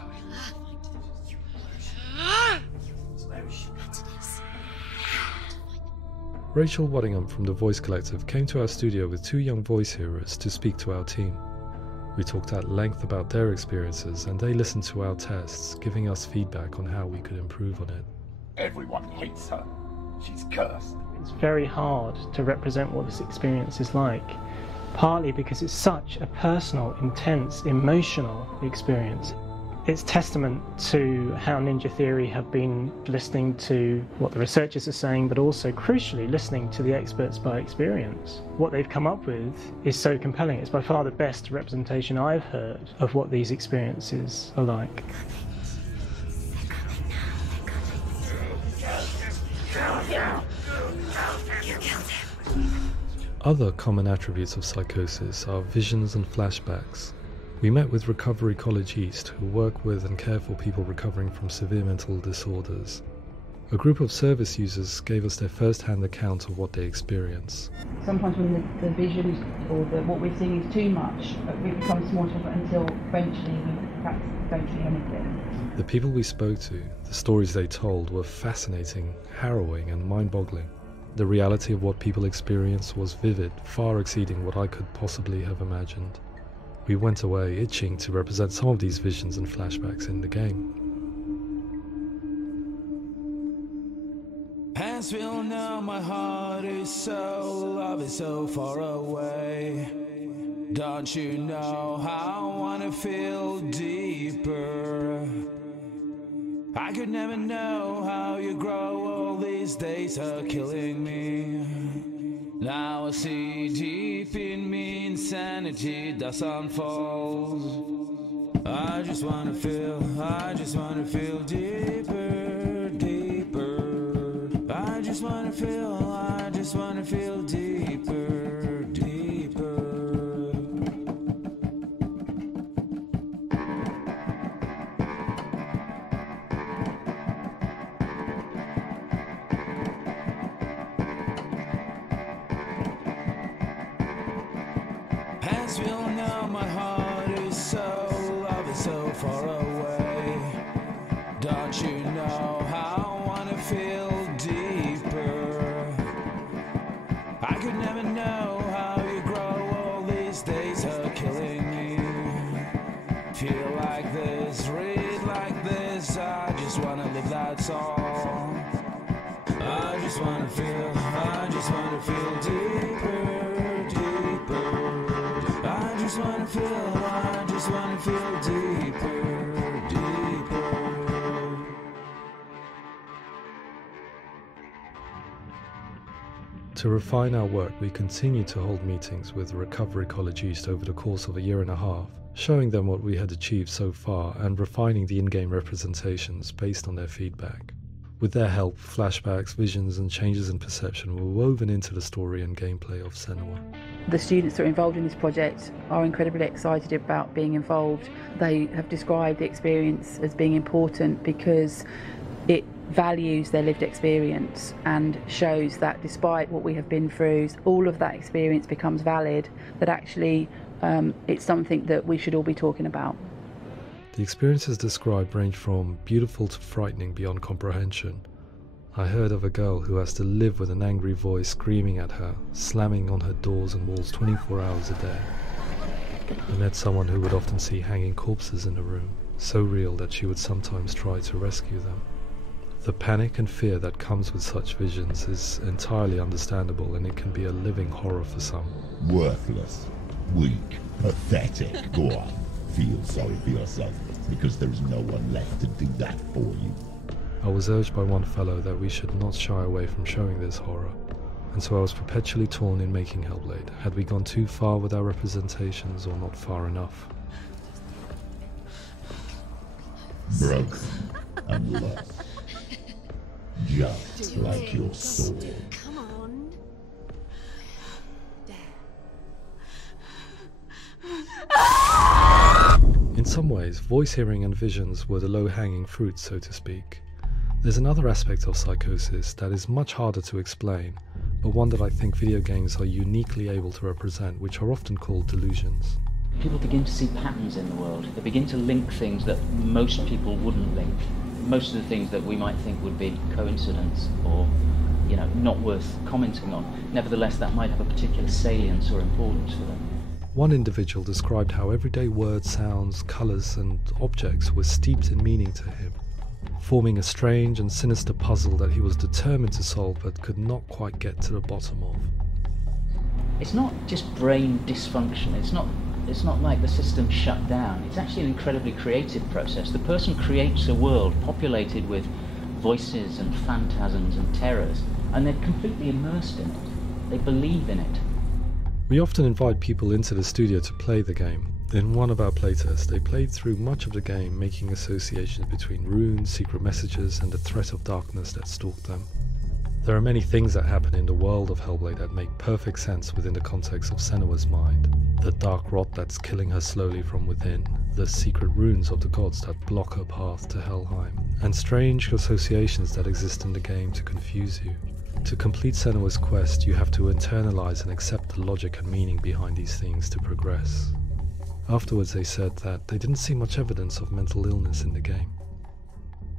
Rachel Waddingham from the Voice Collective came to our studio with 2 young voice hearers to speak to our team. We talked at length about their experiences, and they listened to our tests, giving us feedback on how we could improve on it. Everyone hates her. She's cursed. It's very hard to represent what this experience is like, partly because it's such a personal, intense, emotional experience. It's testament to how Ninja Theory have been listening to what the researchers are saying, but also, crucially, listening to the experts by experience. What they've come up with is so compelling. It's by far the best representation I've heard of what these experiences are like. Other common attributes of psychosis are visions and flashbacks. We met with Recovery College East, who work with and care for people recovering from severe mental disorders. A group of service users gave us their first-hand account of what they experience. Sometimes when the visions or what we're seeing is too much, it becomes more difficult until eventually we perhaps don't see anything. The people we spoke to, the stories they told, were fascinating, harrowing and mind-boggling. The reality of what people experienced was vivid, far exceeding what I could possibly have imagined. We went away itching to represent some of these visions and flashbacks in the game. As we all know, my heart is so, love is so far away. Don't you know how I wanna feel deeper? I could never know how you grow, all these days are killing me. Now I see deep in me insanity does unfold. I just wanna feel deeper, deeper. I just wanna feel deep. guess we all know my heart is so, love is so far away. Don't you know how I wanna feel deeper? I could never know how you grow, all these days are killing me. Feel like this, read like this, I just wanna live, that's all. I just wanna feel deeper, deeper. I just wanna feel deeper, deeper. To refine our work, we continue to hold meetings with Recovery College East over the course of a year and a half, showing them what we had achieved so far and refining the in-game representations based on their feedback. With their help, flashbacks, visions and changes in perception were woven into the story and gameplay of Senua. The students that are involved in this project are incredibly excited about being involved. They have described the experience as being important because it values their lived experience and shows that despite what we have been through, all of that experience becomes valid, that actually it's something that we should all be talking about. The experiences described range from beautiful to frightening beyond comprehension. I heard of a girl who has to live with an angry voice screaming at her, slamming on her doors and walls 24 hours a day. I met someone who would often see hanging corpses in a room, so real that she would sometimes try to rescue them. The panic and fear that comes with such visions is entirely understandable, and it can be a living horror for some. Worthless, weak, pathetic. Go on, feel sorry for yourself, because there is no one left to do that for you. I was urged by one fellow that we should not shy away from showing this horror, and so I was perpetually torn in making Hellblade. Had we gone too far with our representations or not far enough? Broken and lost. Just like your soul. Come on. In some ways, voice hearing and visions were the low-hanging fruit, so to speak. There's another aspect of psychosis that is much harder to explain, but one that I think video games are uniquely able to represent, which are often called delusions. People begin to see patterns in the world. They begin to link things that most people wouldn't link. Most of the things that we might think would be coincidence or, not worth commenting on. Nevertheless, that might have a particular salience or importance for them. One individual described how everyday words, sounds, colours and objects were steeped in meaning to him, forming a strange and sinister puzzle that he was determined to solve but could not quite get to the bottom of. It's not just brain dysfunction. It's not like the system shut down. It's actually an incredibly creative process. The person creates a world populated with voices and phantasms and terrors, and they're completely immersed in it. They believe in it. We often invite people into the studio to play the game. In one of our playtests, they played through much of the game, making associations between runes, secret messages, and the threat of darkness that stalked them. There are many things that happen in the world of Hellblade that make perfect sense within the context of Senua's mind. The dark rot that's killing her slowly from within, the secret runes of the gods that block her path to Helheim, and strange associations that exist in the game to confuse you. To complete Senua's quest, you have to internalize and accept the logic and meaning behind these things to progress. Afterwards they said that they didn't see much evidence of mental illness in the game.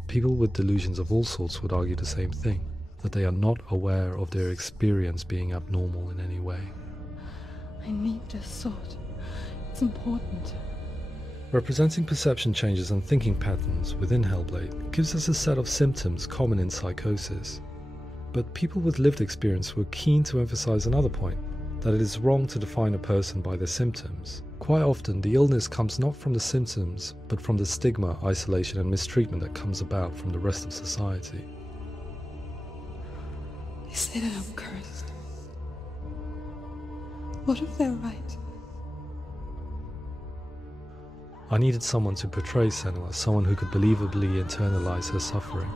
People with delusions of all sorts would argue the same thing, that they are not aware of their experience being abnormal in any way. I need this sword. It's important. Representing perception changes and thinking patterns within Hellblade gives us a set of symptoms common in psychosis. But people with lived experience were keen to emphasize another point, that it is wrong to define a person by their symptoms. Quite often, the illness comes not from the symptoms, but from the stigma, isolation and mistreatment that comes about from the rest of society. They say that I'm cursed. What if they're right? I needed someone to portray Senua, someone who could believably internalize her suffering.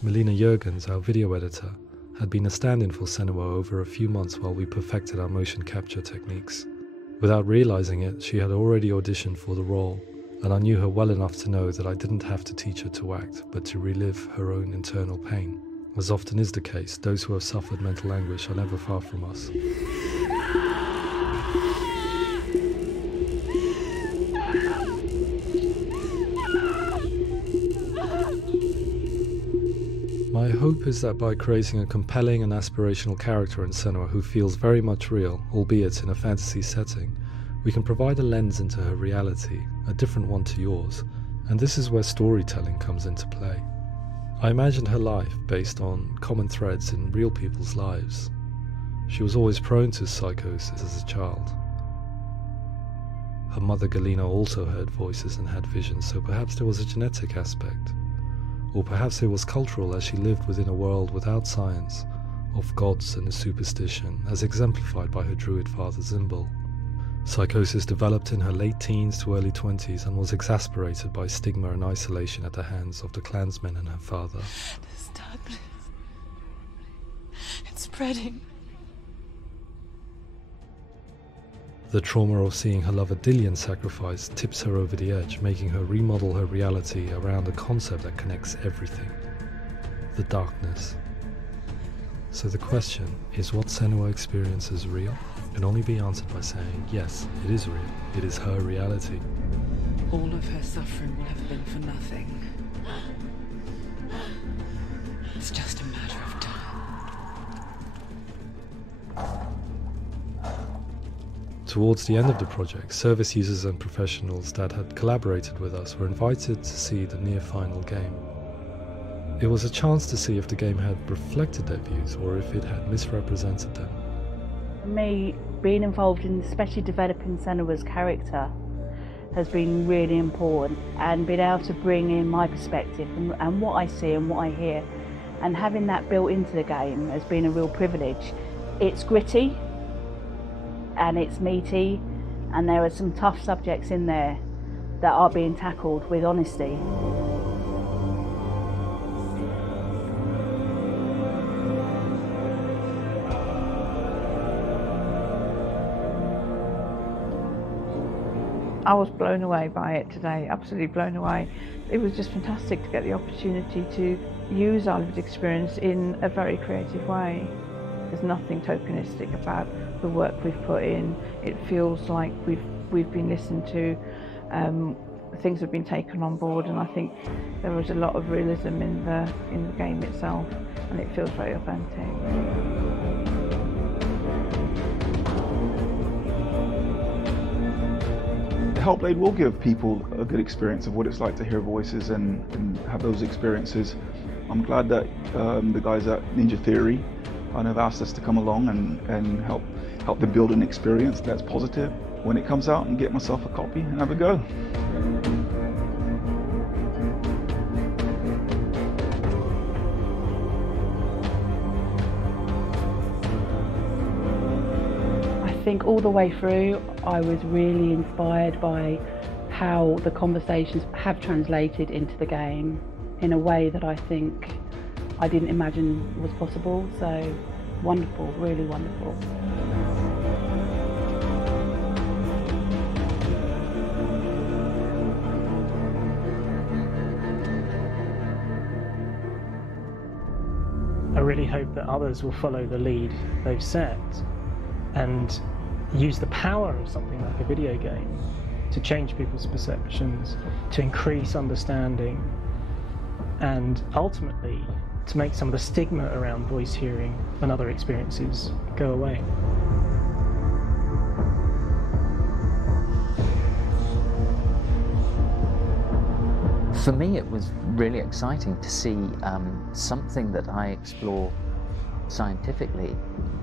Melina Jurgens, our video editor, had been a stand-in for Senua over a few months while we perfected our motion capture techniques. Without realizing it, she had already auditioned for the role, and I knew her well enough to know that I didn't have to teach her to act, but to relive her own internal pain. As often is the case, those who have suffered mental anguish are never far from us. My hope is that by creating a compelling and aspirational character in Senua who feels very much real, albeit in a fantasy setting, we can provide a lens into her reality, a different one to yours, and this is where storytelling comes into play. I imagined her life based on common threads in real people's lives. She was always prone to psychosis as a child. Her mother Galina also heard voices and had visions, so perhaps there was a genetic aspect. Or perhaps it was cultural, as she lived within a world without science, of gods and a superstition, as exemplified by her druid father Zimbal. Psychosis developed in her late teens to early 20s and was exasperated by stigma and isolation at the hands of the clansmen and her father. This darkness, it's spreading. The trauma of seeing her lover Dillion sacrificed tips her over the edge, making her remodel her reality around a concept that connects everything: the darkness. So the question, is what Senua experiences real? Can only be answered by saying, yes, it is real. It is her reality. All of her suffering will have been for nothing. It's just a matter of time. Towards the end of the project, service users and professionals that had collaborated with us were invited to see the near-final game. It was a chance to see if the game had reflected their views or if it had misrepresented them. For me, being involved in especially developing Senua's character has been really important, and being able to bring in my perspective and what I see and what I hear, and having that built into the game has been a real privilege. It's gritty and it's meaty, and there are some tough subjects in there that are being tackled with honesty. I was blown away by it today, absolutely blown away. It was just fantastic to get the opportunity to use our lived experience in a very creative way. There's nothing tokenistic about the work we've put in. It feels like we've been listened to, things have been taken on board, and I think there was a lot of realism in the game itself, and it feels very authentic. Hellblade will give people a good experience of what it's like to hear voices and have those experiences. I'm glad that the guys at Ninja Theory kind of asked us to come along and help them build an experience that's positive when it comes out, and get myself a copy and have a go. I think all the way through I was really inspired by how the conversations have translated into the game in a way that I think I didn't imagine was possible. So wonderful, really wonderful. I really hope that others will follow the lead they've set and use the power of something like a video game to change people's perceptions, to increase understanding, and ultimately to make some of the stigma around voice hearing and other experiences go away. For me, it was really exciting to see something that I explore scientifically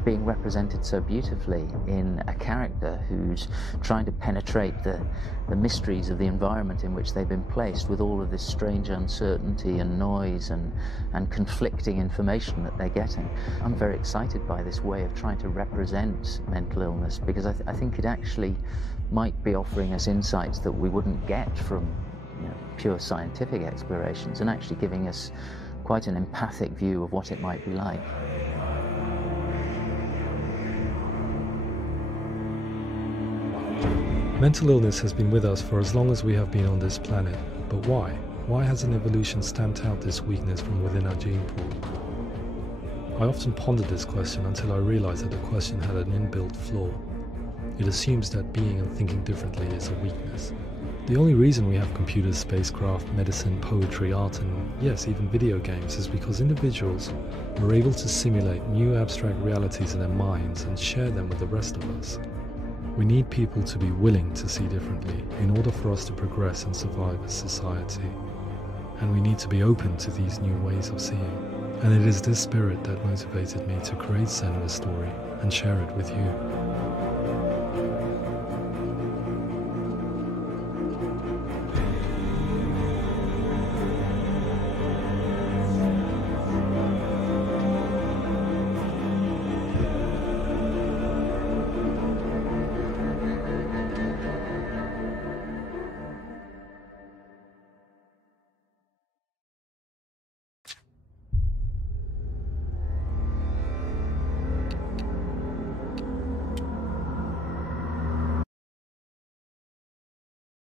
being represented so beautifully in a character who's trying to penetrate the mysteries of the environment in which they've been placed, with all of this strange uncertainty and noise and conflicting information that they're getting. I'm very excited by this way of trying to represent mental illness, because I think it actually might be offering us insights that we wouldn't get from pure scientific explorations, and actually giving us quite an empathic view of what it might be like. Mental illness has been with us for as long as we have been on this planet, but why? Why hasn't evolution stamped out this weakness from within our gene pool? I often pondered this question until I realized that the question had an inbuilt flaw. It assumes that being and thinking differently is a weakness. The only reason we have computers, spacecraft, medicine, poetry, art, and yes, even video games is because individuals are able to simulate new abstract realities in their minds and share them with the rest of us. We need people to be willing to see differently in order for us to progress and survive as society. And we need to be open to these new ways of seeing. And it is this spirit that motivated me to create Senua's story and share it with you.